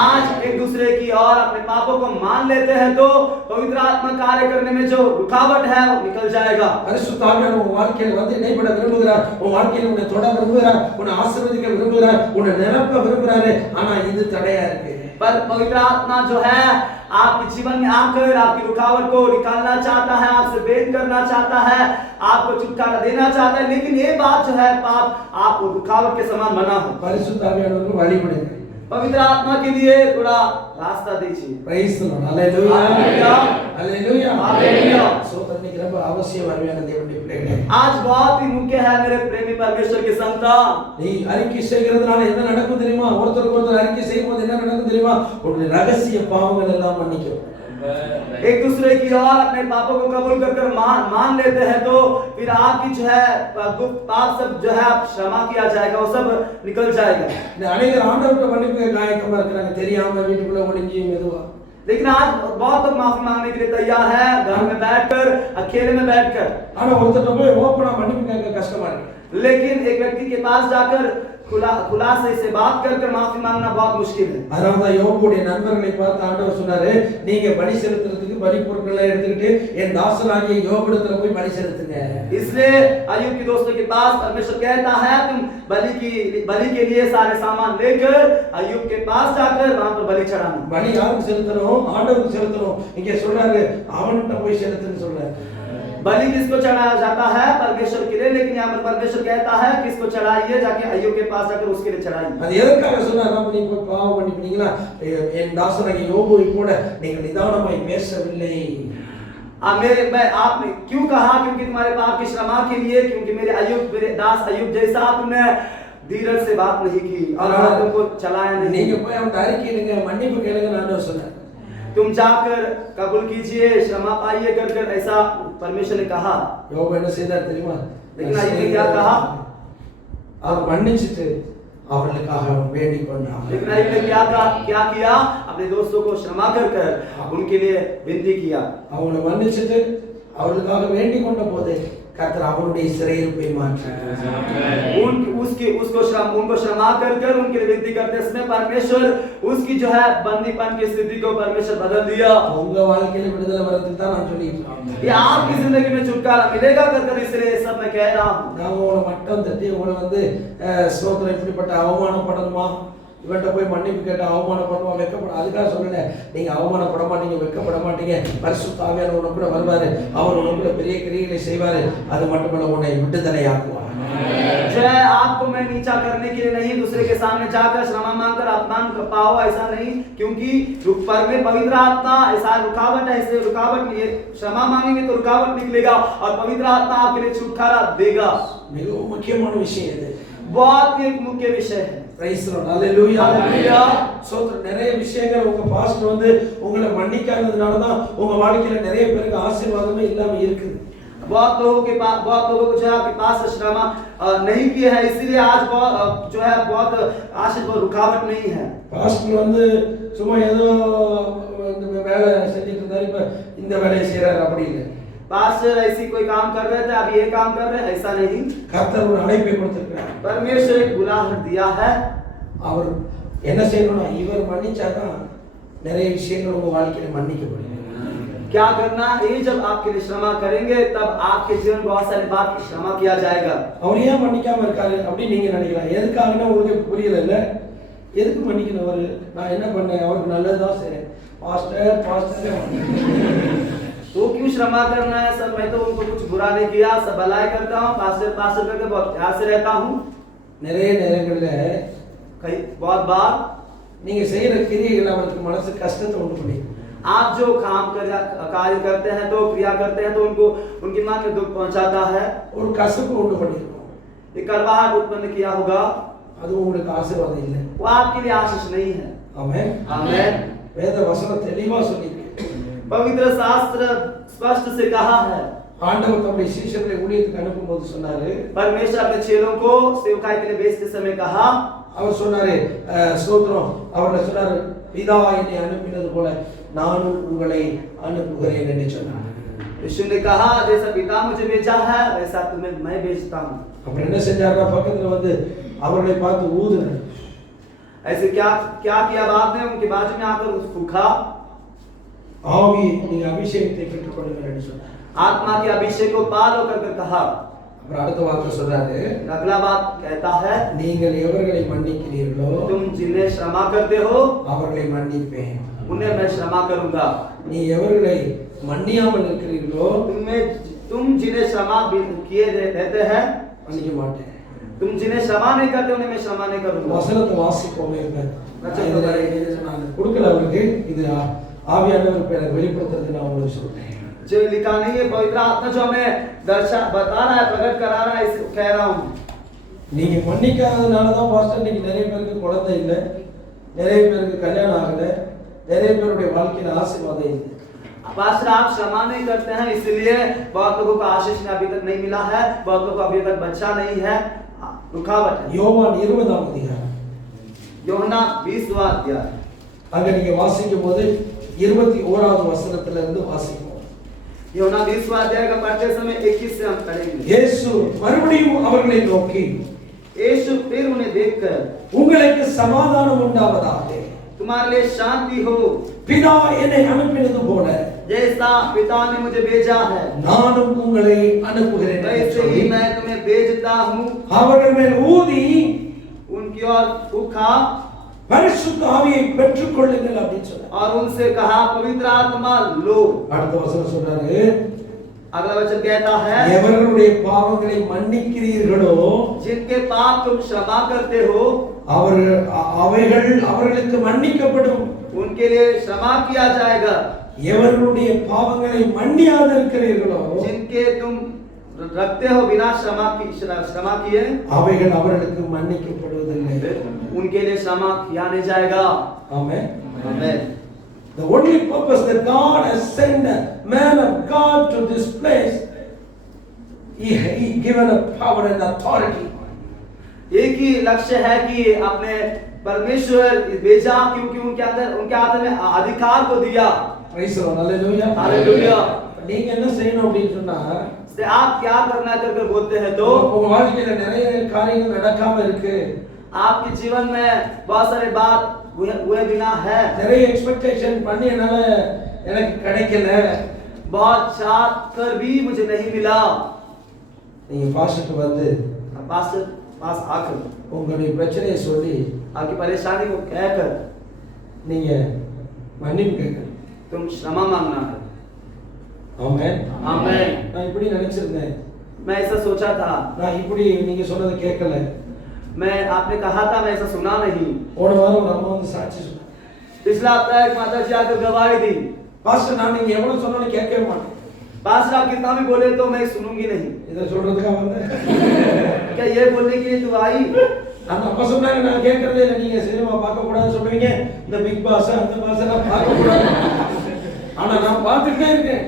आज एक दूसरे की और अपने पापों को मान लेते हैं तो पवित्र आत्मा कार्य करने में जो रुकावट है वो निकल जाएगा। பரிசுத்த ஆவியானவர் உங்க வாழ்க்கையில வந்து இடைப்பட விரும்புகிறார், உங்க வாழ்க்கையில உன்னை தொட விரும்புகிறார், உன்னை ஆசீர்வதிக்க விரும்புகிறார், உன்னை நிரப்ப விரும்புகிறாரு. ஆனா இது தடையா இருக்கு. पर पवित्र आत्मा जो है आपके जीवन में आकर आपकी रुकावट को निकालना चाहता है, आपसे भेद करना चाहता है, आपको छुटकारा देना चाहता है, लेकिन ये बात जो है पाप आपको रुकावट के समान बना है। பரிசுத்த ஆவியானவருக்கு வழிபடுங்க. पवित्र आत्मा के लिए थोड़ा रास्ता दीजिए। Price the Lord. அல்லேலூயா हालेलुया அல்லேலூயா हालेलुया। சோத்திரம். இன்னைக்கு ரொம்ப அவசியம் அருமையான தேவனுடைய பிள்ளைகளே, आज बहुत ही मुख्य है मेरे प्रेमी परमेश्वर के संतान। நீ அறிக்கை செய்கிறதுனால என்ன நடக்கும் தெரியுமா? ஒருத்தருக்கு ஒருத்தர் அறிக்கை செய்யும்போது என்ன நடக்கும் தெரியுமா? உன்னுடைய ரகசிய பாவங்கள் எல்லாம் மன்னிக்கும். एक दूसरे की और अपने पापों को कबूल कर मान लेते हैं तो फिर आपकी जो है गुप्त पाप सब जो है आप क्षमा किया जाएगा, वो सब निकल जाएगा। இந்த அநேகர் ஆண்டவர்கிட்ட மன்னிப்பு காயக்கமா இருக்கிறாங்க, தெரியாம வீட்டுக்குள்ள ஒளிஞ்சு மெதுவா. लेकिन आज बहुत लोग माफी मांगने के लिए तैयार है, घर में बैठकर अकेले में बैठकर। ஆனா ஒருத்தர் போய் ஓப்பனா மன்னிப்பு கேட்க கஷ்டமா இருக்கு. लेकिन एक व्यक्ति के पास जाकर खुलासे से बात कर माफी मांगना बहुत मुश्किल है। அதனாலதான் யோபுடைய நண்பர்களை பார்த்து ஆண்டவர் சொன்னாரு, நீங்க பலி செலுத்துறதுக்கு பலி பொருட்களை எடுத்துக்கிட்டு என் தாசனாகிய யோபுடத்துல போய் பலி செலுத்துங்க. इसलिए अय्यूब के दोस्तों के पास परमेश्वर कहता है तुम बलि के लिए सारे सामान लेकर अय्यूब के पास जाकर वहां पर बलि चढ़ाना। பலி யாருக்கு செலுத்தணும்? ஆண்டவருக்கு செலுத்தணும். இங்க சொல்றாரு அவன்கிட்ட போய் செலுத்துன்னு சொல்றாரு. बलि किसको चढ़ाया जाता है? परमेश्वर के लिए, लेकिन यहाँ पर परमेश्वर कहता है किसको चढ़ाइए, जाके अय्यूब के पास जाकर उसके लिए चढ़ाइए। அது எதற்காக சொன்னார்னா, நீ போய் பாவம் பண்ணிட்டீங்களா, என் தாசனாகிய யோபுவை கூட நீங்கள் நிதானமாய் பேசவில்லை. मैं आपने क्यों कहा? क्योंकि तुम्हारे पाप की क्षमा के लिए, क्योंकि मेरे दास अय्यूब जैसा तुमने धीरज से बात नहीं की और तुमको चलाया नहीं। நீங்க போய் அவன் அறிக்கையிடுங்க, மன்னிப்பு கேளுங்க நான் சொன்னேன். तुम जाकर कबूल कीजिए, क्षमा पाइए कर ऐसा परमेश्वर ने कहा। யோபு என்ன செய்தார் தெரியுமா? लेकिन अय्यूब ने क्या कहा? அவர் மன்னிச்சிட்டு அவர்களுக்காக வேண்டிக் கொண்டார். लेकिन अय्यूब ने क्या किया? अपने दोस्तों को क्षमा कर उनके लिए विनती किया। அவங்களை மன்னிச்சிட்டு அவர்களுக்காக வேண்டிக் கொண்ட போது கர்த்தர் அவருடைய சிறையிருப்பை மாற்றினார். उनको क्षमा कर उनके लिए विनती करते समय परमेश्वर उसकी जो है बंदीपन की स्थिति को परमेश्वर बदल दिया। உங்க வாழ்க்கையில விடுதலை வரதுக்கு தான் நான் சொல்லிட்டு இருக்கேன். ये आपकी जिंदगी में छुटकारा मिलेगा कर इसलिए सब मैं कह रहा हूं। நான் உங்களை மட்டம் தட்டி உங்களை வந்து ஸ்தோத்திரம் இப்படிப்பட்ட அவமானப்படணுமா, இவன்கிட்ட போய் மன்னிப்பு கேட்டா அவமானப்படுவான், வெட்கப்பட. அதுக்காக சொல்லல, நீங்க அவமானப்பட மாட்டீங்க, வெட்கப்பட மாட்டீங்க. பரிசுத்த ஆவியானவர் உனக்குள்ள வருவாரு, அவர் உனக்குள்ள பெரிய கிரியைகளை செய்வாரு. அது மட்டுமல்ல, உன்னை விடுதலையாக்குவார். जो है आपको मैं नीचा करने के लिए नहीं, दूसरे के सामने जाकर क्षमा मांगकर अपमान पाओ, ऐसा नहीं, क्योंकि पर में पवित्र आत्मा ऐसा रुकावट है, इसलिए रुकावट नहीं है। क्षमा मांगेंगे तो रुकावट निकलेगा और पवित्र आत्मा आपके लिए छुटकारा देगा। மிகவும் முக்கியமான விஷயம் இது. बहुत ही एक मुख्य विषय है। பிரைஸ் தி லார்ட், ஹalleluya. हालेलुया। சோதர நிறைய விஷயங்கள் உங்க பாஸ்டர் வந்து உங்களை மன்னிக்காததுனால தான் உங்க வாழ்க்கையில நிறைய பேருக்கு ஆசீர்வாதமே இல்லாம இருக்குது. बहुत लोगों को जो है आपके पास श्रमा नहीं किया है, इसीलिए आज जो है बहुत आशीष और रुकावट नहीं है। பாஸ்டர் வந்து சும்மா ஏதோ இந்த வேலை செஞ்சுட்டு இருந்தாரு, இப்ப இந்த வேலையை செய்யறாரு அப்படி இல்லை. पास्टर ऐसी कोई काम कर रहे थे, अब ये काम कर रहे हैं, ऐसा नहीं। கர்த்தர் ஒரு அழைப்பை கொடுத்திருக்கிறார். परमेश्वर एक बुलाहट दिया है। அவர் என்ன செய்யணும்னா, இவர் மன்னிச்சாதான் நிறைய விஷயங்கள் உங்க வாழ்க்கையில மன்னிக்கப்படும். क्या करना है, जब आपके लिए क्षमा करेंगे तब आपके जीवन बहुत सारी बात की क्षमा किया जाएगा। அவர் ஏன் மன்னிக்காம இருக்காரு அப்படி நீங்க நினைக்கலாம். எதுக்காகனா உங்களுக்கு புரியல இல்ல, எதுக்கு மன்னிக்கணும்? அவரு நான் என்ன பண்ணேன், அவருக்கு நல்லதுதான் செய்றேன். பாஸ்டர் तो क्यों क्षमा करना है सर, मैं तो उनको कुछ बुरा नहीं किया, सब भलाई करता हूँ, पास्टर करके बहुत प्यार से रहता हूँ। நிறைய நேரங்கள்ல कई बहुत बार நீங்க செய்யற கிரியைகள் அவருக்கு மனசு கஷ்டத்தை உண்டு பண்ணி, आप जो कार्य करते हैं, तो क्रिया करते हैं, तो उनको उनके मन में दुख पहुंचाता है, ஒரு கசப்பு உண்டு பண்ணிருக்கும். ये कड़वाहट उत्पन्न किया होगा, அது உங்களுக்கு ஆசீர்வாதம் இல்லை. वो आपके लिए आशीष नहीं है। ஆமென். आमेन। வேத வசனம் தெளிவா சொல்லிருக்கு. पवित्र शास्त्र स्पष्ट से कहा है। ஆண்டவர் தம்முடைய சீஷர்களை ஊழியத்துக்கு அனுப்பும்போது சொன்னாரு, परमेश्वर अपने चेलों को सेवकाई के लिए भेजते समय कहा, அவர் சொன்னாரு ஸ்தோத்திரம், அவர் சொன்னாரு, பிதா என்னை அனுப்பினது போல நானும் உங்களை அனுப்புகிறேன் என்று சொன்னார். यीशु ने कहा, जैसा पिता मुझे भेजा है वैसा तुम्हें मैं भेजता हूं। அப்புறம் என்ன செஞ்சாருன்னா, பக்கத்துல வந்து அவர்களை பார்த்து ஊதுனார். ऐसे क्या क्या किया बाद में, उनके बाजू में आकर फूंका, ஆவி நீங்க அபிஷேகத்தை பெற்றுக்கொள்ளுங்கள் என்று சொன்னார். आत्मा के अभिषेक को पालो कर कहा। அப்புறம் அடுத்த வார்த்தை சொல்றாரு, अगला बात कहता है, நீங்கள் எவர்களை மன்னிக்கிறீர்களோ तुम जिन्हें क्षमा करते हो அவர்களை மன்னிப்பேன். उन्हें मैं क्षमा करूंगा। நீ எவர்களை மன்னியாமல் இருக்கிறீர்களோ तुम जिन्हें क्षमा किए रहते हैं, மன்னிக்க மாட்டேன். तुम जिन्हें क्षमा नहीं करते उन्हें मैं क्षमा नहीं करूंगा। வசனத்தை வாசிப்போமே. நான் கொடுக்கல அவருக்கு, இது ஆவியானவர் எனக்கு வெளிப்படுத்துறது நான் உங்களுக்கு சொல்றேன். जो लिखा नहीं है, पवित्र आत्मा जो हमें बता रहा है, प्रकट करा रहा है, इसे कह रहा हूं। நீங்க மன்னிக்காதனால தான் பாஸ்டர் இன்னைக்கு நிறைய பேருக்கு குழந்தை இல்லை, நிறைய பேருக்கு கல்யாணம் ஆகல, நிறைய பேருடைய வாழ்க்கையில ஆசீர்வாதம் இல்லை. पास्टर आप क्षमा नहीं करते हैं, इसलिए बहुत लोगों को आशीष अभी तक नहीं मिला है, बहुत लोगों को अभी तक बच्चा नहीं है, रुकावट है। யோவான் 20ஆம் அதிகாரம், யோहन्ना 20वां अध्याय, அங்க நீங்க வாசிக்கும் போது 21வது வசனத்துல இருந்து வாசிப்போம். யோहन्ना 20वां अध्याय का पढ़ते समय 21 से हम पढ़ेंगे। இயேசு மறுபடியும் அவர்களை நோக்கி, यीशु फिर उन्हें देखकर, உங்களுக்கு சமாதானம் உண்டாவதாக, तुम्हारे लिए शांति हो, பிதா என்னை அனுப்பினது போல जैसा पिता ने मुझे भेजा है நானும் உங்களை அனுப்புகிறேன் என்று वैसे சொல்லி, ही मैं तुम्हें भेजता हूँ। அவர்கள் மேல் ஊதி उनकी ओर फूंका பரிசுத்த ஆவியை பெற்றுக்கொள்ளுங்கள் அப்படின்னு சொன்னார். और उनसे कहा, पवित्र आत्मा लो। அடுத்த வசனம் சொல்றாரு, अगला वचन कहता है, எவர்களுடைய பாவங்களை மன்னிக்கிறீர்களோ जिनके पाप तुम क्षमा करते हो அவைகள் அவர்களுக்கு மன்னிக்கப்படும், उनके लिए क्षमा किया जाएगा। எவர்களுடைய பாவங்களை மன்னியாதிருக்கிறீர்களோ जिनके तुम रखते हो बिना क्षमा किए, அவைகள் அவர்களுக்கு மன்னிக்கப்படுவதில்லை. उनके लिए क्षमा किया नहीं जाएगा। ஆமென். आमीन। The only purpose that God has sent a man of God to this place, he given a power and authority. एक ही लक्ष्य है कि अपने परमेश्वर भेजा, क्योंकि उनके हाथ में अधिकार को दिया। Praise the Lord. Hallelujah. Hallelujah. நீங்க என்ன செய்யணும் அப்படின்னு சொன்னா, आप क्या करना करके बोलते हैं तो, உங்க வாழ்க்கையில நிறைய காரியங்கள் நடக்காம இருக்கு, आपके जीवन में बहुत सारे बात हुए बिना है, நிறைய எக்ஸ்பெக்டேஷன் பண்ணி என்னால எனக்கு கிடைக்கல, बहुत चाह कर भी मुझे नहीं मिला। நீங்க பாஸ்டருக்கு வந்து पास्टर पास आकर உங்களுடைய பிரச்சனையை சொல்லி आपकी परेशानी को कहकर நீங்க மன்னிப்பு கேட்கணும். तुम क्षमा मांगना है। ஆமென். आमीन। நான் இப்படி நினைச்சிருந்தேன், मैं ऐसा सोचा था, நான் இப்படி நீங்க சொன்னதை கேட்கல. मैं आपने कहा था, मैं ऐसा सुना नहीं। போன வாரம் ஒரு அம்மா வந்து சாட்சி சொன்னாங்க, पिछला हफ्ता एक माता जी आकर गवाही दी, பாஸ்டர் நான் நீங்க எவ்வளவு சொன்னாலும் கேட்கவே மாட்டேன். पास्टर आप कितना भी बोले तो मैं सुनूंगी नहीं। இதை சொல்றதுக்காக வந்தேன். क्या ये बोलने के लिए तू आई? அந்த அப்பா சொன்னாங்க, நான் கேட்கறதே இல்லை, நீங்க சினிமா பார்க்க கூடாதுன்னு சொல்லுவீங்க, இந்த பிக் பாஸ் அந்த பாஸ் எல்லாம் பார்க்க கூடாது. ஆனா நான் பார்த்துட்டே இருக்கேன்.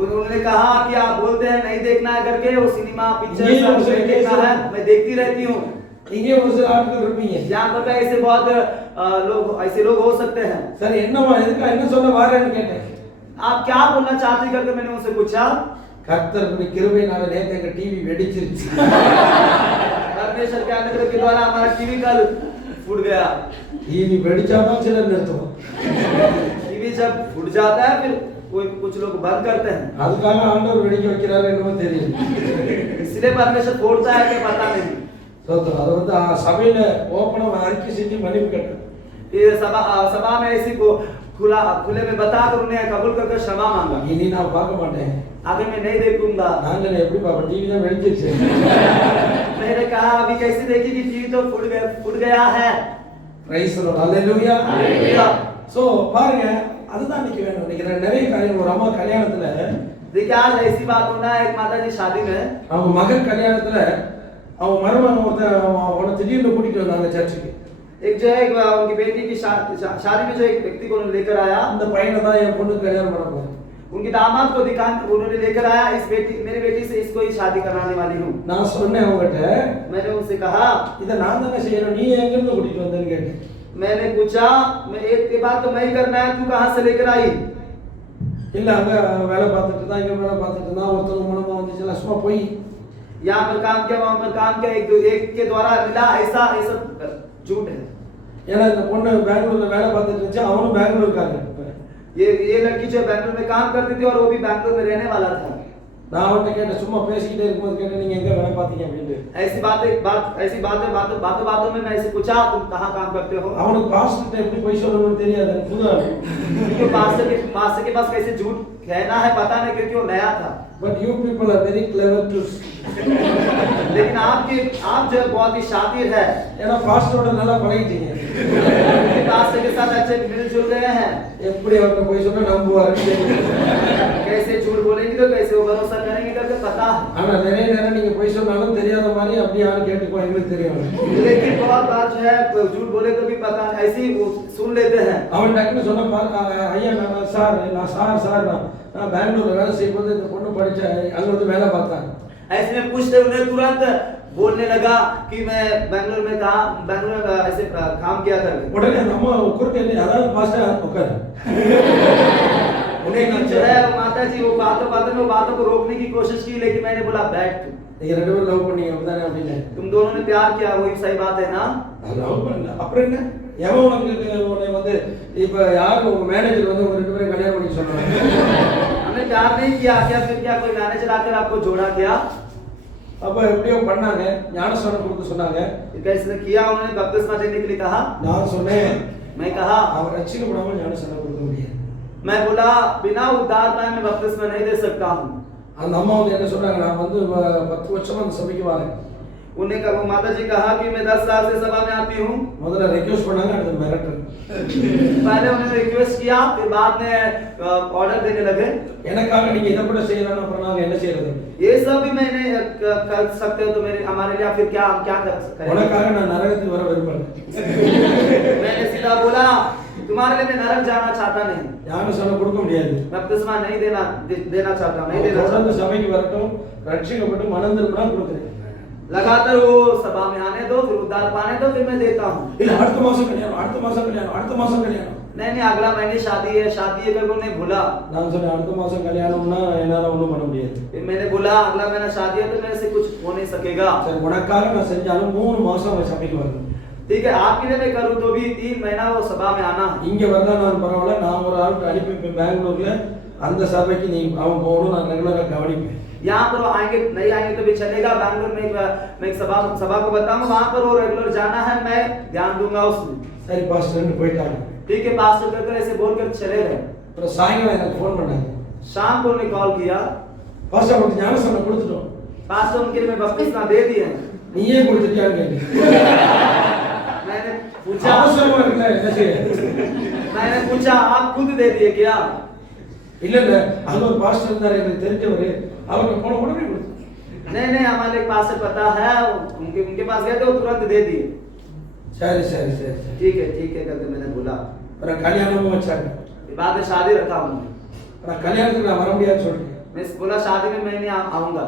उन्होंने कहा कि आप बोलते हैं नहीं देखना है करके, वो सिनेमा पिक्चर ये सब उसे नहीं देखना है, मैं देखती रहती हूँ। இங்கே ஒரு சில ஆட்கள் இருப்பீங்க, यहाँ पर भी ऐसे बहुत ऐसे लोग हो सकते हैं। சரி என்னவா எதுக்கா என்ன சொல்ல வாரேன்னு கேட்டேன். आप क्या बोलना चाहते हैं करके मैंने उनसे पूछा। கர்த்தருடைய கிருபையினால நேத்து எங்க டிவி வெடிச்சிருச்சு. परमेश्वर के अनुग्रह के द्वारा हमारा टीवी कल फूट गया। டிவி வெடிச்சாதான் சிலர் நிறுத்துவோம். टीवी जब फूट जाता है फिर कोई कुछ लोग बंद करते हैं। அதுக்காக ஆண்டவர் வெடிக்க வைக்கிறாரு என்னமோ தெரியல. इसलिए परमेश्वर फोड़ता है कि पता नहीं। சோதரா அது வந்து சபையில ஓபனா அறிக்கை செஞ்சு மன்னிப்பு கேட்டேன். ये सभा में ऐसी को खुले में बताकर उन्हें कबूल करके क्षमा मांगा। இனி நான் பார்க்க மாட்டேன். आगे मैं नहीं देखूंगा। நாங்க எப்படி பாப்பா டிவி தான் வெடிச்சிருச்சு. मैंने कहा अभी कैसे देखेगी, टीवी तो फूट गया है। பிரைஸ் தி லார்ட், ஹalleluya. हालेलुया। சோ பாருங்க, அதுதான் இன்னைக்கு வேணும். இன்னைக்கு நிறைய காரியம். ஒரு அம்மா கல்யாணத்துல, देखिए आज ऐसी बात होना है, एक माता जी शादी में, அவங்க மகன் கல்யாணத்துல அவங்க மருமகன் ஒருத்தர் அவனை திடீர்னு கூட்டிட்டு வந்தாங்க சர்ச்சுக்கு. एक जो है उनकी बेटी की शादी में जो एक व्यक्ति को उन्होंने लेकर आया, அந்த பையனை தான் என் பொண்ணு கல்யாணம் பண்ண போறேன். उनके दामाद को उन्होंने लेकर आया, इस बेटी मेरी बेटी से इसको ही शादी कराने वाली हूँ। நான் சொன்னேன் அவங்ககிட்ட, मैंने उनसे कहा, இதை நான் தானே செய்யணும், நீ எங்க இருந்து கூட்டிட்டு வந்தேன்னு கேட்டேன். मैंने पूछा, मैं एक के बाद तो मैं ही करना है, तू कहाँ से लेकर आई? இல்ல அங்க வேலை பார்த்துட்டு தான், இங்க வேலை பார்த்துட்டு தான், ஒருத்தர் மூலமா வந்துச்சு, சும்மா போய் यहाँ पर काम किया, वहाँ पर काम किया, एक के द्वारा मिला, ऐसा झूठ है। ஏன்னா இந்த பொண்ணு பெங்களூர்ல வேலை பார்த்துட்டு இருந்துச்சு, அவனும் பெங்களூர் இருக்காங்க. ये लड़की जो बैंगलोर में काम करती थी और वो भी बैंगलोर में रहने वाला था। நான் அவன்கிட்ட கேட்டேன், சும்மா பேசிக்கிட்டே இருக்கும்போது கேட்டேன், நீங்க எங்க வேலை பார்த்தீங்க அப்படின்ட்டு. बातों में मैं ऐसे पूछा, तुम कहाँ काम करते हो? அவனுக்கு பாஸ்டர் எப்படி போய் சொல்லணும்னு தெரியாது, புதுசா. क्योंकि पास्टर के पास कैसे झूठ कहना है पता नहीं, क्योंकि वो नया था। But you people are very clever to. लेकिन आप जो बहुत ही शातिर है, ஏன்னா பாஸ்டரோட நல்லா பழகிட்டீங்க. पास्टर के साथ अच्छे मिलजुल गए हैं। எப்படி அவர்கிட்ட போய் சொன்னா நம்புவாரு. कैसे झूठ बोलेंगे तो कैसे वो भरोसा करेंगे करके पता है। ஆனா நிறைய நேரம் நீங்க போய் சொன்னாலும் தெரியாத மாதிரி அப்படியே ஆள் கேட்டுக்கோ, எங்களுக்கு தெரியும். लेकिन बहुत बार जो है झूठ बोले तो भी पता ऐसे ही वो सुन लेते हैं। அவன் டக்குன்னு சொன்னா, ஐயா நான் சார் நான் பெங்களூர்ல வேலை செய்யும்போது இந்த பொண்ணு படிச்ச அங்க வந்து வேலை பார்த்தாங்க. ऐसे में पूछते उन्हें तुरंत बोलने लगा कि मैं बैंगलोर में ऐसे काम किया कर। உடனே நம்ம குறுக்க அதாவது பாஸ்டர் உட்காரு. उन्हें जो है माता जी वो बातों को रोकने की कोशिश की, लेकिन मैंने बोला बैठ तू। நீங்க ரெண்டு பேரும் லவ் பண்ணீங்க அப்படிதானே அப்படின்னு. तुम दोनों ने प्यार किया, वही सही बात है ना? லவ் பண்ணல அப்புறம் என்ன, எவன் உன்னை வந்து இப்ப யார் உங்க மேனேஜர் வந்து உங்க ரெண்டு பேரும் கல்யாணம் பண்ணி சொன்னாங்க? हमने प्यार नहीं किया, क्या कोई मैनेजर आकर आपको जोड़ा क्या? அப்ப எப்படியோ பண்ணாங்க, ஞானஸ்நானம் கொடுக்க சொன்னாங்க. कैसे किया? उन्होंने बपतिस्मा देने के लिए कहा। நான் சொன்னேன், मैं कहा அவர் ரட்சிக்கப்படாம ஞானஸ்நானம் கொடுக்க முடியாது. मैं बोला बिना उद्धार पाए मैं बपतिस्मा नहीं दे सकता हूँ। அந்த அம்மா வந்து என்ன சொல்றாங்க, நான் வந்து 10 வருஷமா அந்த சபைக்கு வரேன். उन्हें कहा, माता जी कहा कि मैं 10 साल से सभा में आती हूँ। முதல்ல ரெக்வெஸ்ட் பண்ணாங்க, அடுத்து மிரட்டல். पहले उन्होंने रिक्वेस्ट किया, फिर बाद में ऑर्डर देने लगे। எனக்காக நீங்க இத கூட செய்யலாம், அப்புறம் நாங்க என்ன செய்யறது? ये सब भी मैंने कर सकते हो तो हमारे लिए फिर क्या कर सकते हैं? உனக்காக நான் நரகத்துக்கு வர விரும்பல. मैंने सीधा बोला, तुम्हारे लिए मैं नरक जाना चाहता नहीं, ஞானஸ்நானம் கொடுக்க முடியாது. बपतिस्मा नहीं देना चाहता, नहीं देना தொடர்ந்து चाहता। சபைக்கு வரட்டும், ரட்சிக்கப்பட்டு மனம் திரும்பினா கொடுக்குறேன். लगातार वो सभा में आने दो, फिर उद्धार पाने दो, फिर मैं देता हूँ। இல்ல அடுத்த மாசம் கல்யாணம், அடுத்த மாசம் கல்யாணம், அடுத்த மாசம் கல்யாணம். नहीं अगला महीने शादी है करके उन्हें भूला। நான் சொன்னேன், அடுத்த மாசம் கல்யாணம்னா என்னால ஒண்ணும் பண்ண முடியாது. फिर मैंने बोला अगला महीना शादी है तो मेरे से कुछ हो नहीं सकेगा। சரி, உனக்காக நான் செஞ்சாலும் 3 மாசம் அவன் சபைக்கு வரணும். ठीक है, आपके लिए मैं करूँ तो भी 3 महीना वो सभा में आना। இங்க வரல நான் பரவாயில்ல, நான் ஒரு ஆள் அனுப்பி பெங்களூர்ல அந்த சபைக்கு நீ அவன் போகணும், நான் ரெகுலரா கவனிப்பேன். यहाँ पर वो आएंगे नहीं आएंगे तो भी चलेगा। बैंगलोर में मैं एक सभा को बताऊंगा, वहां पर वो रेगुलर जाना है, मैं ध्यान दूंगा उसमें। சரி பாஸ்டர்னு போயிட்டாங்க. ठीक है पास्टर कहकर ऐसे बोलकर चले गए। அப்புறம் சாயங்காலம் எனக்கு ஃபோன் பண்ணாங்க. शाम को उन्होंने कॉल किया, பாஸ்டர் உங்களுக்கு ஞானஸ்நானம் கொடுத்துட்டோம். पास्टर उनके लिए मैं बपतिस्मा दे दिए हैं। நீயே கொடுத்துட்டியான்னு கேட்டீங்க. मैंने पूछा அவசரமா இருக்குல்ல என்ன செய்ய? मैंने पूछा आप खुद दे दिए क्या? இல்ல இல்ல அங்க ஒரு பாஸ்டர் இருந்தாரு எனக்கு தெரிஞ்சவரு, அவருக்கு போன உடனே கொடுத்தேன். नहीं नहीं हमारे एक पास्टर पता है, उनके पास गए थे, वो तुरंत दे दिए। சரி சரி சரி சரி. ठीक है करके मैंने बोला। அப்புறம் கல்யாணமும் வச்சாங்க. बाद में शादी रखा उन्होंने। அப்புறம் கல்யாணத்துக்கு நான் வர முடியாதுன்னு சொல்லிட்டேன். मैं बोला शादी में मैं नहीं आऊंगा।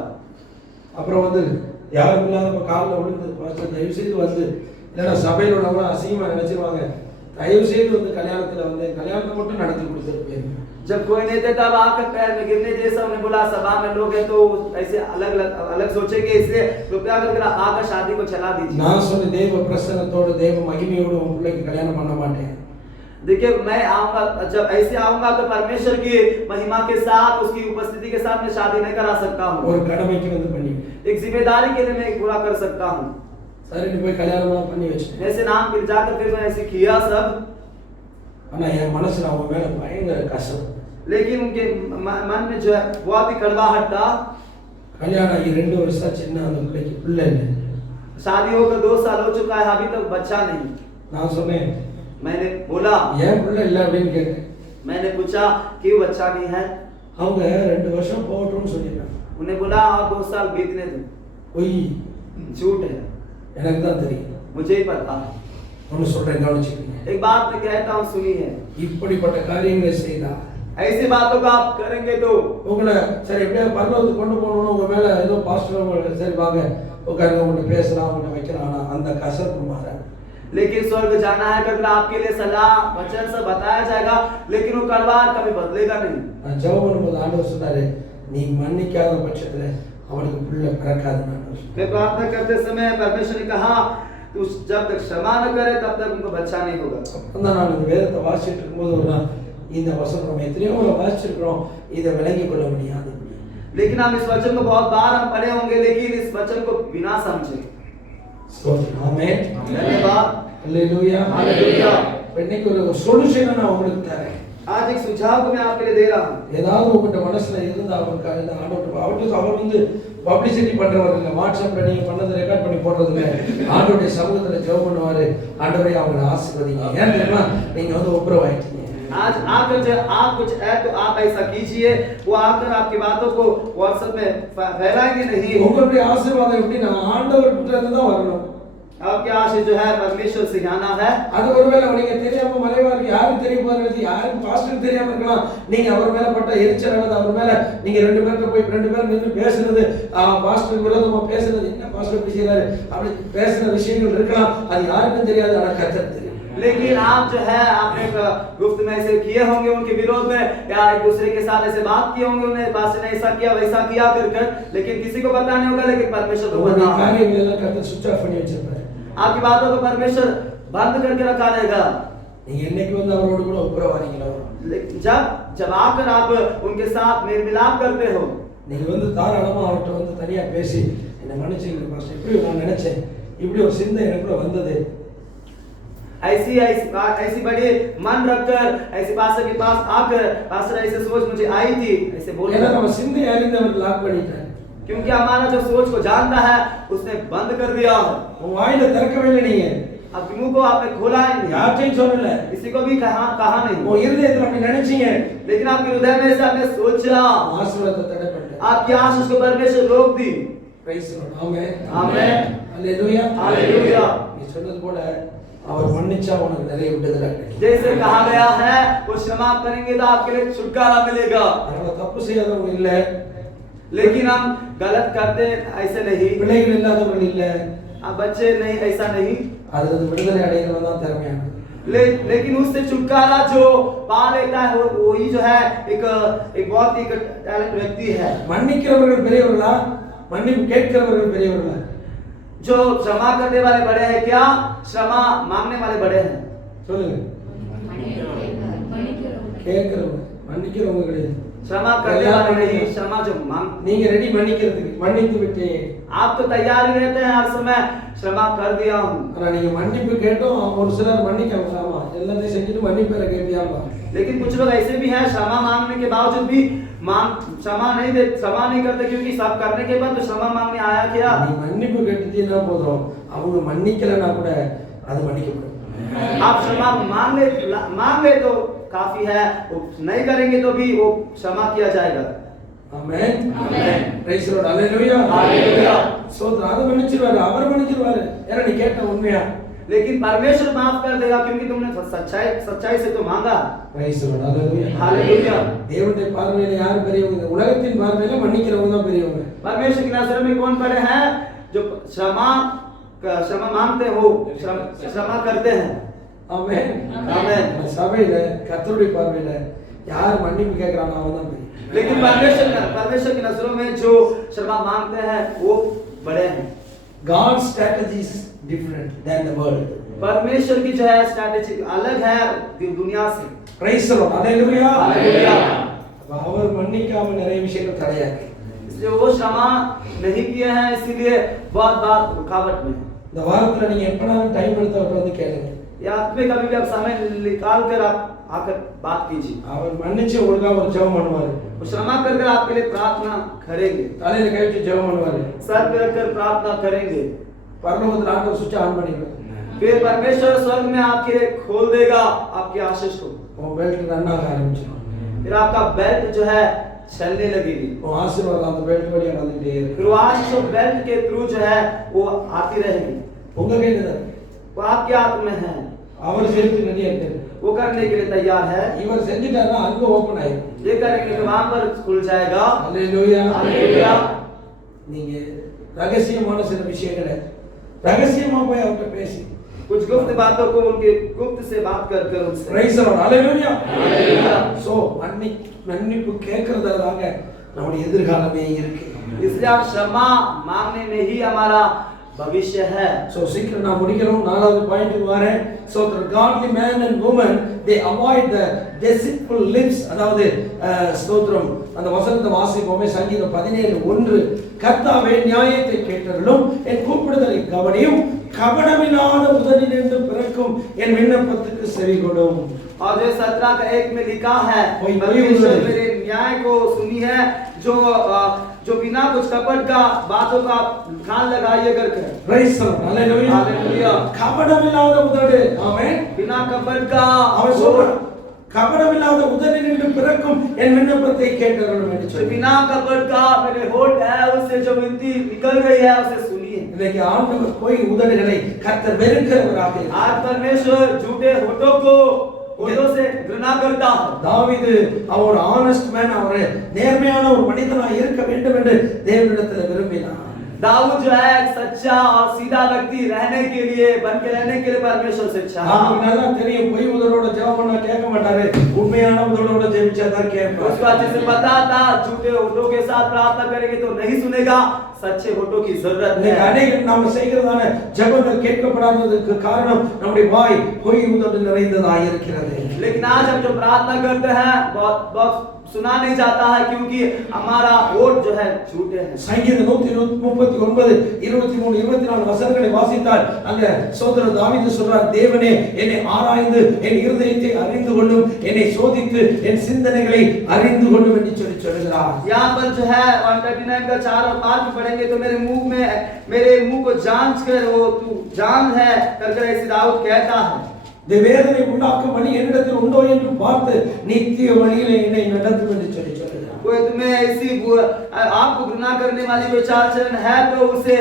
அப்புறம் வந்து யாரும் இல்லாத காலில் விழுந்து பாஸ்டர் தயவு செய்து வந்து, இல்லைன்னா சபையில் உள்ளவங்க அசிங்கமா நினைச்சிருவாங்க, தயவு செய்து வந்து கல்யாணத்துல வந்து கல்யாணத்தை மட்டும் நடத்தி கொடுத்துட்டு போயிருங்க. जब कोई नहीं थे तब आकर पैर में गिरने जैसा उन्हें बोला, सभा में लोग हैं तो ऐसे अलग सोचेंगे, इसलिए कृपया करके आकर शादी को चला दीजिए। நான் சொன்ன தேவ பிரசன்னத்தோட தேவ மகிமையோட உன் பிள்ளைக்கு கல்யாணம் பண்ண மாட்டேன். देखिए मैं आऊंगा, जब ऐसे आऊंगा तो परमेश्वर की महिमा के साथ, उसकी उपस्थिति के साथ मैं शादी नहीं करा सकता हूँ। ஒரு கடமைக்கு வந்து பண்ணி एक जिम्मेदारी के लिए मैं पूरा कर सकता हूँ। சரி நீ போய் கல்யாணம் பண்ணி வச்சிட்டேன். ऐसे नाम फिर जाकर फिर मैं ऐसे किया सब, ஆனா என் மனசுல அவங்க மேல பயங்கர கஷ்டம். लेकिन उनके मन में जो है बहुत ही कड़वाहट था। கல்யாணம் ஆகி 2 வருஷம் ஆச்சு, இன்னும் அந்த பிள்ளைக்கு பிள்ளை இல்லை. शादी होकर 2 साल हो चुका है, अभी तक बच्चा नहीं। நான் சொன்னேன் मैंने बोला, ஏன் பிள்ளை இல்லை அப்படின்னு கேட்டேன். मैंने पूछा क्यों बच्चा नहीं है? அவங்க 2 வருஷம் போகட்டும்னு சொல்லிட்டாங்க. उन्हें बोला और 2 साल बीतने दो। பொய், झूठ है, எனக்கு தான் தெரியும். मुझे ही पता है। ஒன்னு சொல்றேன் கவனிச்சுக்கங்க. एक बात मैं कहता हूँ सुनिए, இப்படிப்பட்ட காரியங்களை செய்தா ऐसी बातों को आप करेंगे तो உங்களை சரி எப்படியா பரலோகத்துக்கு கொண்டு போகணும்னு உங்க மேல ஏதோ பாஸ்டர் சரி வாங்க உட்காருங்க உங்கள்கிட்ட பேசலாம் உங்கள்கிட்ட வைக்கலாம், ஆனா அந்த கசப்பு மாறாது. लेकिन स्वर्ग जाना है अगर आपके लिए सलाह वचन से बताया जाएगा, लेकिन वो कड़वा कभी बदलेगा नहीं। நான் ஜெபம் பண்ணும்போது ஆண்டவர் சொன்னாரு, நீ மன்னிக்காத பட்சத்துல அவனுக்கு பிள்ளை பிறக்காதுன்னு ஆண்டவர் சொன்னாரு. मैं प्रार्थना करते समय परमेश्वर ने कहा तू जब तक क्षमा न करे तब तक उनको बच्चा नहीं होगा। அப்பதான் நான் இந்த வேதத்தை வாசிச்சுட்டு இருக்கும்போது ஒரு நாள் இந்த வசனம் நம்ம எத்தனையோ முறை வாசிச்சிருக்கிறோம், இதை விளங்கிக் கொள்ள முடியாது. लेकिन हम इस वचन को बहुत बार हम पढ़े होंगे, लेकिन इस वचन को बिना समझे। ஆமென். धन्यवाद, அல்லேலூயா. हालेलुया। இன்னைக்கு ஒரு சொல்யூஷனை நான் உங்களுக்கு தரேன். आज एक सुझाव को मैं आपके लिए दे रहा हूँ। ஏதாவது உங்கள்கிட்ட மனசுல இருந்தா அவருக்கு இந்த ஆண்டவர் அவர் வந்து பப்ளிசிட்டி பண்றவர் இல்லை, வாட்ஸ்அப்ல நீங்க பண்ணதை ரெக்கார்ட் பண்ணி போடுறது இல்லை, ஆண்டவருடைய சமூகத்துல ஜெபம் பண்ணுவாரு, ஆண்டவரே அவங்களை ஆசீர்வதிங்க. ஏன் தெரியுமா, நீங்க வந்து ஒப்புரவாயிட்டீங்க. आज आकर जब आप कुछ है तो आप ऐसा कीजिए, वो आकर आपकी बातों को व्हाट्सएप में फैलाएंगे नहीं। உங்களுடைய ஆசீர்வாதம் எப்படின்னா ஆண்டவர்கிட்ட இருந்து தான் வரணும். आपके आशीष जो है परमेश्वर से आना है। அது ஒருவேளை நீங்க தெரியாம மறைவா இருக்கு, யாரும் தெரியாம இருக்கு, யாரும் பாஸ்டருக்கு தெரியாம இருக்கலாம். நீங்க அவர் மேல பட்ட எரிச்சல் அல்லது அவர் மேல நீங்க 2 பேர்ட்ட போய் 2 பேர் நின்று பேசுறது, பாஸ்டருக்கு விரோதமா பேசுறது, என்ன பாஸ்டர் இப்படி செய்யறாரு அப்படி பேசுற விஷயங்கள் இருக்கலாம், அது யாருக்கும் தெரியாது, ஆனா கர்த்தருக்கு தெரியும். लेकिन आप जो है आपने गुप्त में ऐसे किए होंगे उनके विरोध में, या एक दूसरे के साथ ऐसे बात किए होंगे, उन्हें पास्टर ने ऐसा किया वैसा किया कर, लेकिन किसी को पता नहीं होगा, लेकिन परमेश्वर को पता है। காரியங்கள் எல்லாம் கர்த்தர் சுவிட்ச் ஆஃப் பண்ணி வச்சிருப்பாரு. आपकी बातों को परमेश्वर बंद करके रखा रहेगा। நீங்க என்னைக்கு வந்து அவரோட கூட ஒப்புரவாதீங்களோ, जब आकर आप उनके साथ मेल मिलाप करते हो, நீங்க வந்து தாராளமா அவர்கிட்ட வந்து தனியா பேசி என்ன மன்னிச்சுங்க பாஸ்டர், இப்படி நான் நினைச்சேன், இப்படி ஒரு சிந்தை எனக்குள்ள வந்தது, ऐसी बड़ी मन रखकर ऐसे पास्टर के पास आकर पास्टर ऐसे सोच मुझे आई थी, ऐसे बोलना। ஏன்னா நம்ம சிந்தை அறிந்தவர் லாக் பண்ணிட்டாரு. क्योंकि हमारा जो सोच को जानता है उसने बंद कर दिया है। உங்க வாயில திறக்கவே இல்லை, நீங்க आपके मुंह को आपने खोला ही नहीं, யார்ட்டையும் சொல்லல, किसी को भी कहा नहीं। உங்க இருதயத்துல அப்படி நினைச்சீங்க, लेकिन आपके हृदय में से आपने सोचा, ஆசீர்வாதத்தை தடை பண்ணிட்டாரு. आपकी आशीष को परमेश्वर रोक दी। Praise the Lord. ஆமென். आमेन, அல்லேலூயா. हालेलुया। நீ சொன்னது போல அவர் மன்னிச்சா உனக்கு நிறைய விடுதலை கிடைக்கும். जैसे कहा गया है वो क्षमा करेंगे तो आपके लिए छुटकारा मिलेगा। அதனால தப்பு செய்யாதவங்க இல்ல, लेकिन हम गलत करते ऐसे नहीं, பிள்ளைகள் இல்லாதவர்கள் இல்ல, आप बच्चे नहीं ऐसा नहीं, அதுல விடுதலை அடைகிறவன் தான் திறமையானவன். लेकिन उससे छुटकारा जो पा लेता है वो ही जो है एक बहुत ही टैलेंट व्यक्ति है। மன்னிக்கிறவர்கள் பெரியவர்களா, மன்னிப்பு கேட்கிறவர்கள் பெரியவர்களா? जो क्षमा करने वाले बड़े हैं क्या क्षमा मांगने वाले बड़े हैं? சொல்லுங்க. கேட்கிறவங்க, மன்னிக்கிறவங்க கிடையாது. क्षमा करने वाले नहीं, क्षमा जो मांग நீங்க ரெடி மன்னிக்கிறதுக்கு மன்னித்து விட்டேன். आप तो तैयार ही रहते हैं हर समय क्षमा कर दिया हूँ। ஆனா நீங்க மன்னிப்பு கேட்டோம் ஒரு சிலர் மன்னிக்காம எல்லாத்தையும் செஞ்சுட்டு மன்னிப்பேற கேட்டியாமா. लेकिन कुछ लोग ऐसे भी हैं क्षमा मांगने के बावजूद भी क्षमा नहीं करते, क्योंकि सब करने के बाद तो क्षमा मांगने आया क्या। நீ மன்னிப்பு கேட்டுட்டீனா போதும், அவங்க மன்னிக்கலனா கூட அது மன்னிக்கப்படும். आप क्षमा मांग ले तो काफी है, वो नहीं करेंगे तो भी वो क्षमा किया जाएगा। ஆமென். आमीन। Praise the Lord. ஹalleluya. हालेलुया। சோதர அது மன்னிச்சிடுவாரு, அவர் மன்னிச்சிடுவாரு. ஏன்னா நீ கேட்ட உண்மையா. लेकिन परमेश्वर माफ कर देगा, क्योंकि तुमने सच्चाई से तो मांगा। Price the Lord. ஹalleluya. हालेलुया। தேவனுடைய பார்வையில யார் பெரியவங்க? உலகத்தின் பார்வையில மன்னிக்கிறவங்க தான் பெரியவங்க. परमेश्वर की नजर में कौन बड़े हैं? जो क्षमा मांगते हो, क्षमा करते हैं। ஆமென். आमीन। சபையில கர்த்தருடைய பார்வையில யார் மன்னிப்பு கேக்குறாங்க அவங்க தான் பெரியவங்க. लेकिन परमेश्वर की नजरों में जो क्षमा मांगते हैं वो बड़े हैं। God's strategy is different than the world. परमेश्वर की जो है स्ट्रैटेजी अलग है दुनिया से। Praise the Lord. Hallelujah. हालेलुया। அவர் மன்னிக்காம நிறைய விஷயங்கள் தடையாக்கு. इसलिए वो क्षमा नहीं किए हैं, इसीलिए बहुत बात रुकावट में है। இந்த வாரத்துல நீங்க எப்பனாலும் டைம் எடுத்து அவர்ட்ட வந்து கேளுங்க. या में कभी भी आप समय निकाल कर आप आकर बात कीजिए। அவர் மன்னிச்சு உங்களுக்காக ஒரு ஜெபம் பண்ணுவாரு. वो क्षमा कर आपके लिए प्रार्थना करेंगे, தலையில கை வச்சு ஜெபம் பண்ணுவாரு. सर पे रखकर प्रार्थना करेंगे। பரலோகத்துல ஆண்டவர் சுவிட்ச் ஆன் பண்ணிடுவார். फिर परमेश्वर स्वर्ग में आपके लिए खोल देगा आपकी आशीष को। உன் பெல்ட் ரன் ஆக ஆரம்பிச்சிடும். फिर आपका बेल्ट जो है चलने लगेगी। உன் ஆசீர்வாதம் அந்த பெல்ட் வழியா வந்துட்டே இருக்கு. फिर वो आशीष बेल्ट के थ्रू जो है वो आती रहेगी। உங்க கையில தான். वो आपके हाथ में है, அவர் செய்து ரெடியா இருக்காரு. वो करने के लिए तैयार है। இவர் செஞ்சிட்டாருன்னா அங்க ஓபன் ஆயிடும். ये करेंगे तो वहां पर खुल जाएगा। ஹalleluya. हालेलुया। நீங்க ரகசியமான சில விஷயங்களை ரகசியமா போய் அவர்ட்ட பேசி कुछ गुप्त बातों को उनके गुप्त से बात कर उनसे। Price the Lord. ஹalleluya. हालेलुया। சோ மன்னிப்பு கேட்கிறதாங்க நம்முடைய எதிர்காலமே இருக்கு. इसलिए आप क्षमा मांगने में ही हमारा भविष्य है। சோ சீக்கிரம் நான் முடிக்கணும். நாலாவது பாயிண்ட்க்கு வரேன். So the godly man and woman they avoid the deceitful lips. அதாவது ஸ்தோத்திரம் அந்த வசனத்தை வாசிப்போமே சங்கீதம் 17:1. கர்த்தாவே நியாயத்தை கேட்டருளும், என் கூப்பிடுதலை கவனியும், கபடமில்லாத உதடிலிருந்து பிறக்கும் என் விண்ணப்பத்துக்கு செவிகொடும். और जो 17 का 1 में लिखा है, वही परमेश्वर मेरे न्याय को सुनी है, जो बिना कुछ कपट का बातों का कान लगाइए करके। Praise the Lord. ஹalleluya. हालेलुया। கபடமில்லாத உதடு. ஆமென். बिना कपट का அவன் சொல்றான் கபடமில்லாத உதடிலிருந்து பிறக்கும் என் விண்ணப்பத்தை கேட்டருளும் என்று जो சொல்லி. बिना कपट का मेरे होठ है उससे जो विनती निकल गई है उसे सुनिए। இன்னைக்கு ஆண்டவர் போய் உதடுகளை கர்த்தர் வெறுக்கிறவராக இருக்கிறார். आज परमेश्वर झूठे होठों से घृणा करता है। தாவீது அவர் ஆனஸ்ட் மேன், அவர் நேர்மையான ஒரு மனிதனாக இருக்க வேண்டும் என்று தேவனிடத்தில் விரும்பினார். दाऊद जो है एक सच्चा और सीधा व्यक्ति रहने के लिए बन के रहने के लिए परमेश्वर से चाहा। நமக்கு நல்லா தெரியும் பொய் உதடோட ஜெபம் பண்ணா கேட்க மாட்டாரு, உண்மையான உதடோட ஜெபிச்சா தான் கேட்பார். उसको अच्छे से पता था झूठे होठों के साथ प्रार्थना करेंगे तो नहीं सुनेगा, सच्चे होठों की जरूरत இன்னைக்கு है। அநேக நாம செய்கிறதான ஜெபங்கள் கேட்கப்படாததுக்கு காரணம் நம்முடைய வாய் பொய் உதடு நிறைந்ததாக இருக்கிறது. लेकिन आज हम जो प्रार्थना करते हैं बहुत सुना नहीं जाता है, क्योंकि हमारा होठ जो है झूठे हैं। சங்கீதம் 139 23 24 வசனங்களை வாசித்தால் அங்க சோதரர் தாவீது சொல்றார், தேவனே என்னை ஆராய்ந்து என் இருதயத்தை அறிந்து கொள்ளும், என்னை சோதித்து என் சிந்தனைகளை அறிந்து கொள்ளும் என்று சொல்கிறார். यहाँ पर जो है 139 का 4 और 5 पढ़ेंगे तो मेरे मुंह को जांच कर वो तू जान है करके ऐसे दाऊद कहता है। வேதனை உண்டாக்கும் வழி என்னிடத்தில் உண்டோ என்று பார்த்து நித்திய வழியிலே என்னை நடத்தும் என்று சொல்கிறார். कोई तुम्हें ऐसी आपको घृणा करने वाली विचार चलन है तो उसे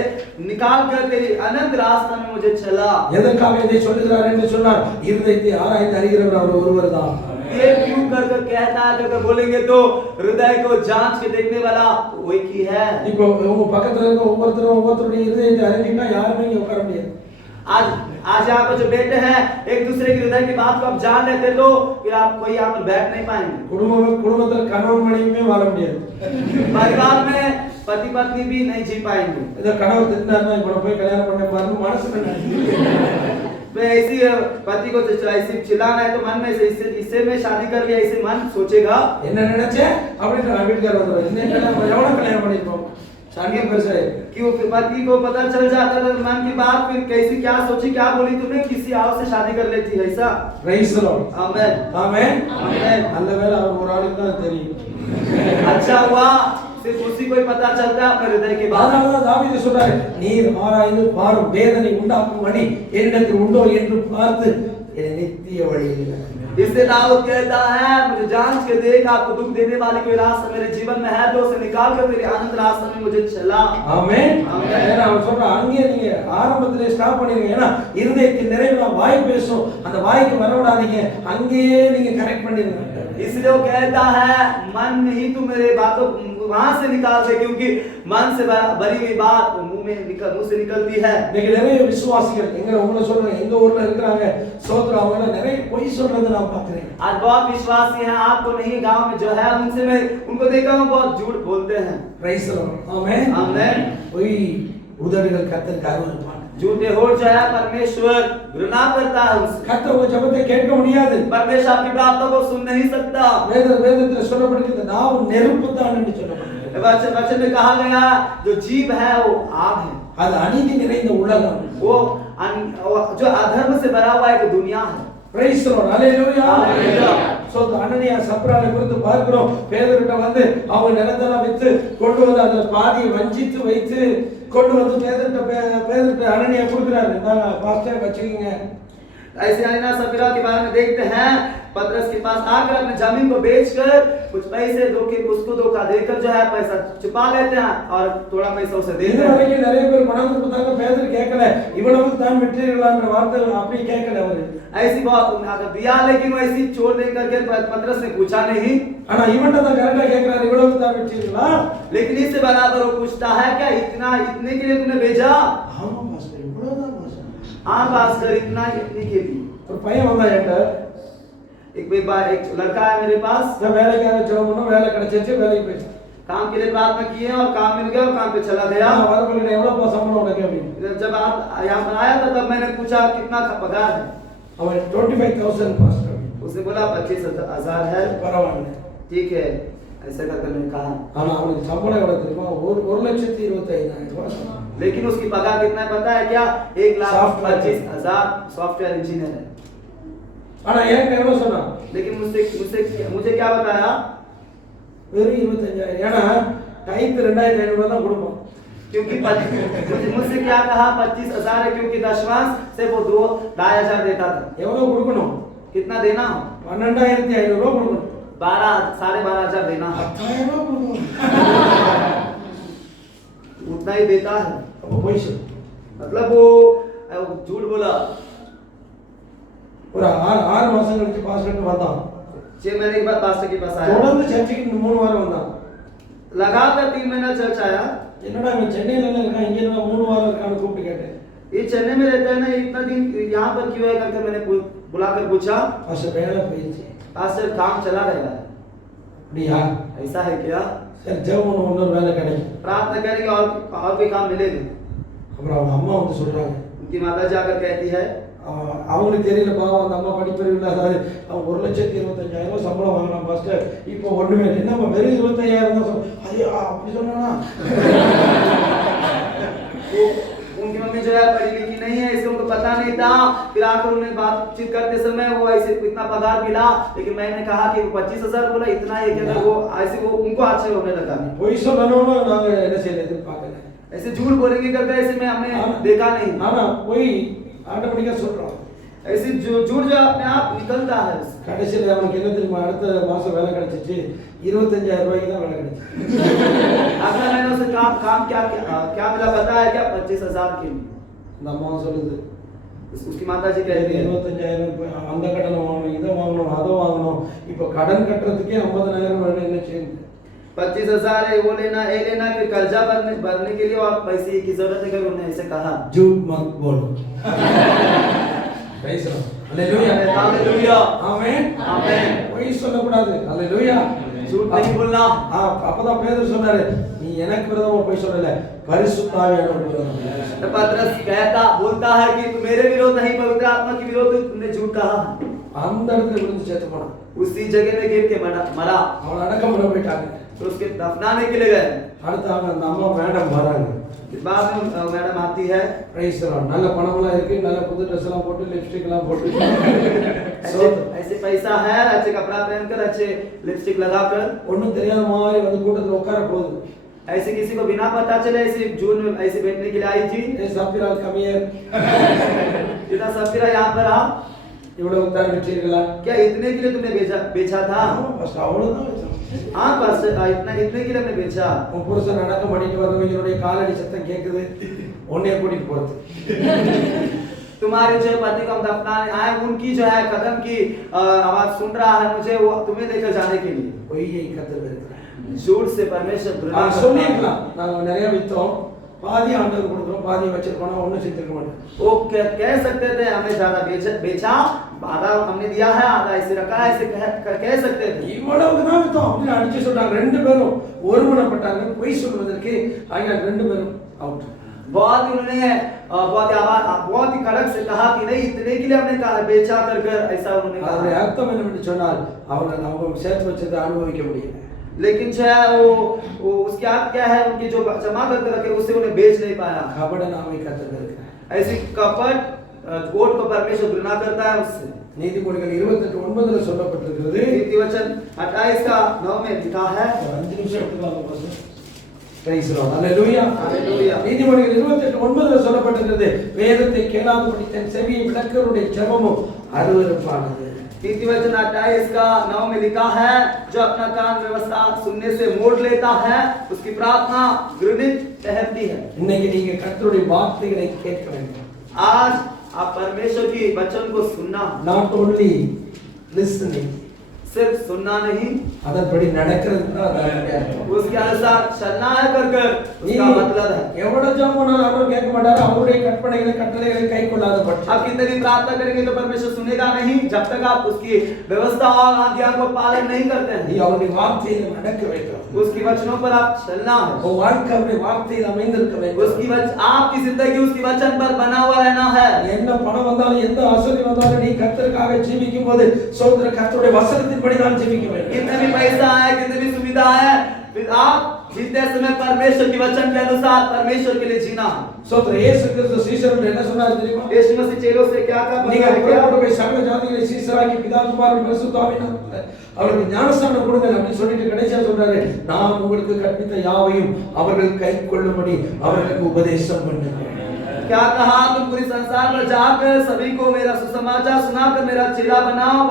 निकाल कर तेरी अनंत रास्ता में मुझे चला। எதற்காக இதை சொல்கிறார் என்று சொன்னார், இருதயத்தை ஆராய்ந்து அறிகிறவர் அவர் ஒருவர்தான். ये क्यों कर कहता है, अगर बोलेंगे तो हृदय को जांच के देखने वाला वही की है। இப்போ உங்க பக்கத்துல இருக்க ஒவ்வொருத்தருடைய இருதயத்தை அறிஞ்சிட்டா யாருமே இங்க உட்கார முடியாது. आज यहाँ पर जो बैठे हैं एक दूसरे के हृदय की बात को आप जान लेते तो फिर आप कोई यहाँ पर बैठ नहीं पाएंगे। குடும்பத்தில் கணவன் மனைவியுமே வாழ முடியாது. परिवार में पति पत्नी भी नहीं जी पाएंगे। ஏதோ கணவர் திட்டினாருன்னா இப்ப போய் கல்யாணம் பண்ண பாருங்க மனசுல तो ऐसी पति को ऐसी चिल्लाना है तो मन में से इससे मैं शादी कर लिया ऐसे मन सोचेगा। என்ன நினைச்சேன் அப்படின்னு நான் வீட்டுக்கார வந்துடுவேன். இன்னும் கல்யாணம் எவ்வளவு கல்யாணம் பண்ணிருப்போம் சாங்கிய பெருசா कि वो फिर पति को पता चल जाता है मन की बात, फिर कैसी क्या सोची क्या बोली तुमने, किसी और से शादी कर लेती है ऐसा। Praise the Lord. आमेन ஆமென். आमेन। நல்ல வேளை அவர் ஒரு ஆளுக்கு தான் தெரியும். अच्छा हुआ सिर्फ उसी को ही पता चलता है अपने हृदय की बात। அதனால தாவீது சொல்றாரு, நீர் ஆராய்ந்து பாரும் வேதனை உண்டாக்கும் வழி என்னிடத்தில் உண்டோ என்று பார்த்து என்னை நித்திய வழியில் நடத்தும். इससे दाऊद कहता है मुझे जांच के देख, आपको दुख देने वाली कोई रास्ता मेरे जीवन में है तो उसे निकाल कर मेरे आनंद रास्ते में मुझे चला। ஆமென். ஆமென். ஏன்னா அவன் சொல்றான், அங்கே நீங்க ஆரம்பத்திலே ஸ்டாப் பண்ணிருங்க. ஏன்னா இருதயத்தின் நிறைவுல வாய் பேசும், அந்த வாய்க்கு வரவிடாதீங்க, அங்கேயே நீங்க கரெக்ட் பண்ணிருங்க. इसलिए वो कहता है मन ही तू मेरे बातों वहां से निकाल दे, क्योंकि मन से भरी हुई बात मुंह से निकलती है। இன்னைக்கு நிறைய விசுவாசிகள் எங்க உங்களை சொல்றேன், எங்க ஊர்ல இருக்கிறாங்க சோதர, அவங்க நிறைய பொய் சொல்றதை நான் பார்க்கிறேன். आज बहुत विश्वासी हैं, आपको नहीं गांव में जो है उनसे मैं उनको देखा हूं बहुत झूठ बोलते हैं। Praise the Lord. ஆமென். आमेन। பொய் உதடுகள் கர்த்தருக்கு அருவருப்பான். झूठे होठ जो है परमेश्वर घृणा करता है उससे। கர்த்தர் உங்க ஜெபத்தை கேட்க முடியாது. परमेश्वर आपकी प्रार्थना को सुन नहीं सकता। வேதத்தில் சொல்லப்பட்டிருக்கிறது, நாவு நெருப்பு தான் என்று சொல்லப்பட்டிருக்கிறது. वचन में कहा गया जो जीभ है वो आग है, அது அநீதி நிறைந்த உலகம். वो जो अधर्म से भरा हुआ एक दुनिया है। Praise the Lord. ஹalleluya. ஹalleluya. சோ அனனியா சப்ராலை குறித்து பார்க்கிறோம். பேதுருட்ட வந்து அவங்க நிலத்தெல்லாம் வித்து கொண்டு வந்து அதுல பாதியை வஞ்சித்து வைத்து கொண்டு வந்து பேதுருட்ட அனனியா கொடுக்குறாரு. இந்தாங்க பாஸ்டர் வச்சுக்கீங்க. ऐसे अननिया सफीरा के बारे में देखते हैं, पतरस के पास आकर अपनी जमीन को बेचकर कुछ पैसे उसको धोखा देकर जो है पैसा छुपा लेते हैं और थोड़ा पैसा उसे देते हैं। இதுவரைக்கும் நிறைய பேர் பணம் கொடுத்தாங்க, பேதுரு கேட்கல. இவ்வளவு தான் விற்றீர்களான்ற வார்த்தை அப்படி கேட்கல அவரு. ऐसी बात अगर दिया लेकिन वो ऐसी छोड़ दे करके पतरस ने पूछा नहीं। ஆனா இவன்ட்ட தான் கரெக்ட்டா கேக்குறாரு, இவ்வளவு தான் விற்றீர்களா? लेकिन इससे बराबर वो पूछता है क्या इतने के लिए तुमने भेजा? ஆமா பாஸ்டர், இவ்வளவு தான் பாஸ்டர். हाँ पास्टर इतने के लिए। ஒரு பையன் வந்தா என்கிட்ட, एक लड़का है मेरे पास, நான் வேலைக்காக ஜெபம் பண்ணோம், வேலை கிடைச்சிச்சு, வேலைக்கு போயிட்டேன். काम के लिए प्रार्थना किए और काम मिल गया और काम पे चला गया। வரவங்க எவ்வளவு சம்பளம் உனக்கு அப்படின்னு. जब आप यहाँ पर आया था तब मैंने पूछा कितना पगार है? அவன் 25,000 பாஸ்டர். उसने बोला 25,000 है। பரவாயில்லை. ठीक है ऐसे करके मैंने कहा। ஆனா அவனுக்கு சம்பளம் எவ்வளவு தெரியுமா? 1,25,000. लेकिन उसकी पगार कितना है पता है क्या? 1,25,000 सॉफ्टवेयर इंजीनियर है। ஆனா எனக்கு எவ்வளவு சொன்னான்? लेकिन मुझे क्या बताया? வெறும் 25,000. ஏன்னா டைப் 2,500 தான் கொடுப்பான். क्योंकि मुझसे क्या कहा 25,000 है, क्योंकि दशमांश से वो 2,500 देता था। எவ்வளவு கொடுக்கணும்? कितना देना? 12,500 ரூபாய் கொடுக்கணும். 12,500 देना है। 10,000 ரூபாய் கொடுக்கணும். उतना ही देता है। அப்ப போய் சொல்லு. मतलब वो झूठ बोला। ஒரு 6 மாசம் கழிச்சு பாஸ்டர் வந்தான். 6 महीने के बाद पास्टर के पास आया। தொடர்ந்து சர்ச்சுக்கு 3 வாரம் வந்தான். लगातार 3 महीना चर्च आया। என்னடா இவன் சென்னையில இருக்கான், இங்க என்ன 3 வாரம் இருக்கான்னு கூப்பிட்டு கேட்டேன். ये चेन्नई में रहता है ना, इतना दिन यहाँ पर क्यों है करके मैंने बुलाकर पूछा। பாஸ்டர் வேலை போயிடுச்சு. पास्टर काम चला गया है। அப்படியா? ऐसा है क्या? சரி ஜெபம் இன்னொரு வேலை கிடைக்கும். प्रार्थना करेंगे और भी काम मिलेगा। அப்புறம் அவங்க அம்மா வந்து சொல்றாங்க, उनकी माता जाकर कहती है, அவங்களுக்கு தெரியல பாவம், அந்த அம்மா படிப்பறிவு இல்லாதாரு, அவன் 1,25,000 சம்பளம் வாங்கலாம் பாஸ்டர், இப்போ ஒண்ணுமே இல்லை. என்னம்மா வெறும் 25,000 தான் ஐயோ அப்படி சொன்னா? उनकी मम्मी जो है पढ़ी लिखी नहीं है, इसलिए उनको पता नहीं था। फिर आकर उन्हें बातचीत करते समय वो ऐसे इतना पगार मिला, लेकिन मैंने कहा कि 25,000 बोला इतना ही क्या, वो ऐसे वो उनको आश्चर्य होने लगा। பொய் சொல்லணும்னு நாங்க என்ன செய்யறது எதிர்பார்க்கல. ऐसे झूठ बोलेंगे करके ऐसे में हमने देखा नहीं। ஆனா பொய் ஆட்டோமேட்டிக்கா சொல்றோம். ऐसे झूठ जो अपने आप निकलता है। கடைசியில் அவனுக்கு என்ன தெரியுமா? அடுத்த மாசம் வேலை கிடைச்சிச்சு, 25,000 ரூபாய்க்கு தான் வேலை கிடைச்சு. अगला महीने उसे काम क्या मिला पता है क्या? 25,000 के लिए। அந்த அம்மா சொல்லுது, उसकी माता जी कहती है 25,000 அந்த கடனை வாங்கணும், இதை வாங்கணும், அதை வாங்கணும், இப்போ கடன் கட்டுறதுக்கே 50,000 வேணும், என்ன செய்யுது? 25,000 है वो लेना ये लेना, फिर कर्जा भरने के लिए और पैसे की जरूरत है, उन्होंने ऐसे कहा। झूठ मत बोलो। प्रेज द हालेलुया हालेलुया ஆமென் आमेन। பொய் சொல்லக்கூடாது. हालेलुया झूठ नहीं बोलना। அப்பதான் பேதுரு சொன்னாரு, நீ எனக்கு விரோதமா பொய் சொல்லல, பரிசுத்த ஆவியானவர் விரோதமா. पतरस कहता बोलता है कि तू मेरे विरोध नहीं पवित्र आत्मा के विरोध तुमने झूठ कहा। அந்த இடத்துல விழுந்து செத்து போனான். उसी जगह में गिर के मरा। அவன் அடக்கம் பண்ண போயிட்டாங்க. तो उसके दफनाने के लिए गए। அடுத்து அவங்க அந்த அம்மா மேடம் வராங்க. बाद में मैडम आती है। Praise the Lord. நல்ல பணம்லாம் இருக்கு, நல்ல புது Dress எல்லாம் போட்டு லிப்ஸ்டிக் எல்லாம் போட்டு ऐसे पैसा है, अच्छे कपड़ा पहनकर अच्छे लिपस्टिक लगाकर ஒண்ணும் தெரியாத மாதிரி வந்து கூட்டத்துல உட்கார போகுது. ऐसे किसी को बिना पता चले ऐसे जून में ऐसे बैठने के लिए आई थी। ஏ சபிரா கமியர் इतना सफीरा यहाँ पर आ, இவ்வளவு தான் வெச்சீர்களா? क्या इतने के लिए तुमने बेचा था? ஃபர்ஸ்ட் அவ்வளவுதான் வெச்சோம். हाँ बस इतने के लिए हमने बेचा। உன் புருஷன் நடக்க பண்ணிட்டு வரவங்களுடைய காலடி சத்தம் கேக்குது, உன்னைய கூட்டிட்டு போறது. तुम्हारे जो पति को हम दफनाने आए उनकी जो है कदम की आवाज सुन रहा है, मुझे वो तुम्हें लेकर जाने के लिए। பொய்யை கத்தர் இருக்கிறார். झूठ से परमेश्वर घृणा நான் करता है। சொல்லிருக்கலாம், நாங்க நிறைய வித்தோம், பாதி ஆண்டவர் கொடுக்கிறோம், பாதி வச்சிருக்கோம், ஒண்ணும் செஞ்சிருக்க மாட்டோம். वो कह सकते थे हमें ज्यादा बेचा, आधा हमने दिया है, आधा ऐसे रखा है, ऐसे कह सकते थे। இவ்வளவு தான் வித்தோம் அப்படின்னு அடிச்சு சொல்றாங்க. ரெண்டு பேரும் ஒருமனப்பட்டாங்க. பொய் சொல்வதற்கு ஆக ரெண்டு பேரும் அவுட். बहुत ही उन्होंने बहुत ही कड़क से कहा कि नहीं इतने के लिए हमने बेचा कर ऐसा उन्होंने அதனுடைய कहा। அர்த்தம் என்னவென்று சொன்னால் அவங்க சேர்த்து வச்சதை அனுபவிக்க முடியல. लेकिन जो है वो उसकी अर्थ क्या है, उनकी जो जमा करके रखे उससे उन्हें बेच नहीं पाया। கபட நாமை கத்தர் இருக்கிறார். ऐसी कपट झूठ को परमेश्वर घृणा करता है उससे। நீதிமொழிகள் 28:9 சொல்லப்பட்டிருக்கிறது. नीतिवचन 28:9 में लिखा है। 5 நிமிஷம் எடுத்துக்கலாம் பாஸ்டர். Price the Lord. ஹalleluya. हालेलुया। நீதிமொழிகள் 28:9 சொல்லப்பட்டிருக்கிறது. வேதத்தை கேளாதபடி தன் செவியை விலக்குறவருடைய ஜெபமும் அருவருப்பானது. नीतिवचन 28:9 में लिखा है, जो अपना कान व्यवस्था सुनने से मोड़ लेता है उसकी प्रार्थना घृणित ठहरती है। இன்னைக்கு நீங்க கர்த்தருடைய வார்த்தைகளை கேட்க வேண்டும். आज आप परमेश्वर की वचन को सुनना, not only listening, सिर्फ सुनना नहीं, அதன்படி நடக்கிறது தான் அதனுடைய அர்த்தம். उसके अनुसार चलना है कर उसका मतलब है। எவ்வளவு ஜெபம் பண்ணாலும் அவர் கேட்க மாட்டார். அவருடைய கற்பனைகளை கட்டளைகளை கைக்கொள்ளாத பட்சம் आप कितनी भी प्रार्थना करेंगे तो परमेश्वर सुनेगा नहीं जब तक आप उसकी व्यवस्था और आज्ञा को पालन नहीं करते நீ हैं। அவருடைய வார்த்தையை நடக்க வேண்டும். उसकी वचनों पर आप चलना है। உன் வாழ்க்கை அவருடைய வார்த்தையில் அமைந்திருக்க வேண்டும். आपकी जिंदगी उसकी वचन पर बना हुआ रहना है। என்ன பணம் வந்தாலும் எந்த அசதி வந்தாலும் நீ கர்த்தருக்காக ஜீவிக்கும் போது சோதர கர்த்தருடைய வசனத்தின்படி தான் ஜீவிக்க வேண்டும். कितने भी पैसा है, कितनी भी सुविधा है, फिर आप जीते समय परमेश्वर के वचन के अनुसार परमेश्वर के लिए जीना। சோதர இயேசு கிறிஸ்து சீஷர்கள் என்ன சொன்னார் தெரியுமா? यीशु मसीह चेलों से क्या कहा? நீங்க புறப்பட்டு போய் சகல ஜாதிகளை சீஷராக்கி பிதா குமாரன் பரிசுத்த ஆவியினாலே அவர்களுக்கு ஞானஸ்நானம் கொடுங்கள் அப்படின்னு சொல்லிட்டு கடைசியா சொல்றாரு, நான் உங்களுக்கு கற்பித்த யாவையும் அவர்கள் கைக்கொள்ளும்படி அவர்களுக்கு உபதேசம் பண்ணுங்க. क्या कहा? तुम पूरी संसार में जाकर सभी को मेरा सुसमाचार सुनाकर मेरा चेला बनाओ,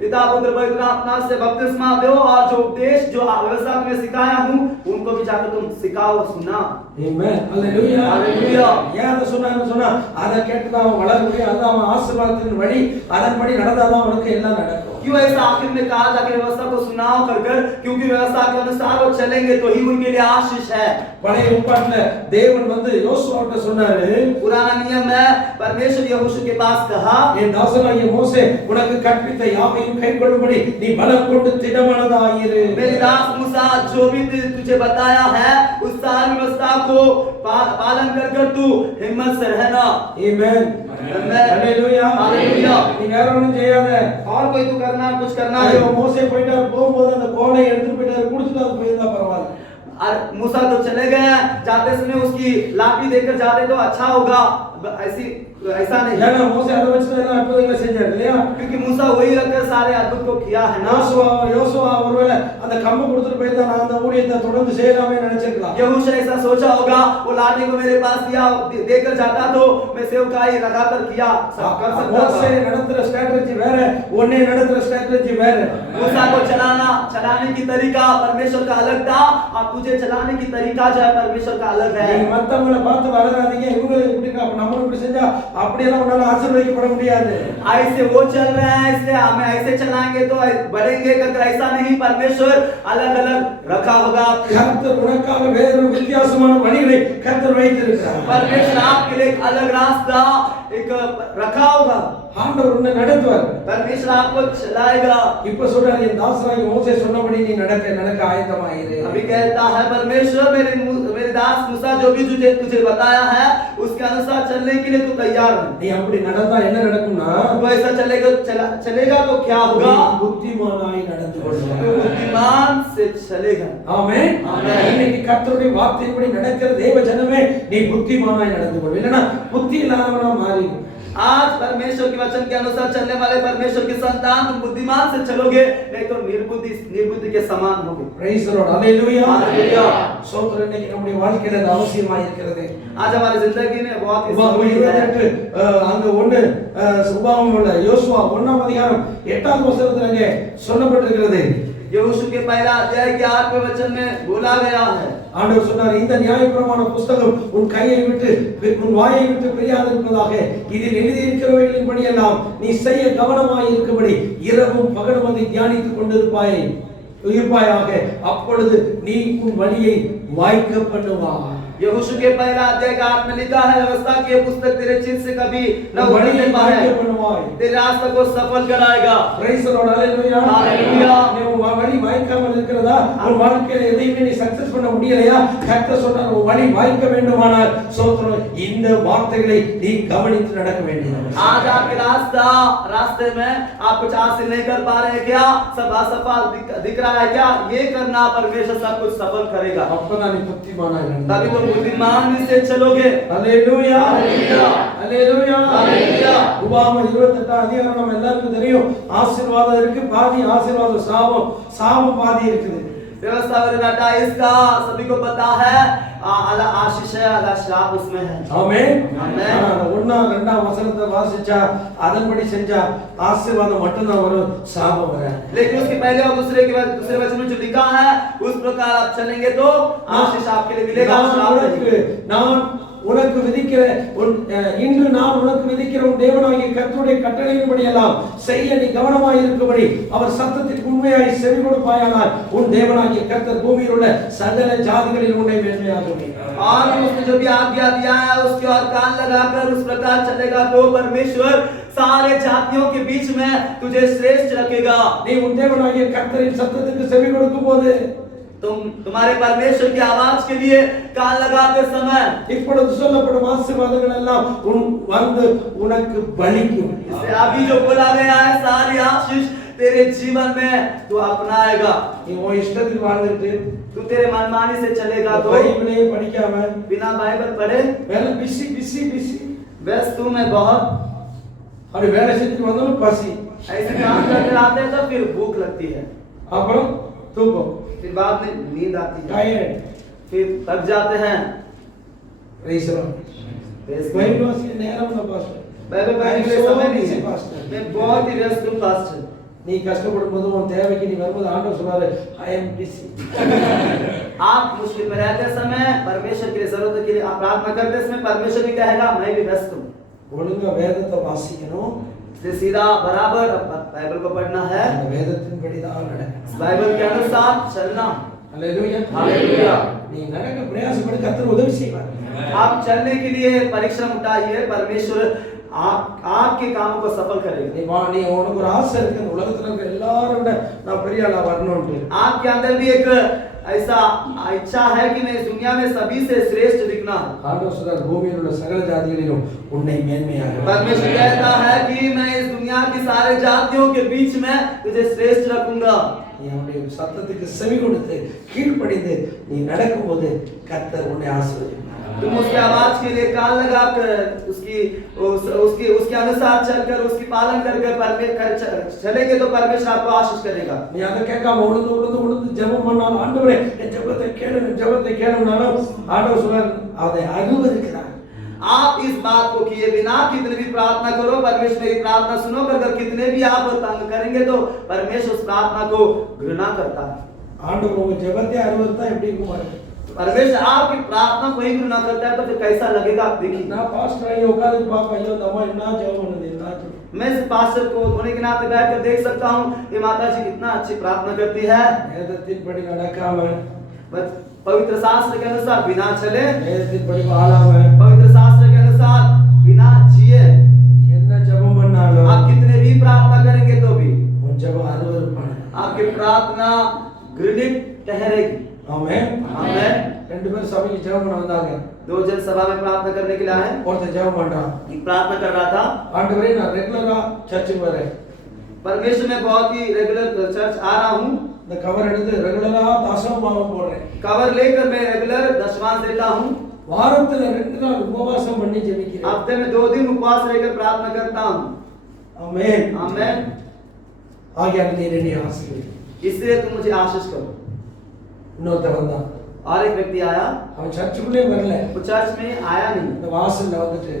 पिता पुत्र पवित्र आत्मा से बपतिस्मा दो, और जो उपदेश जो व्यवस्था में सिखाया हूं उनको भी जाकर तुम सिखाओ और सुना। ஆமென். ஹalleluya. ஹalleluya. ஏன் அத சொன்னா அத கேட்டு தான் அவன் வளர முடியும். அதான் அவன் ஆசீர்வாதத்தின் வழி. அதன்படி நடந்தாதான் அவனுக்கு எல்லாம் நடக்கும். क्यों ऐसा आखिर में कहा जाकर व्यवस्था को सुनाओ कर, क्योंकि व्यवस्था के अनुसार वो चलेंगे तो ही उनके लिए आशीष है। பழைய ஏற்பாட்டுல தேவன் வந்து யோசுவாட்ட சொன்னாரு, पुराना नियम में परमेश्वर यहोशू के पास कहा, என் தாசனாகிய மோசே உனக்கு கற்பித்த யாவையும் கைக்கொள்ளும்படி நீ பலம் கொண்டு திடமனதாயிரு. मेरे दास मूसा जो भी तुझे बताया है उस सारी व्यवस्था को पालन कर तू हिम्मत से रहना। ஆமென். ஹalleluya. हालेलुया। நீ வேற ஒண்ணும் செய்யாத. और कोई तू करना कुछ करना है। ஐயோ மோசே போயிட்டார், போகும்போது அந்த கோலை எடுத்துட்டு போயிட்டார், குடிச்சிட்டு அது போயிருந்தா பரவாயில்லை. मूसा तो चले गए, जाते समय उसकी लाठी देकर जाते तो अच्छा होगा, ऐसा नहीं। ஏன்னா மோசே அதை வச்சு தான் எல்லாம் அற்புதங்களை செஞ்சார் இல்லையா? क्योंकि मूसा वही रखकर सारे अद्भुत को किया है ना। யோசுவா ஒருவேளை அந்த கம்பை கொடுத்துட்டு போயிருந்தா நான் அந்த ஊழியத்தை தொடர்ந்து செய்யலாமே நினைச்சிருக்கலாம். यहोशू ऐसा सोचा होगा, वो लाठी को मेरे पास दिया देकर जाता तो मैं सेवकाई लगाकर किया कर सकता மோசே था। நடத்துற ஸ்ட்ராட்டஜி வேற, உன்னை நடத்துற ஸ்ட்ராட்டஜி வேற. मूसा को चलाने की तरीका परमेश्वर का अलग था, और तुझे चलाने की तरीका जो है परमेश्वर का अलग है। நீங்க மத்தவங்களை பார்த்து வளராதீங்க, இவங்க இப்படி அப்ப நம்ம இப்படி செஞ்சா அப்படியெல்லாம் உன்னால ஆசீர்வதிக்கப்பட முடியாது. ऐसे वो चल रहे हैं इसलिए हमें ऐसे चलाएंगे तो बढ़ेंगे कर, ऐसा नहीं। परमेश्वर अलग अलग रखा होगा। கர்த்தர் உனக்காக வேறு வித்தியாசமான வழிகளை கர்த்தர் வைத்திருக்கிறார். परमेश्वर आपके लिए एक अलग रास्ता एक रखा होगा। ஆண்டவர் உன்னை நடத்துவார். परमेश्वर आपको चलाएगा। இப்ப சொல்றாரு, என் தாசனாகிய மோசே சொன்னபடி நீ நடக்க ஆயத்தமாயிரு. अभी कहता है परमेश्वर मेरे दास मूसा जो भी तुझे बताया है उसके अनुसार चलने के लिए तू तैयार है। நீ அப்படி நடந்தா என்ன நடக்கும்னா तो ऐसा चलेगा तो क्या நீ होगा? புத்திமானாய் நடந்து तो கொள்வாய். बुद्धिमान से चलेगा। ஆமென். ஆமென். இன்னைக்கு கர்த்தருடைய வார்த்தையின்படி நடக்கிற தேவ ஜனமே நீ புத்திமானாய் நடந்து கொள். இல்லனா புத்தி இல்லாதவனா மாறி आज परमेश्वर के वचन के अनुसार चलने वाले परमेश्वर के संतान तुम बुद्धिमान से चलोगे, नहीं तो निर्बुद्धि के समान होगे। Praise the Lord. ஹalleluya. हालेलुया। சோதரன் இன்னைக்கு நம்முடைய வாழ்க்கையில அது அவசியமா இருக்கிறது. आज हमारी जिंदगी में बहुत ही உபாகமம் जरूरी है। 28 அங்க ஒண்ணு உபாகமம்ல யோசுவா 1ஆம் அதிகாரம் 8வது வசனத்துல அங்கே சொல்லப்பட்டிருக்கிறது. यहोशू के पहला अध्याय के 8वें वचन में बोला गया है। ஆண்டவர் சொன்னார், இந்த நியாயப்பிரமாண புஸ்தகம் உன் கையை விட்டு உன் வாயை விட்டு பிரியாதிருப்பதாக, இதில் எழுதியிருக்கிறவைகளின்படி எல்லாம் நீ செய்ய கவனமாய் இருக்கும்படி இரவும் பகலும் அதை தியானித்துக் கொண்டிருப்பாயாக, அப்பொழுது நீ உன் வழியை வாய்க்க பண்ணுவாய். यहोशू के पहला अध्याय का 8 में लिखा है, व्यवस्था की यह पुस्तक तेरे चित्त से कभी न उतरने पाए, तेरे रास्ते को सफल कराएगा। Praise the Lord. Hallelujah. Hallelujah. நீ உன் வழி வாய்க்காமல் இருக்கிறதா? உன் வாழ்க்கையில எதையுமே நீ சக்சஸ் பண்ண முடியலையா? கர்த்தர் சொன்னார், உன் வழி வாய்க்க வேண்டுமானால் சோத்திரம், இந்த வார்த்தைகளை நீ கவனித்து நடக்க வேண்டியது. आज आपके रास्ते में आप कुछ हासिल नहीं कर पा रहे हैं क्या? सब असफल दिख रहा है क्या? ये करना, परमेश्वर सब कुछ सफल करेगा। அப்பதான் நீ புத்திமானாய் நடந்து तभी तो बुद्धिमान से चलोगे। ஹalleluya. हालेलुया। ஹalleluya. हालेलुया। உபாகமம் 28 அதிகாரம் நம்ம எல்லாருக்கும் தெரியும். ஆசீர்வாதம் இருக்கு, பாதி ஆசீர்வாதம், சாபம் பாதி இருக்குது. व्यवस्था 28 का सभी को पता है, आधा आशीष है, आधा श्राप उसमें है। ஆமென். ஆமென். 1-2 வசனத்தை வாசிச்சா அதன்படி செஞ்சா ஆசீர்வாதம் மட்டும் தான் வரும், சாபம் வராது. लेकिन उसके पहले और दूसरे वचन में जो लिखा है, उस प्रकार आप चलेंगे तो आशीष आपके लिए मिलेगा, श्राप नहीं। நான் உனக்கு விதிக்கிற இன்று நான் உனக்கு விதிக்கிற உன் தேவனாகிய கர்த்தருடைய கட்டளையின்படி எல்லாம் செய்ய நீ கவனமாய் இருக்கும்படி அவர் சத்தத்திற்கு உண்மையாய் செவி கொடுப்பாயானால் உன் தேவனாகிய கர்த்தர் பூமியில் உள்ள சகல ஜாதிகளில் உன்னை மேன்மையாக்குவார். और उसने जो भी आज्ञा दिया है उसके और कान लगाकर उस प्रकार चलेगा तो परमेश्वर सारे जातियों के बीच में तुझे श्रेष्ठ रखेगा। நீ உன் தேவனாகிய கர்த்தரின் சத்தத்துக்கு செவி கொடுக்கும் போது तुम्हारे परमेश्वर की आवाज के लिए कान लगाते समय இப்பொழுது சொல்லப்படும் ஆசீர்வாதங்கள் எல்லாம் வந்து உனக்கு பலிக்கும். इससे अभी जो बोला गया है सारी आशीष तेरे जीवन में तू अपनाएगा। நீ உன் இஷ்டத்துக்கு வாழ்ந்துட்டு तू तेरे मनमानी से चलेगा तो பைபிளே படிக்காம बिना बाइबल पढ़े வேலை பிஸி व्यस्त तू में बहुत அப்படி வேலை செஞ்சுட்டு வந்தாலும் பசி, ऐसे काम करते रहते हैं तो फिर भूख लगती है, அப்புறம் தூக்கம், फिर बाद में नींद आती है, டயர்ட். फिर थक जाते हैं। Praise the Lord. பைபிள் வாசிக்க நேரம் இல்ல பாஸ்டர். बाइबल पढ़ने के लिए समय नहीं है, मैं बहुत ही व्यस्त हूं पास्टर। நீ கஷ்டப்படும் போது உன் தேவைக்கு நீ வரும்போது ஆண்டவர் சொல்றாரு, ஐ அம் பிஸி. आप मुश्किल में रहते समय परमेश्वर के लिए जरूरत के लिए आप प्रार्थना करते समय परमेश्वर भी कहेगा मैं भी व्यस्त हूं। ஒழுங்கா வேதத்தை வாசிக்கணும், इसलिए सीधा बराबर बाइबल को पढ़ना है, அந்த வேதத்தின்படி தான் நடக்கணும். बाइबल के अनुसार चलना। ஹalleluya. हालेलुया। நீ நடக்க பிரயாசப்படு, கர்த்தர் உதவி செய்வார். आप चलने के लिए परिश्रम उठाइए, परमेश्वर आपके कामों को सफल करेगा। நீ உனக்கு ஒரு ஆசை இருக்கு, இந்த உலகத்துல இருக்க எல்லாரும் விட நான் பெரிய ஆளா வரணும்னு. आपके अंदर भी एक ऐसा इच्छा है कि मैं इस दुनिया में सभी से श्रेष्ठ दिखना है। ஆண்டவர் சொல்றார், பூமியில் உள்ள சகல ஜாதிகளிலும் உன்னை மேன்மையாக. परमेश्वर कहता है कि मैं इस दुनिया की सारे जातियों के बीच में तुझे श्रेष्ठ रखूंगा। நீ அவருடைய சத்தத்துக்கு செவி கொடுத்து கீழ்ப்படிந்து நீ நடக்கும்போது கர்த்தர் உன்னை ஆசீர்வதிப்பார். तुम उसकी आवाज के लिए कान लगाकर उसके अनुसार चलकर उसकी पालन करके चलेंगे तो परमेश्वर आपको आशीष करेगा। நீ அதை கேட்காம உழுந்து ஜெபம் பண்ணாலும், ஆண்டவரே என் ஜெபத்தை கேளுனாலும் ஆண்டவர் சொல்றார், அதை அனுமதிக்கிறார். आप इस बात को किए बिना कितने भी प्रार्थना करो, परमेश्वर मेरी प्रार्थना सुनो, अगर कितने भी आप तंग करेंगे तो परमेश्वर उस प्रार्थना को घृणा करता है। ஆண்டவர் உங்க ஜெபத்தை அனுமதித்தா எப்படி இருக்கும்? परमेश्वर आपकी प्रार्थना को ही घृणा करता है तो फिर कैसा लगेगा आप देखिए। நான் பாஸ்டர் ஐயோ உட்கார்ந்து பாப்பா, ஐயோ இந்த அம்மா என்ன ஜெபம் பண்ணுது, என்ன ஜெபம். मैं इस पास्टर को होने के नाते बैठकर देख सकता हूँ ये माता जी कितना अच्छी प्रार्थना करती है। வேதத்தின்படி நடக்காம, पवित्र शास्त्र के अनुसार बिना चले, வேதத்தின்படி வாழாம, पवित्र शास्त्र के अनुसार बिना जिए, என்ன ஜெபம் பண்ணாலும் आप कितने भी प्रार्थना करेंगे तो भी உன் ஜெபம் அருவருப்பான. आपकी प्रार्थना घृणित ठहरेगी। ஆமென். आमेन। ரெண்டு பேரும் சபைக்கு ஜெபம் பண்ண வந்தாங்க. दो जन सभा में प्रार्थना करने के लिए आए। ஒருத்தன் ஜெபம் பண்றான், एक प्रार्थना कर रहा था, ஆண்டவரே நான் ரெகுலரா சர்ச்சுக்கு வரேன், परमेश्वर में बहुत ही रेगुलर चर्च आ रहा हूँ, இந்த கவர் எடுத்து ரெகுலரா தசமபாகம் போடுறேன், कवर लेकर मैं रेगुलर दशमांश देता हूँ, வாரத்துல 2 நாள் உபவாசம் பண்ணி ஜெபிக்கிறேன். हफ्ते में 2 दिन उपवास लेकर प्रार्थना करता हूँ। ஆமென். आमेन। ஆகையால் நீர் என்னை ஆசீர்வதி. इसलिए तुम मुझे आशीष करो। இன்னொருத்தன் வந்தான், और एक व्यक्ति आया, அவன் சர்ச்சுக்குள்ளே வரல, वो चर्च में आया नहीं, இந்த வாசல்ல வந்துட்டு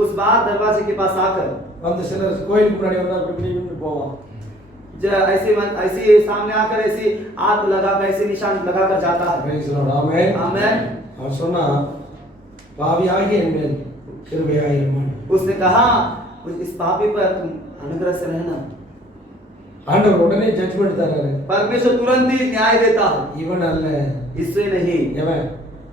उस बार दरवाजे के पास आकर வந்து சிலர் கோயிலுக்கு முன்னாடி வந்தா இப்படி நின்னு போவான். ऐसे सामने आकर ऐसे हाथ लगाकर ऐसे निशान लगाकर जाता है। Praise the Lord. ஆமென். आमेन। அவன் சொன்னா பாவியாகிய என் மேல் கிருபையாயிரும். उसने कहा इस पापी पर तुम अनुग्रह से रहना। ஆண்டவர் உடனே ஜட்ஜ்மென்ட் தராரு. परमेश्वर तुरंत ही न्याय देता है। இவன் அல்ல, इससे नहीं, எவன்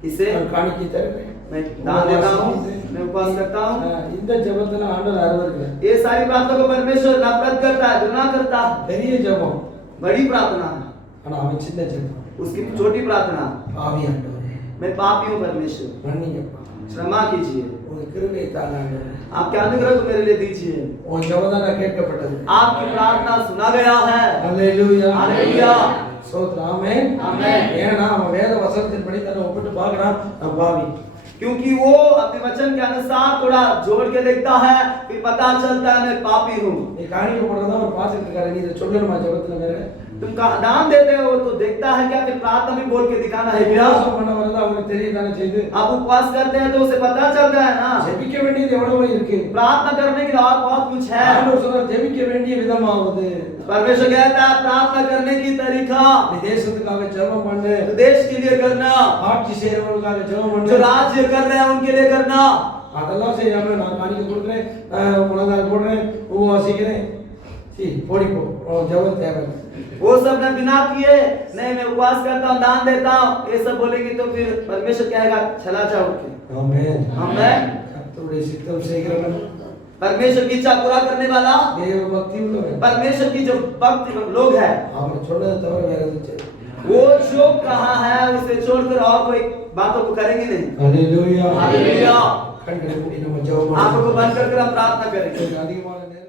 किसे நான் காணிக்கை தருவேன், मैं दान देता हूँ, मैं उपवास करता हूँ। இந்த ஜெபத்துல ஆண்டவர் அருவருக்கிறார். ये सारी प्रार्थना को परमेश्वर नफरत करता है, घृणा करता है। பெரிய ஜெபம், बड़ी प्रार्थना है, ஆனா அவன் சின்ன ஜெபம். उसकी छोटी प्रार्थना, பாவி ஆண்டவரே मैं पापी हूँ परमेश्वर, மன்னிங்கப்பா, क्षमा कीजिए, உங்க கிருபையை தாங்க ஆண்டவரே. आपके अनुग्रह को मेरे लिए दीजिए। உன் ஜெபம் கேட்கப்பட்டது. आपकी प्रार्थना सुना गया है। அல்லேலூயா. हालेलुया। ஸ்தோத்திரம். ஆமென். आमेन। ஏன்னா அவன் வேத வசனத்தின்படி தன்னை ஒப்பிட்டு பார்க்கறான், நான் பாவி. क्योंकि वो अपने वचन के अनुसार थोड़ा जोड़ के देखता है, फिर पता चलता है मैं पापी हूँ। நீ காணிக்கை போடுறதா அவர் பார்த்துட்டு இருக்காரு, நீ இதை சொல்லணுமா ஜெபத்துல வேற? तुम दान देते हो तो देखता है क्या, फिर प्रार्थना भी बोल के दिखाना है क्या? உபவாசம் பண்ண வரதா அவருக்கு தெரியுதானே செய்து. आप उपवास करते हैं तो उसे पता चलता है ना। ஜெபிக்க வேண்டியது எவ்வளவோ இருக்கு. प्रार्थना करने के लिए और बहुत कुछ है। ஆண்டவர் சொல்றார் ஜெபிக்க வேண்டிய விதமாவது. परमेश्वर कहता है प्रार्थना करने की तरीका, நீ தேசத்துக்காக ஜெபம் பண்ணு, तो देश के लिए करना, ஆட்சி செய்யறவங்களுக்காக ஜெபம் जो பண்ணு. राज्य कर रहे हैं उनके लिए करना। அதெல்லாம் செய்யாம நான் காணிக்கை கொடுக்குறேன், முழங்கால் போடுறேன், உபவாசிக்கிறேன், போடி போ, ஜெபம் தேவை. वो सब ने बिना किए, नहीं मैं उपवास करता हूँ, दान देता हूँ, ये सब बोलेंगे तो फिर परमेश्वर कहेगा चला जाओ उठ के। ஆமென். आमेन। கர்த்தருடைய சித்தம் செய்கிறவன், परमेश्वर की इच्छा पूरा करने वाला, தேவ பக்தி உள்ளவன், परमेश्वर की जो भक्त लोग हैं, அவர் சொன்னதை தவிர வேற எதுவும் செய்ய. वो जो कहा है उसे छोड़कर और कोई बातों को करेंगे नहीं। அல்லேலூயா. हालेलुया। கண்களை மூடி நம்ம ஜெபம் आंखों को பண்ணுவோம். बंद करके हम प्रार्थना करेंगे। அதிகமான நேரம்